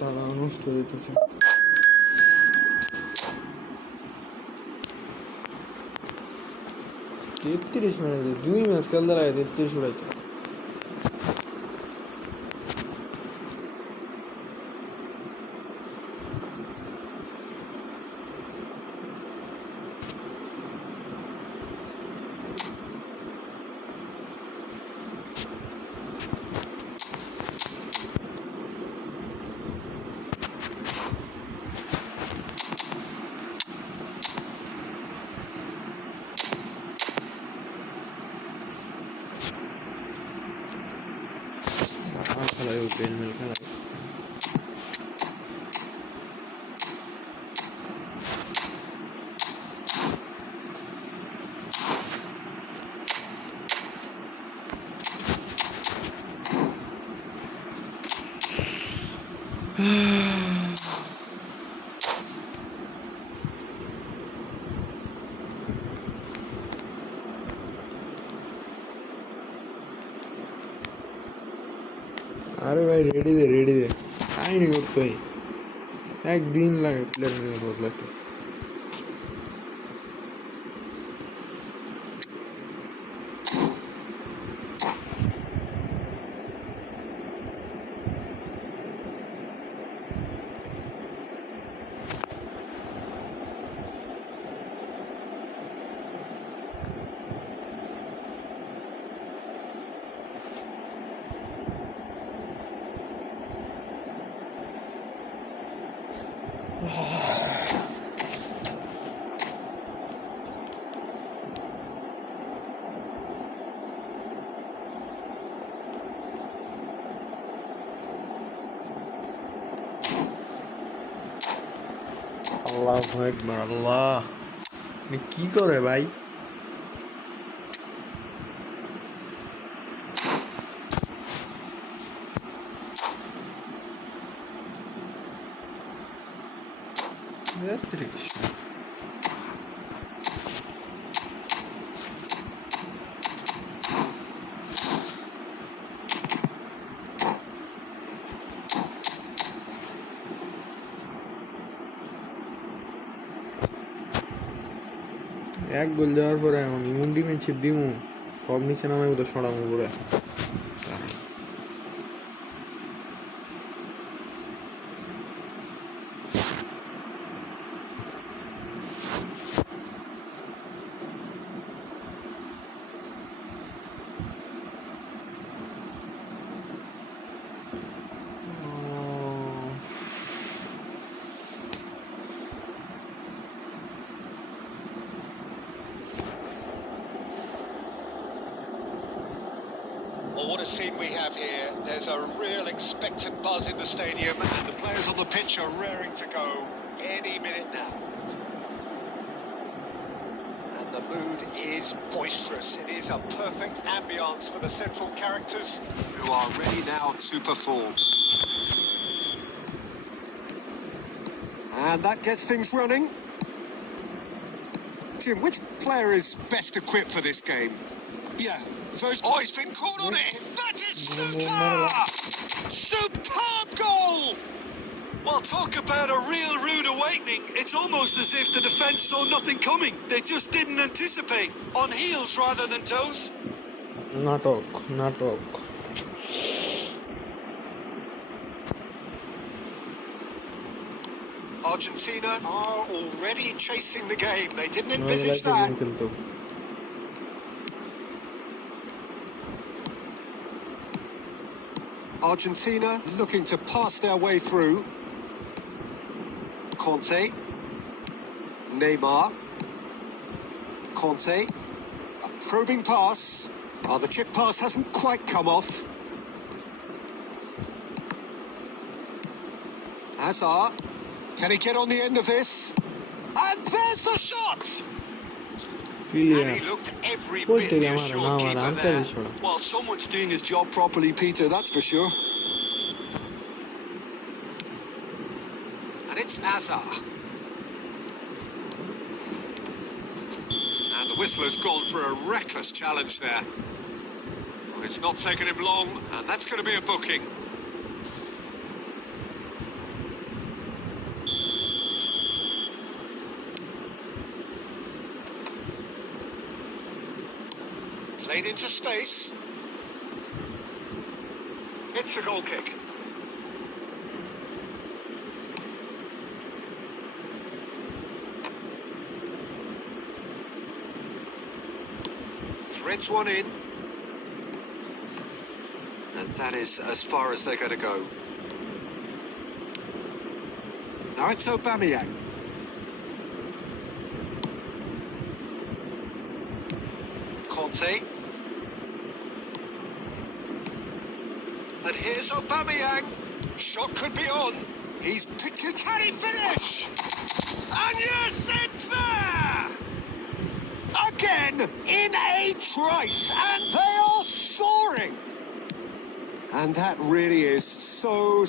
তারা নষ্ট হয়ে যেতেছে তেত্রিশ মিনিটে 2 match খেলতে লাগে 33 উড়াইতে খেলায় বেলমেল খেলায় अरे भाई रेडी दे काय नाही करतोय एक दिन लागे प्लेयर बदलाते আল্লাহু আকবার আল্লাহ কি করে ভাই Beatriz এক গোল দেওয়ার পরে এখন ইমুন্ডি মেনশিপ দিমু সব নিচে নামাই ওদের সরামু পুরো Well, what a scene we have here. There's a real expectant buzz in the stadium and the players on the pitch are raring to go any minute now. And the mood is boisterous. It is a perfect ambience for the central characters who are ready now to perform. And that gets things running. Jim, which player is best equipped for this game? Yeah. Oh, he's been caught on it! That is Suter! Superb goal! Well, talk about a real rude awakening. It's almost as if the defence saw nothing coming. They just didn't anticipate. On heels rather than toes. নাটক নাটক Argentina are already chasing the game. They didn't নয় envisage বেলায় that. Game খেলতো Argentina looking to pass their way through. Conte. Neymar. Conte. A probing pass. Oh, the chip pass hasn't quite come off. Hazard. Can he get on the end of this? And there's the shot! And he looked every bit reassured keeper there. Well, someone's doing his job properly, Peter, that's for sure. And it's Hazard. And the whistler's gone for a reckless challenge there. Well, it's not taken him long, and that's going to be a booking. Played into space. It's a goal kick. Threads one in. And that is as far as they're going to go. Now it's Aubameyang. Conte. And here's Aubameyang. Shot could be on. He's picked it. Can he finish? And yes, it's there! Again, in a trice, and they are soaring. And that really is so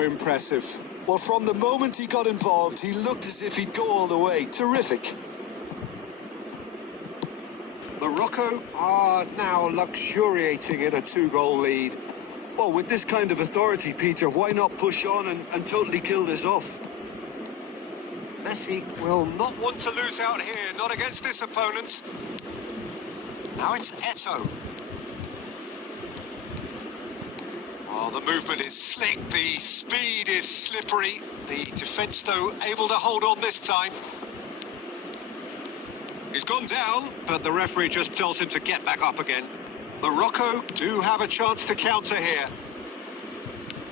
impressive. Well, from the moment he got involved, he looked as if he'd go all the way. Terrific. Morocco are now luxuriating in a 2-goal lead. Well, with this kind of authority, Peter, why not push on and totally kill this off? Messi will not want to lose out here, not against this opponent. Now it's Eto'o. Oh, the movement is slick, the speed is slippery. The defence, though, able to hold on this time. He's gone down, but the referee just tells him to get back up again. Morocco do have a chance to counter here.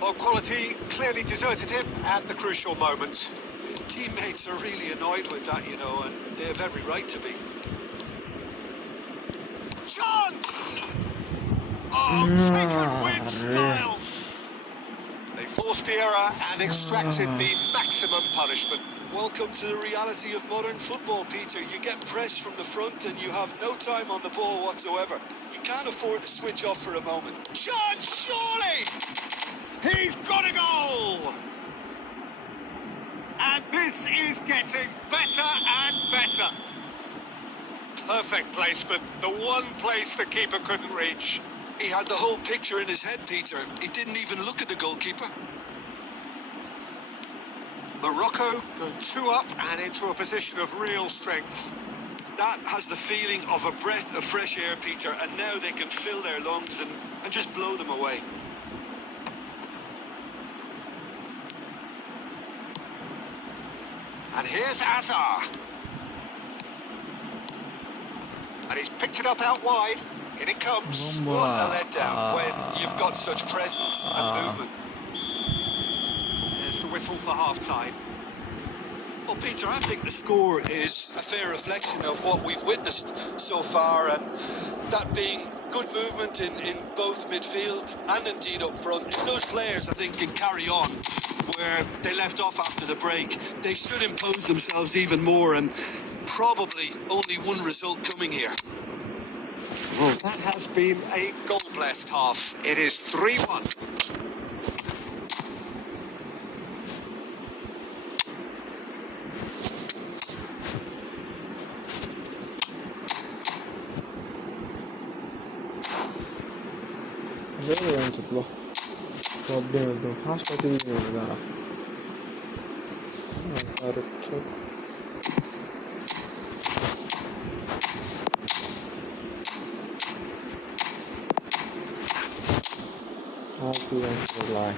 Well, quality clearly deserted him at the crucial moment. His teammates are really annoyed with that, you know, and they have every right to be. Chance! Oh, taken with style! They forced the error and extracted the maximum punishment. Welcome to the reality of modern football, Peter. You get pressed from the front and you have no time on the ball whatsoever. You can't afford to switch off for a moment. Chance, surely! He's got a goal! And this is getting better and better. Perfect placement, the one place the keeper couldn't reach. He had the whole picture in his head, Peter. He didn't even look at the goalkeeper. Morocco go 2 up and into a position of real strength. That has the feeling of a breath of fresh air, Peter, and now they can fill their lungs and just blow them away. And here's Hazard. And he's picked it up out wide. In it comes. What a letdown when you've got such presence and movement. There's the whistle for half-time. Well, Peter, I think the score is a fair reflection of what we've witnessed so far, and that being good movement in both midfield and indeed up front. If those players, I think, can carry on where they left off after the break, they should impose themselves even more, and probably only one result coming here. Well, that has been a goal-blessed half. It is 3-1. Very well, problem. Fast çok. Line.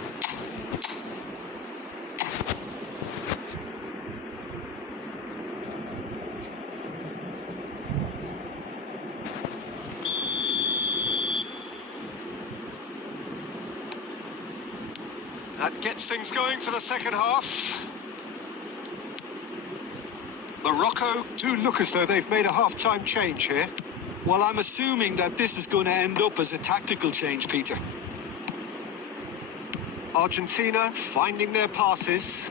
That gets things going for the second half. Morocco do look as though they've made a half-time change here. Well, I'm assuming that this is going to end up as a tactical change, Peter. Argentina finding their passes.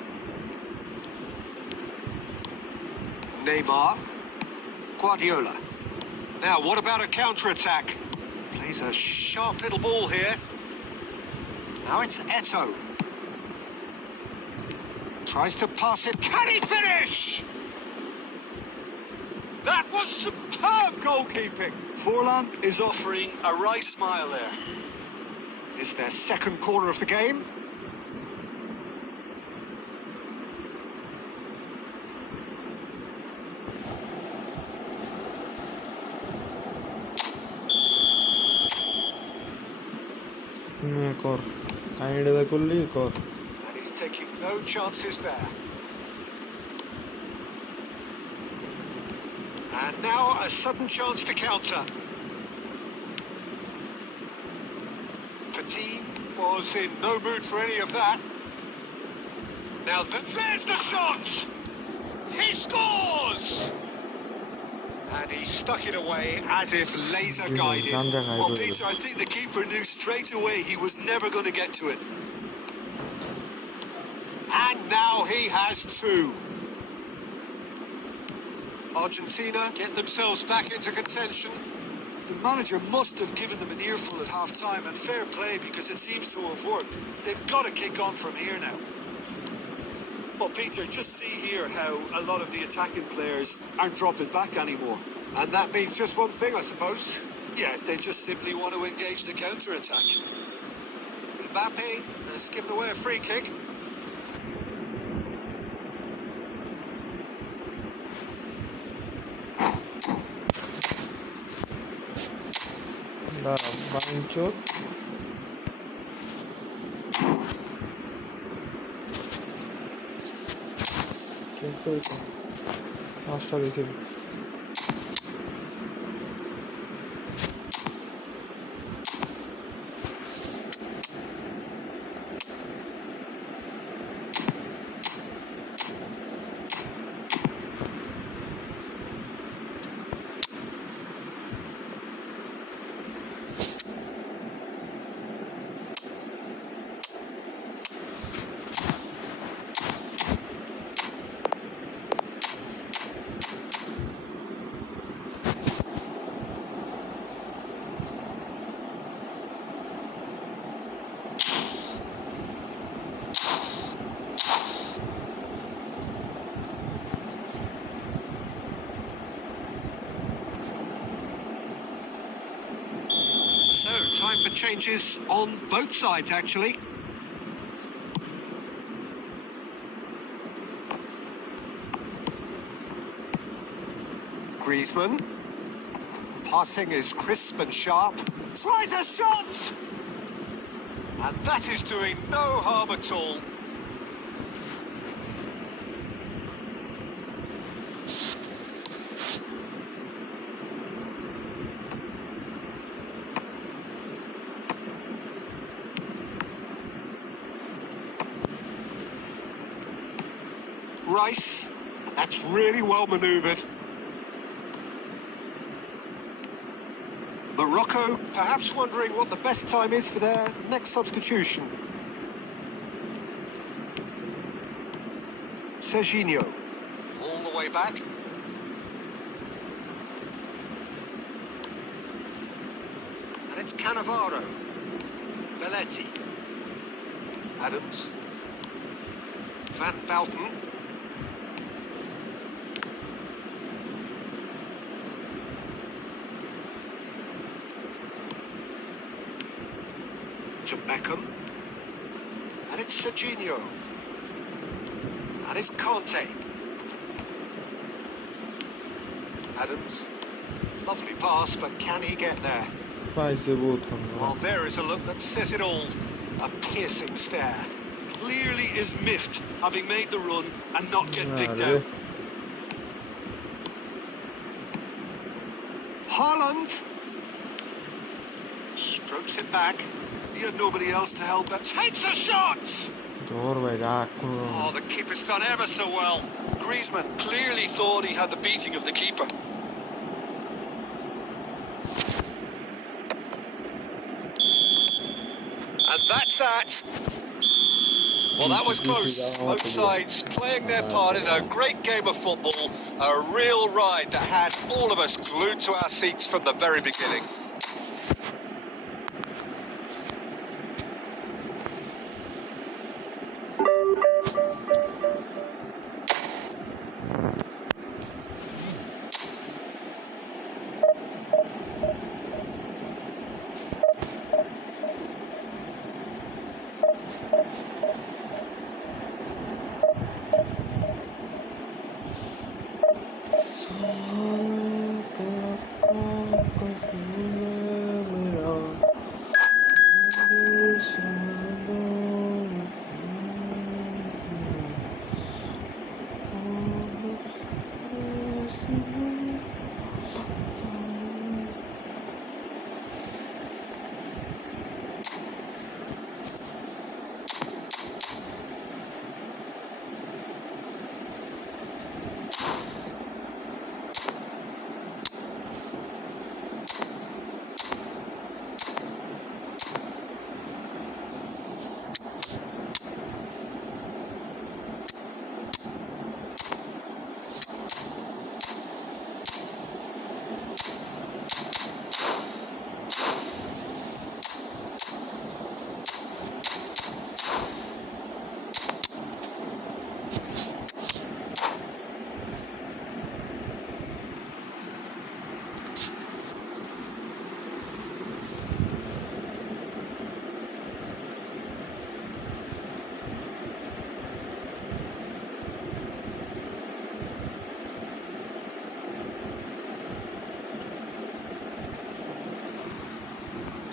Neymar. Guardiola. Now, what about a counter-attack? Plays a sharp little ball here. Now it's Eto'o. Tries to pass it. Can he finish? That was superb goalkeeping. Forlan is offering a wry smile there. Is their second corner of the game. কর kinda করলি কর And he's taking no chances there. And now a sudden chance to counter. Petit was in no mood for any of that. Now there's the shot! He scores! And he stuck it away as if laser guided. Well, Peter, I think the keeper knew straight away he was never going to get to it. And now he has two. Argentina get themselves back into contention. The manager must have given them an earful at half-time, and fair play because it seems to have worked. They've got to kick on from here now. Well, Peter, just see here how a lot of the attacking players aren't dropping back anymore. And that means just one thing, I suppose. Yeah, they just simply want to engage the counter-attack. Mbappe has given away a free kick. Banchot. Change করে তো পাঁচটা দেখি Time for changes on both sides, actually. Griezmann. Passing is crisp and sharp. Tries a shot! And that is doing no harm at all. Rice, that's really well manoeuvred. Morocco perhaps wondering what the best time is for their next substitution. Serginho, all the way back. And it's Cannavaro, Belletti, Adams, Van Belten. To Beckham, and it's Serginho, and it's Conte. Adams. Lovely pass, but can he get there? Faz ser boot Well, there is a look that says it all. A piercing stare. Clearly is miffed, having made the run and not get picked Nerede? out. Haaland Strokes it back. He had nobody else to help him. Takes a shot! Doğru be Oh, the keeper's done ever so well. Griezmann clearly thought he had the beating of the keeper. And that's that. Well, that was close. Both sides playing their part in a great game of football. A real ride that had all of us glued to our seats from the very beginning.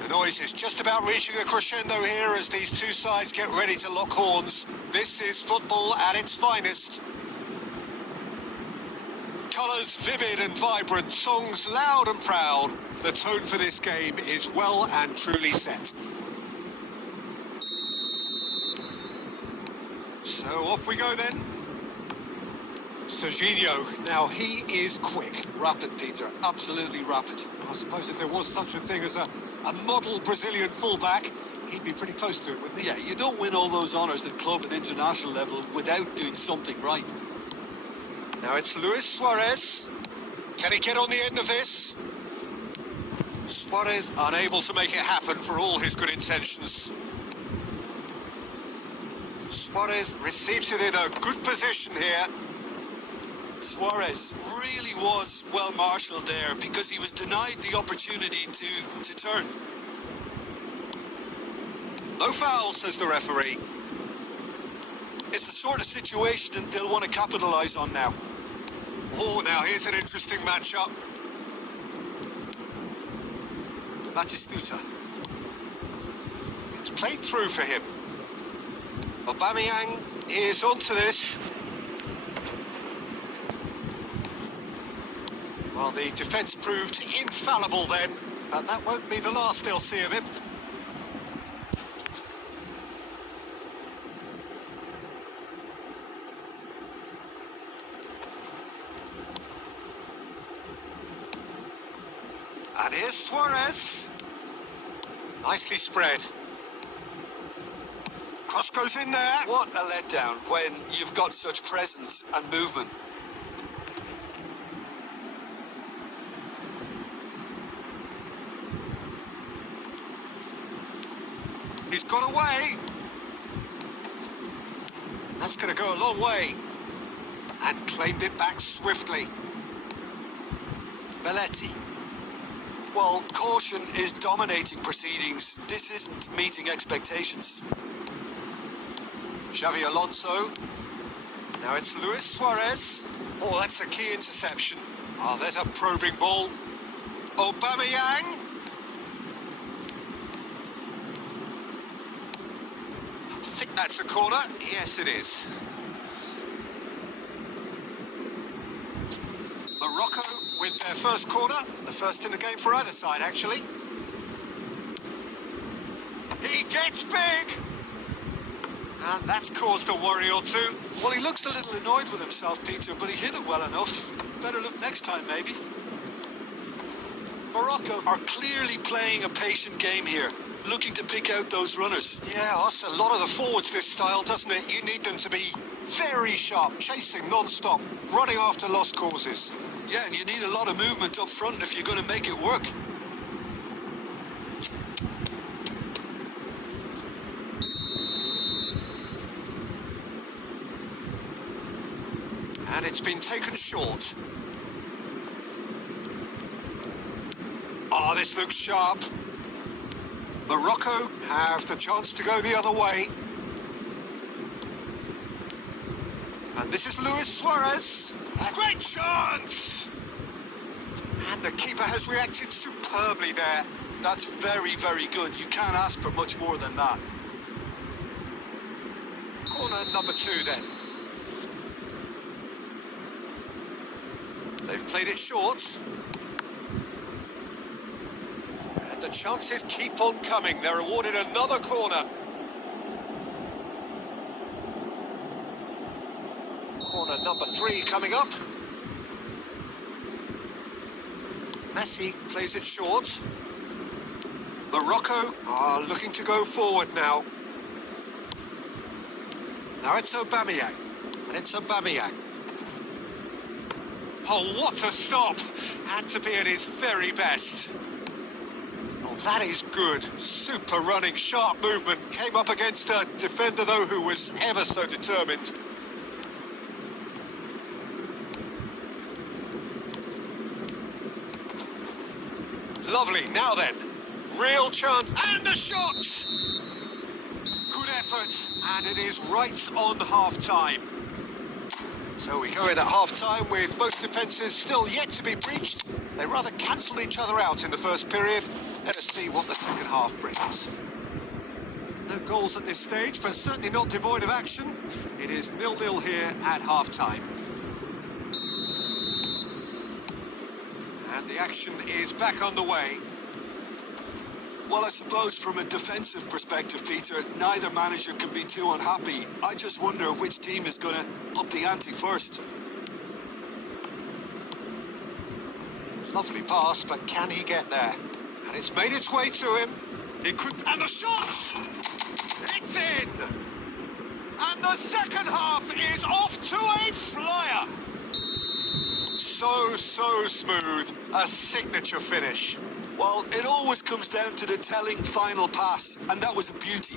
The noise is just about reaching a crescendo here as these two sides get ready to lock horns. This is football at its finest. Colours vivid and vibrant, songs loud and proud. The tone for this game is well and truly set. So off we go then. Serginho, now he is quick. Rapid, Peter, absolutely rapid. I suppose if there was such a thing as a model Brazilian fullback, he'd be pretty close to it, wouldn't he? Yeah, you don't win all those honours at club and international level without doing something right. Now it's Luis Suarez. Can he get on the end of this? Suarez unable to make it happen for all his good intentions. Suarez receives it in a good position here. Suarez really was well marshalled there because he was denied the opportunity to turn. No foul, says the referee. It's the sort of situation they'll want to capitalise on now. Oh, now here's an interesting matchup. Batistuta. It's played through for him. Aubameyang is onto this. Well, the defence proved infallible then, and that won't be the last they'll see of him. And here's Suarez. Nicely spread. Cross goes in there. What a letdown when you've got such presence and movement. He's got away. That's going to go a long way. And claimed it back swiftly. Belletti. Well, caution is dominating proceedings. This isn't meeting expectations. Xavi Alonso. Now it's Luis Suarez. Oh, that's a key interception. Oh, there's a probing ball. Aubameyang. I think that's a corner. Yes, it is. Morocco with their first corner. The first in the game for either side, actually. He gets big. And that's caused a worry or two. Well, he looks a little annoyed with himself, Peter, but he hit it well enough. Better look next time, maybe. Morocco are clearly playing a patient game here, looking to pick out those runners. Yeah, that's a lot of the forwards, this style, doesn't it? You need them to be very sharp, chasing non-stop, running after lost causes. Yeah, and you need a lot of movement up front if you're going to make it work. And it's been taken short. Oh, this looks sharp. Morocco have the chance to go the other way. And this is Luis Suarez. A great chance! And the keeper has reacted superbly there. That's very, very good. You can't ask for much more than that. Corner number 2 then. They've played it short. And the chances keep on coming. They're awarded another corner. Corner number 3 coming up. Messi plays it short. Morocco are looking to go forward now. Now it's Aubameyang. And it's Aubameyang. Oh, what a stop! Had to be at his very best. Oh, that is good. Super running, sharp movement. Came up against a defender, though, who was ever so determined. Lovely. Now then, real chance. And the shot! Good effort. And it is right on half-time. So we go in at half-time with both defences still yet to be breached. They rather cancelled each other out in the first period. Let us see what the second half brings. No goals at this stage, but certainly not devoid of action. It is 0-0 here at half-time. And the action is back on the way. Well, I suppose from a defensive perspective, Peter, neither manager can be too unhappy. I just wonder which team is going to up the ante first. Lovely pass, but can he get there? And it's made its way to him. It could... And the shot! It's in! And the second half is off to a flyer! So smooth. A signature finish. Well, it always comes down to the telling final pass, and that was a beauty.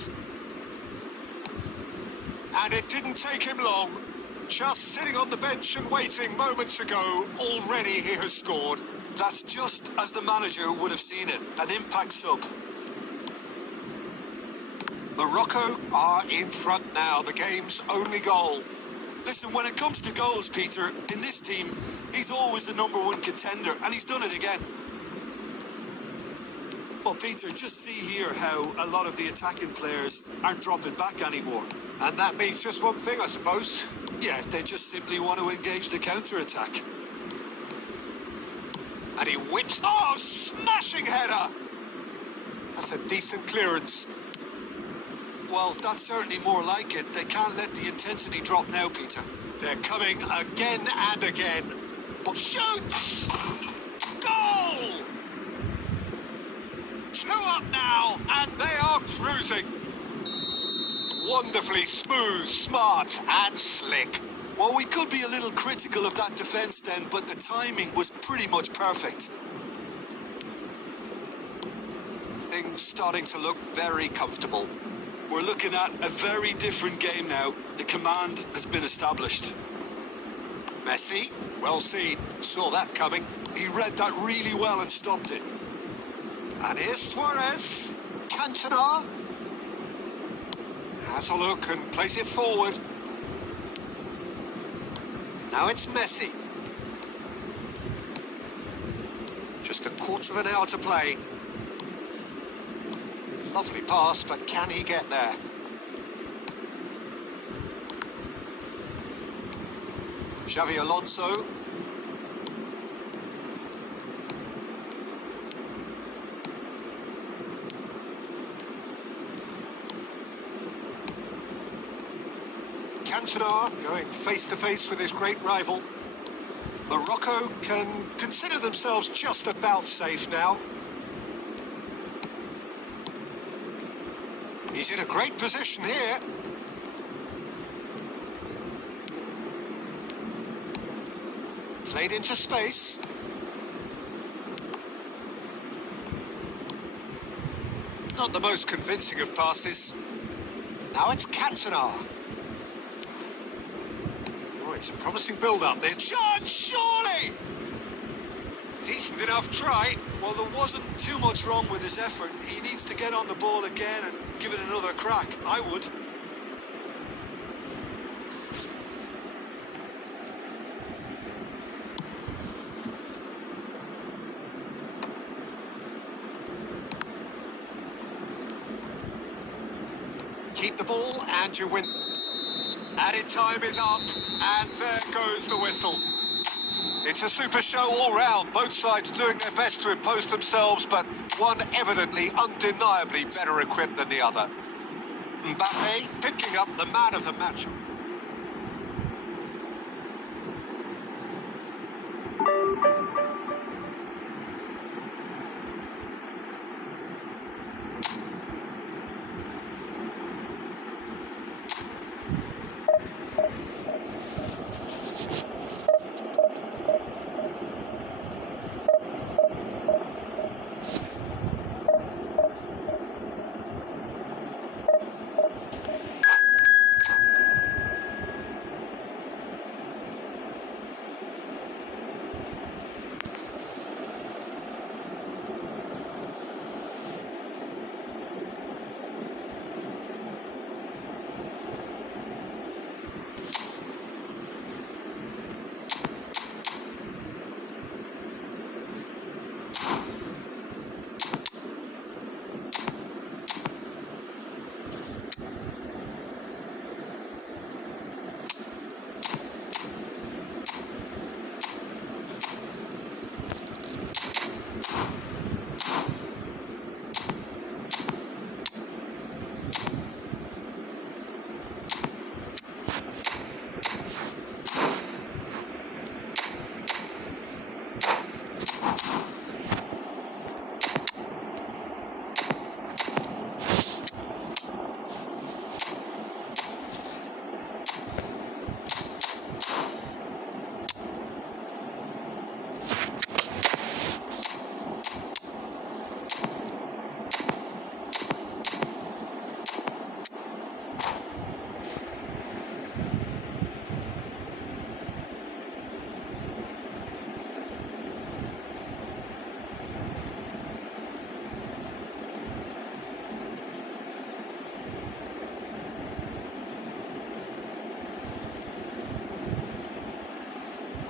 And it didn't take him long. Just sitting on the bench and waiting moments ago, already he has scored. That's just as the manager would have seen it, an impact sub. Morocco are in front now, the game's only goal. Listen, when it comes to goals, Peter, in this team, he's always the #1 contender, and he's done it again. Well, Peter, just see here how a lot of the attacking players aren't dropping back anymore. And that means just one thing, I suppose. Yeah, they just simply want to engage the counter-attack. And he whips... Oh, smashing header! That's a decent clearance. Well, that's certainly more like it. They can't let the intensity drop now, Peter. They're coming again and again. Shoots! Goal! 2 up now, and they are cruising. Wonderfully smooth, smart, and slick. Well, we could be a little critical of that defence then, but the timing was pretty much perfect. Things starting to look very comfortable. We're looking at a very different game now. The command has been established. Messi, well seen, saw that coming. He read that really well and stopped it. And here's Suarez. Cantona has a look and plays it forward. Now it's Messi. Just a quarter of an hour to play. Lovely pass, but can he get there? Xavi Alonso. Cantona going face-to-face with his great rival. Morocco can consider themselves just about safe now. He's in a great position here. Played into space. Not the most convincing of passes. Now it's Cantona. Oh, it's a promising build-up. There's chance, surely! Decent enough try. Well, there wasn't too much wrong with his effort. He needs to get on the ball again and give it another crack. I would. Keep the ball and you win. Added time is up, and there goes the whistle. It's a super show all round, both sides doing their best to impose themselves, but one evidently, undeniably better equipped than the other. Mbappe picking up the man of the match.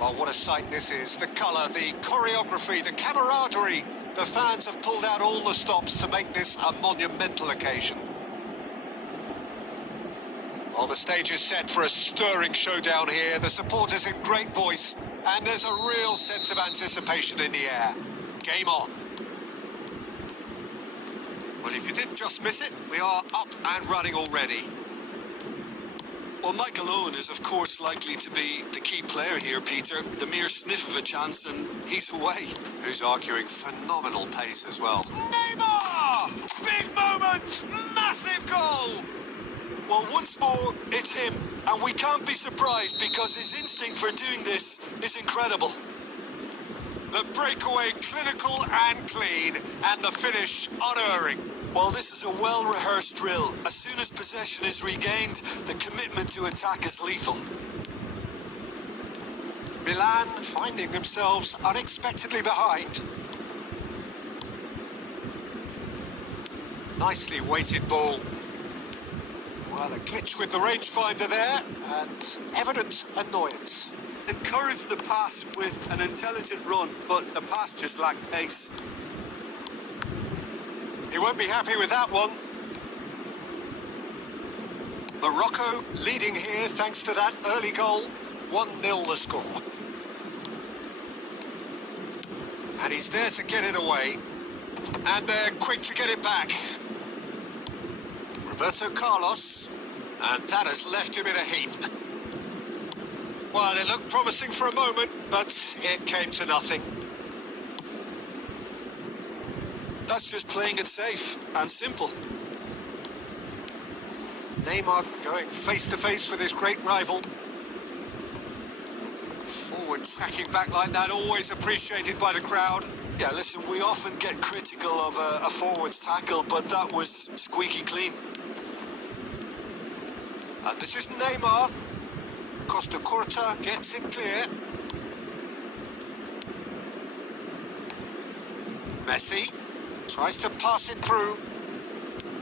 Oh, what a sight this is. The colour, the choreography, the camaraderie. The fans have pulled out all the stops to make this a monumental occasion. Well, the stage is set for a stirring showdown here. The supporters in great voice, and there's a real sense of anticipation in the air. Game on. Well, if you did just miss it, we are up and running already. Well, Michael Owen is, of course, likely to be the key player here, Peter. The mere sniff of a chance and he's away. Who's arguing phenomenal pace as well. Neymar! Big moment! Massive goal! Well, once more, it's him. And we can't be surprised because his instinct for doing this is incredible. The breakaway clinical and clean, and the finish unerring. Well, this is a well-rehearsed drill. As soon as possession is regained, the commitment to attack is lethal. Milan finding themselves unexpectedly behind. Nicely weighted ball. Well, a glitch with the rangefinder there, and evident annoyance. And encouraged the pass with an intelligent run, but the pass just lacked pace. He won't be happy with that one. Morocco leading here thanks to that early goal. 1-0 the score. And he's there to get it away. And they're quick to get it back. Roberto Carlos. And that has left him in a heap. Well, it looked promising for a moment, but it came to nothing. That's just playing it safe and simple. Neymar going face-to-face with his great rival. Forward tracking back like that, always appreciated by the crowd. Yeah, listen, we often get critical of a forward's tackle, but that was squeaky clean. And this is Neymar. Costa Curta gets it clear. Messi tries to pass it through.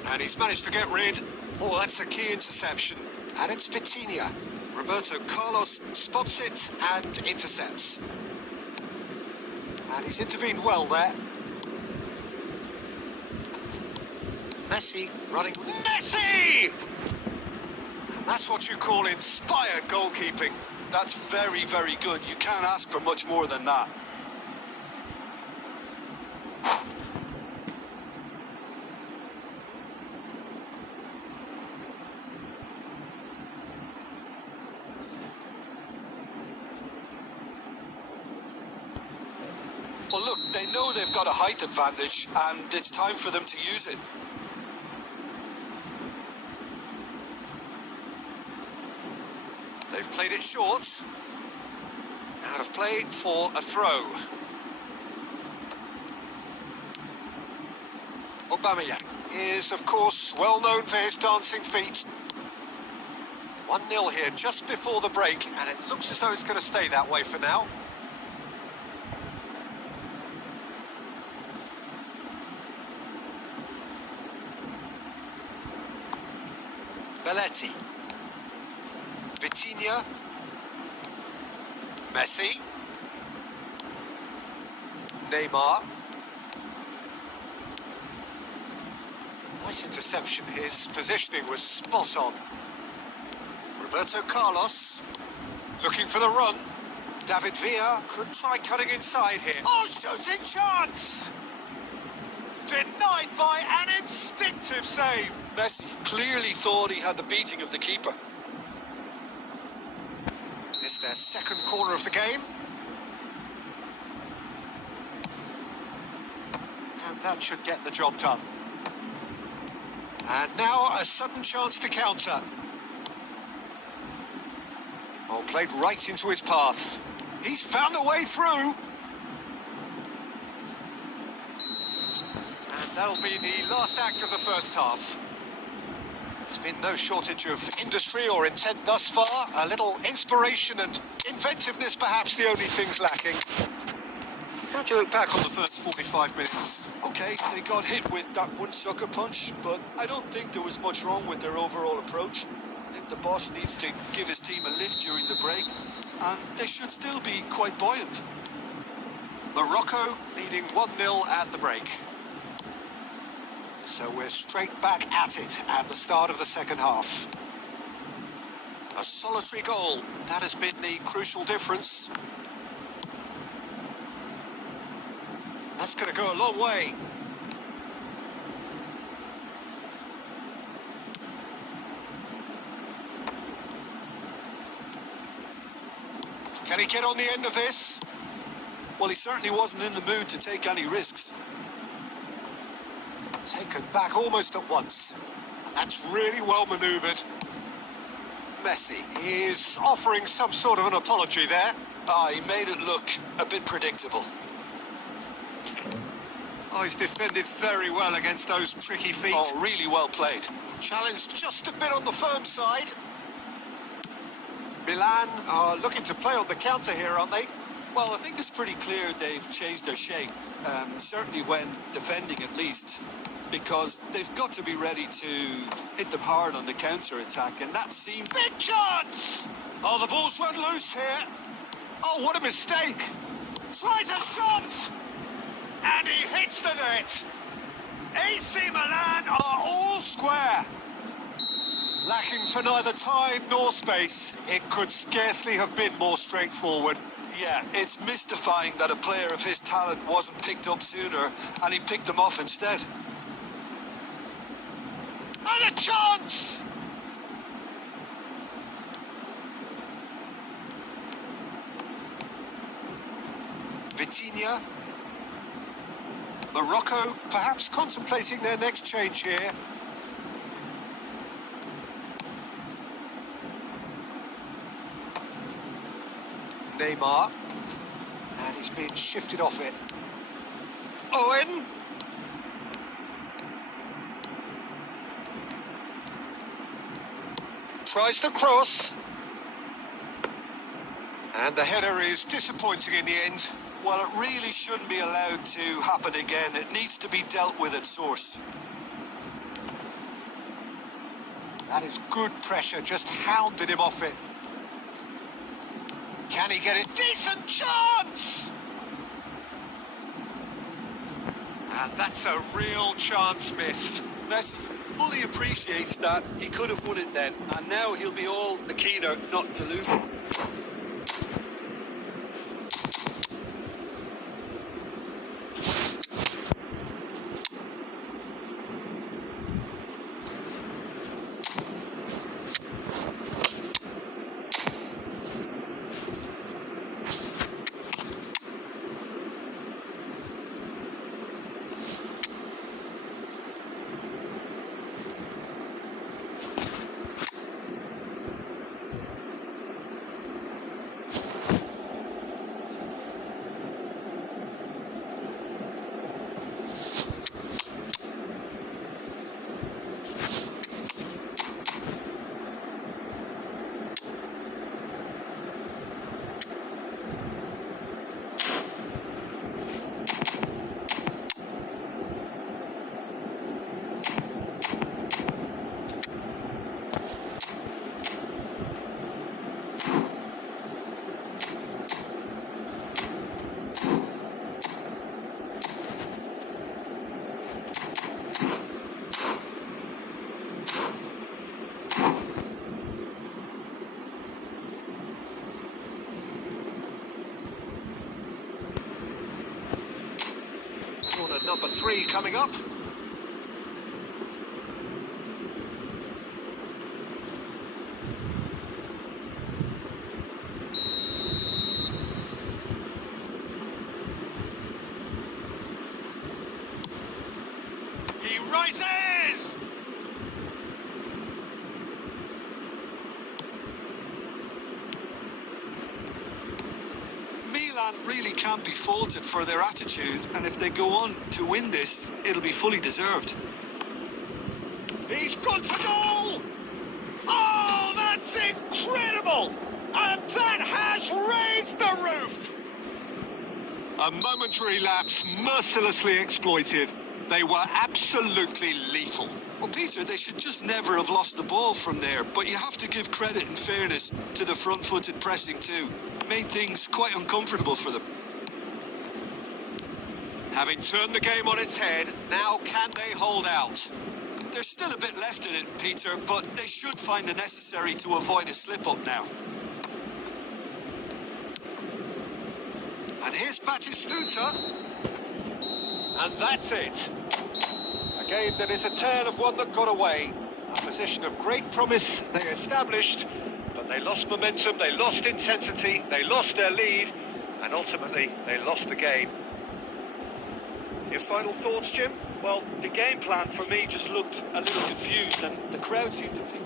And he's managed to get rid. Oh, that's a key interception. And it's Vitinha. Roberto Carlos spots it and intercepts. And he's intervened well there. Messi running. Messi! And that's what you call inspired goalkeeping. That's very, very good. You can't ask for much more than that. Well, look, they know they've got a height advantage, and it's time for them to use it. They've played it short. Out of play for a throw. Aubameyang is, of course, well known for his dancing feet. 1-0 here just before the break, and it looks as though it's going to stay that way for now. Belletti. Vitinha. Messi. Neymar. Nice interception. His positioning was spot on. Roberto Carlos looking for the run. David Villa could try cutting inside here. Oh, shooting chance! Denied by an instinctive save. Messi clearly thought he had the beating of the keeper. It's their second corner of the game. And that should get the job done. And now a sudden chance to counter. Oh, played right into his path. He's found a way through. And that'll be the last act of the first half. There's been no shortage of industry or intent thus far. A little inspiration and inventiveness, perhaps the only things lacking. How do you look back on the first 45 minutes? Okay, they got hit with that one sucker punch, but I don't think there was much wrong with their overall approach. I think the boss needs to give his team a lift during the break, and they should still be quite buoyant. Morocco leading 1-0 at the break. So we're straight back at it at the start of the second half. A solitary goal, that has been the crucial difference. That's going to go a long way. Can he get on the end of this? Well, he certainly wasn't in the mood to take any risks. Taken back almost at once. That's really well manoeuvred. Messi is offering some sort of an apology there. He made it look a bit predictable. Oh, he's defended very well against those tricky feet. Oh, really well played. Challenged just a bit on the firm side. Milan are looking to play on the counter here, aren't they? Well, I think it's pretty clear they've changed their shape. Certainly when defending, at least. Because they've got to be ready to hit them hard on the counter-attack, and that seems... Big chance! Oh, the ball's run loose here. Oh, Oh, what a mistake! Tries a shot! And he hits the net! AC Milan are all square. Lacking for neither time nor space, it could scarcely have been more straightforward. Yeah, it's mystifying that a player of his talent wasn't picked up sooner, and he picked them off instead. And a chance! Vitinha. Morocco perhaps contemplating their next change here. Neymar. And he's been shifted off it. Owen. Tries the cross. And the header is disappointing in the end. Well, it really shouldn't be allowed to happen again. It needs to be dealt with at source. That is good pressure, just hounded him off it. Can he get it? Decent chance! And that's a real chance missed. Messi fully appreciates that he could have won it then, and now he'll be all the keener not to lose it. Corner number 3 coming up. He rises! Milan really can't be faulted for their attitude, and if they go on to win this, it'll be fully deserved. He's gone for goal! Oh, that's incredible! And that has raised the roof! A momentary lapse mercilessly exploited. They were absolutely lethal. Well, Peter, they should just never have lost the ball from there, but you have to give credit and fairness to the front-footed pressing too. Made things quite uncomfortable for them. Having turned the game on its head, now can they hold out? There's still a bit left in it, Peter, but they should find the necessary to avoid a slip-up now. And here's Batistuta. And that's it. A game that is a tale of one that got away. A position of great promise they established, but they lost momentum, they lost intensity, they lost their lead, and ultimately they lost the game. Your final thoughts, Jim? Well, the game plan for me just looked a little confused, and the crowd seemed to pick...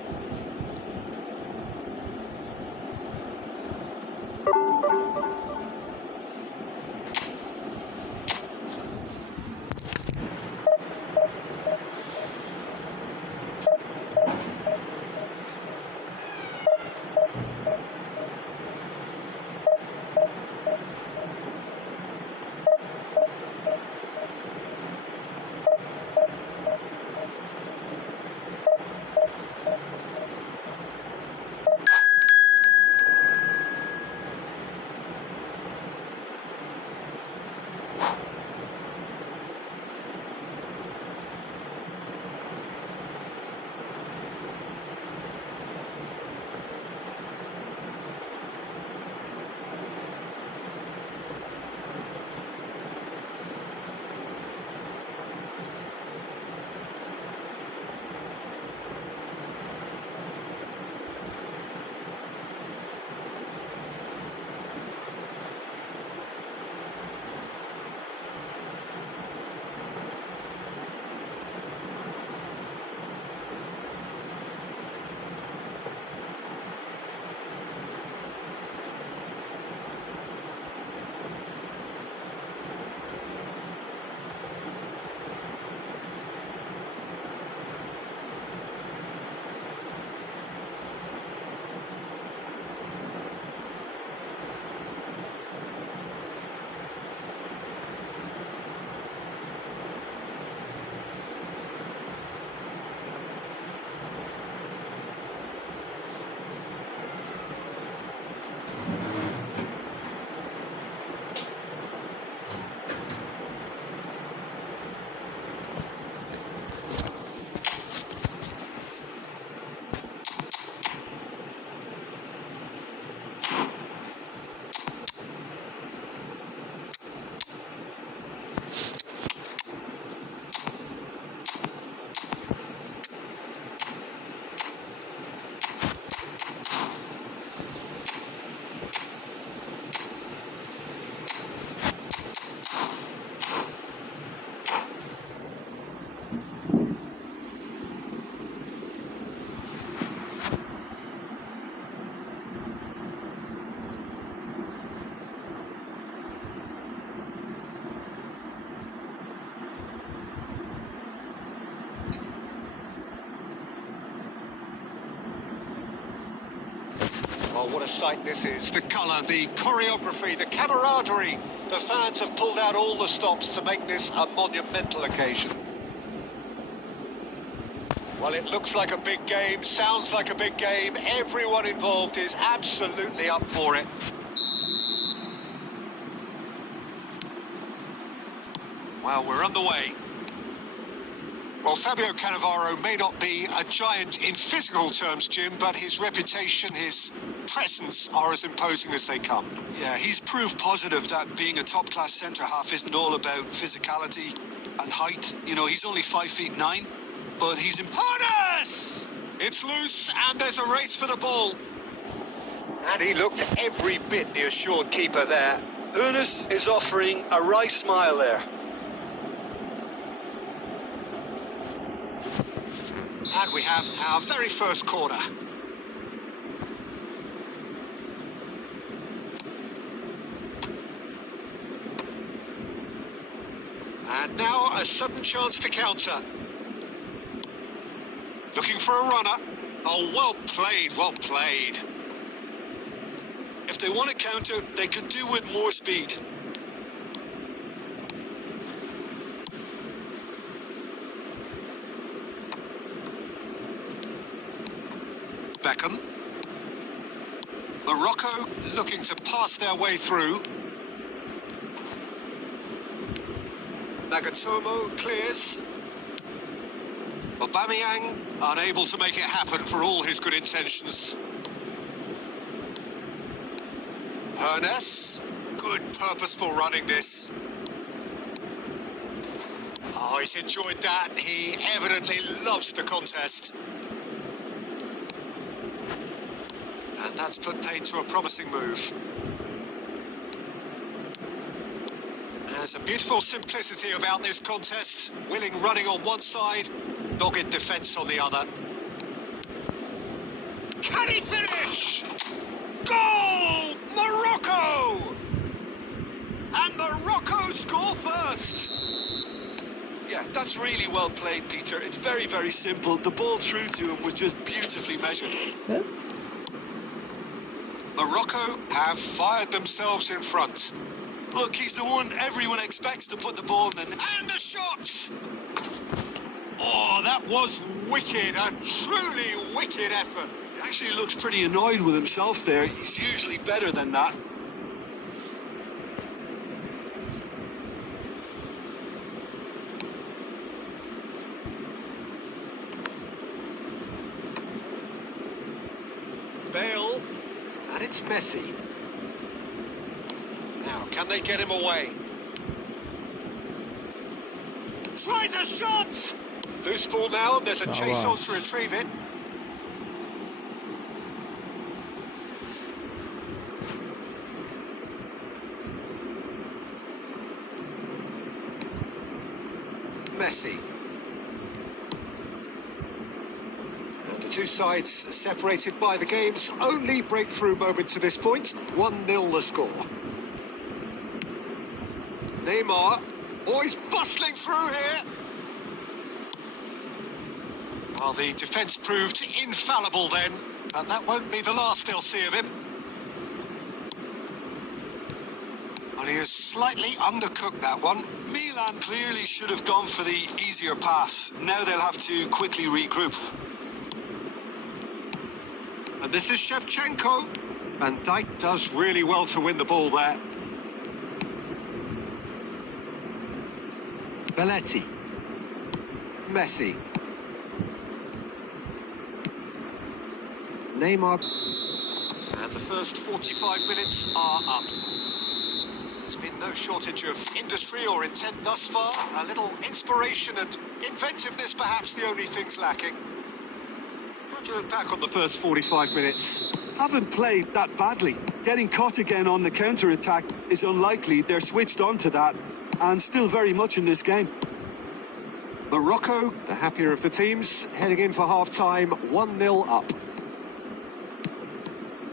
Oh, what a sight this is. The colour, the choreography, the camaraderie. The fans have pulled out all the stops to make this a monumental occasion. Well, it looks like a big game, sounds like a big game. Everyone involved is absolutely up for it. Well, we're underway. Well, Fabio Cannavaro may not be a giant in physical terms, Jim, but his reputation, his presence are as imposing as they come. Yeah, he's proof positive that being a top-class centre-half isn't all about physicality and height. You know, he's only 5'9", but he's... Harness! It's loose, and there's a race for the ball. And he looked every bit the assured keeper there. Ernest is offering a wry smile there. And we have our very first corner. And now a sudden chance to counter. Looking for a runner. Oh, well played, well played. If they want to counter, they could do with more speed. Beckham. Morocco looking to pass their way through. Nagatomo clears. Aubameyang unable to make it happen for all his good intentions. Hernes, good purposeful running this. Oh, he's enjoyed that. He evidently loves the contest. And that's put paid to a promising move. There's a beautiful simplicity about this contest. Willing running on one side, dogged defence on the other. Can he finish? Goal! Morocco! And Morocco score first. Yeah, that's really well played, Peter. It's very, very simple. The ball through to him was just beautifully measured. Yep. Morocco have fired themselves in front. Look, he's the one everyone expects to put the ball in. And a shot! Oh, that was wicked, a truly wicked effort. He actually looks pretty annoyed with himself there. He's usually better than that. Bale, and it's Messi. Now, can they get him away? Tries a shot! Loose ball now, and there's a chase on to retrieve it. Messi. And the two sides separated by the game's only breakthrough moment to this point. 1-0 the score. Neymar. Oh, he's bustling through here. Well, the defence proved infallible then, and that won't be the last they'll see of him. Well, he has slightly undercooked that one. Milan clearly should have gone for the easier pass. Now they'll have to quickly regroup. And this is Shevchenko. Van Dijk does really well to win the ball there. Belletti. Messi. Neymar. And the first 45 minutes are up. There's been no shortage of industry or intent thus far. A little inspiration and inventiveness, perhaps the only things lacking. How do you look back on the first 45 minutes? Haven't played that badly. Getting caught again on the counter-attack is unlikely. They're switched on to that and still very much in this game. Morocco, the happier of the teams, heading in for half-time, 1-0 up.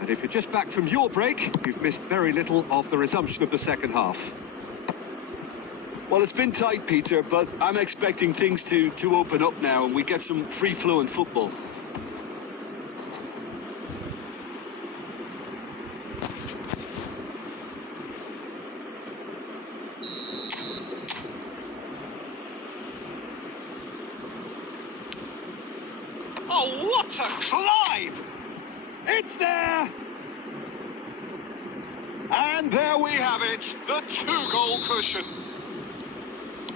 And if you're just back from your break, you've missed very little of the resumption of the second half. Well, it's been tight, Peter, but I'm expecting things to open up now and we get some free-flowing football. Oh, what a climb! It's there! And there we have it, the 2-goal cushion.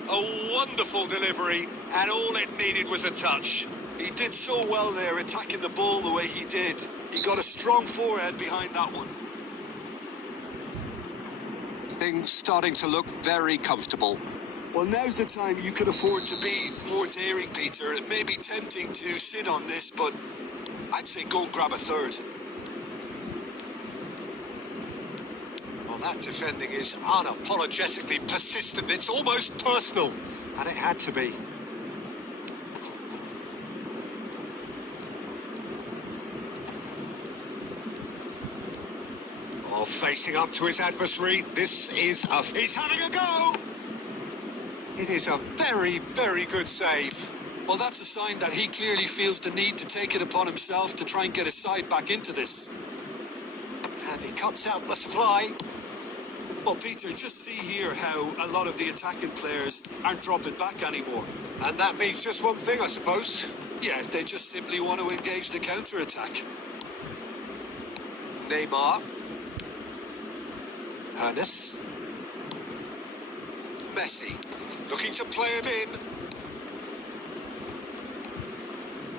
A wonderful delivery, and all it needed was a touch. He did so well there, attacking the ball the way he did. He got a strong forehead behind that one. Things starting to look very comfortable. Well, now's the time you can afford to be more daring, Peter. It may be tempting to sit on this, but I'd say go and grab a third. Well, that defending is unapologetically persistent. It's almost personal, and it had to be. Oh, facing up to his adversary, he's having a go! It is a very, very good save. Well, that's a sign that he clearly feels the need to take it upon himself to try and get his side back into this. And he cuts out the supply. Well, Peter, just see here how a lot of the attacking players aren't dropping back anymore. And that means just one thing, I suppose. Yeah, they just simply want to engage the counter-attack. Neymar. Ernest. Messi. Looking to play him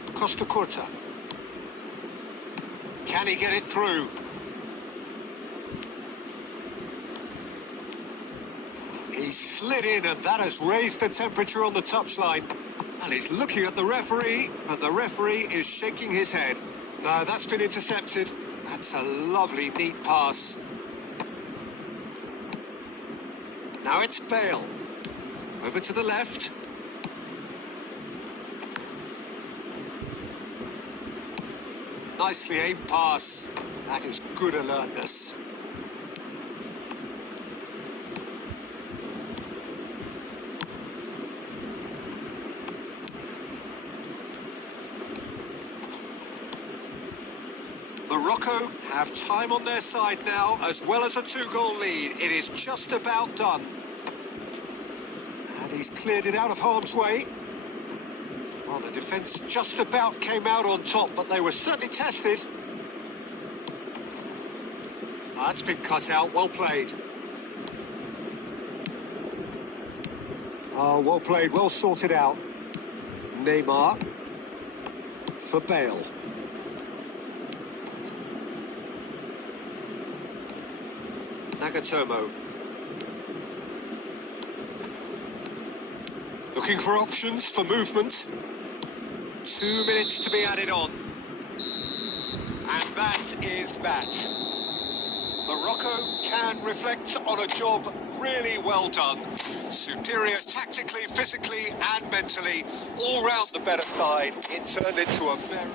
in. Costa Curta. Can he get it through? He slid in, and that has raised the temperature on the touchline. And he's looking at the referee, but the referee is shaking his head. No, that's been intercepted. That's a lovely, neat pass. Now it's Bale. Over to the left. Nicely aimed pass. That is good alertness. Morocco have time on their side now, as well as a 2-goal lead. It is just about done. And he's cleared it out of harm's way. Well, the defence just about came out on top, but they were certainly tested. That's been cut out. Well played. Oh, well played. Well sorted out. Neymar. For Bale. Nagatomo. Looking for options for movement. 2 minutes to be added on. And that is that. Morocco can reflect on a job really well done. Superior tactically, physically and mentally. All round the better side. It turned into a very...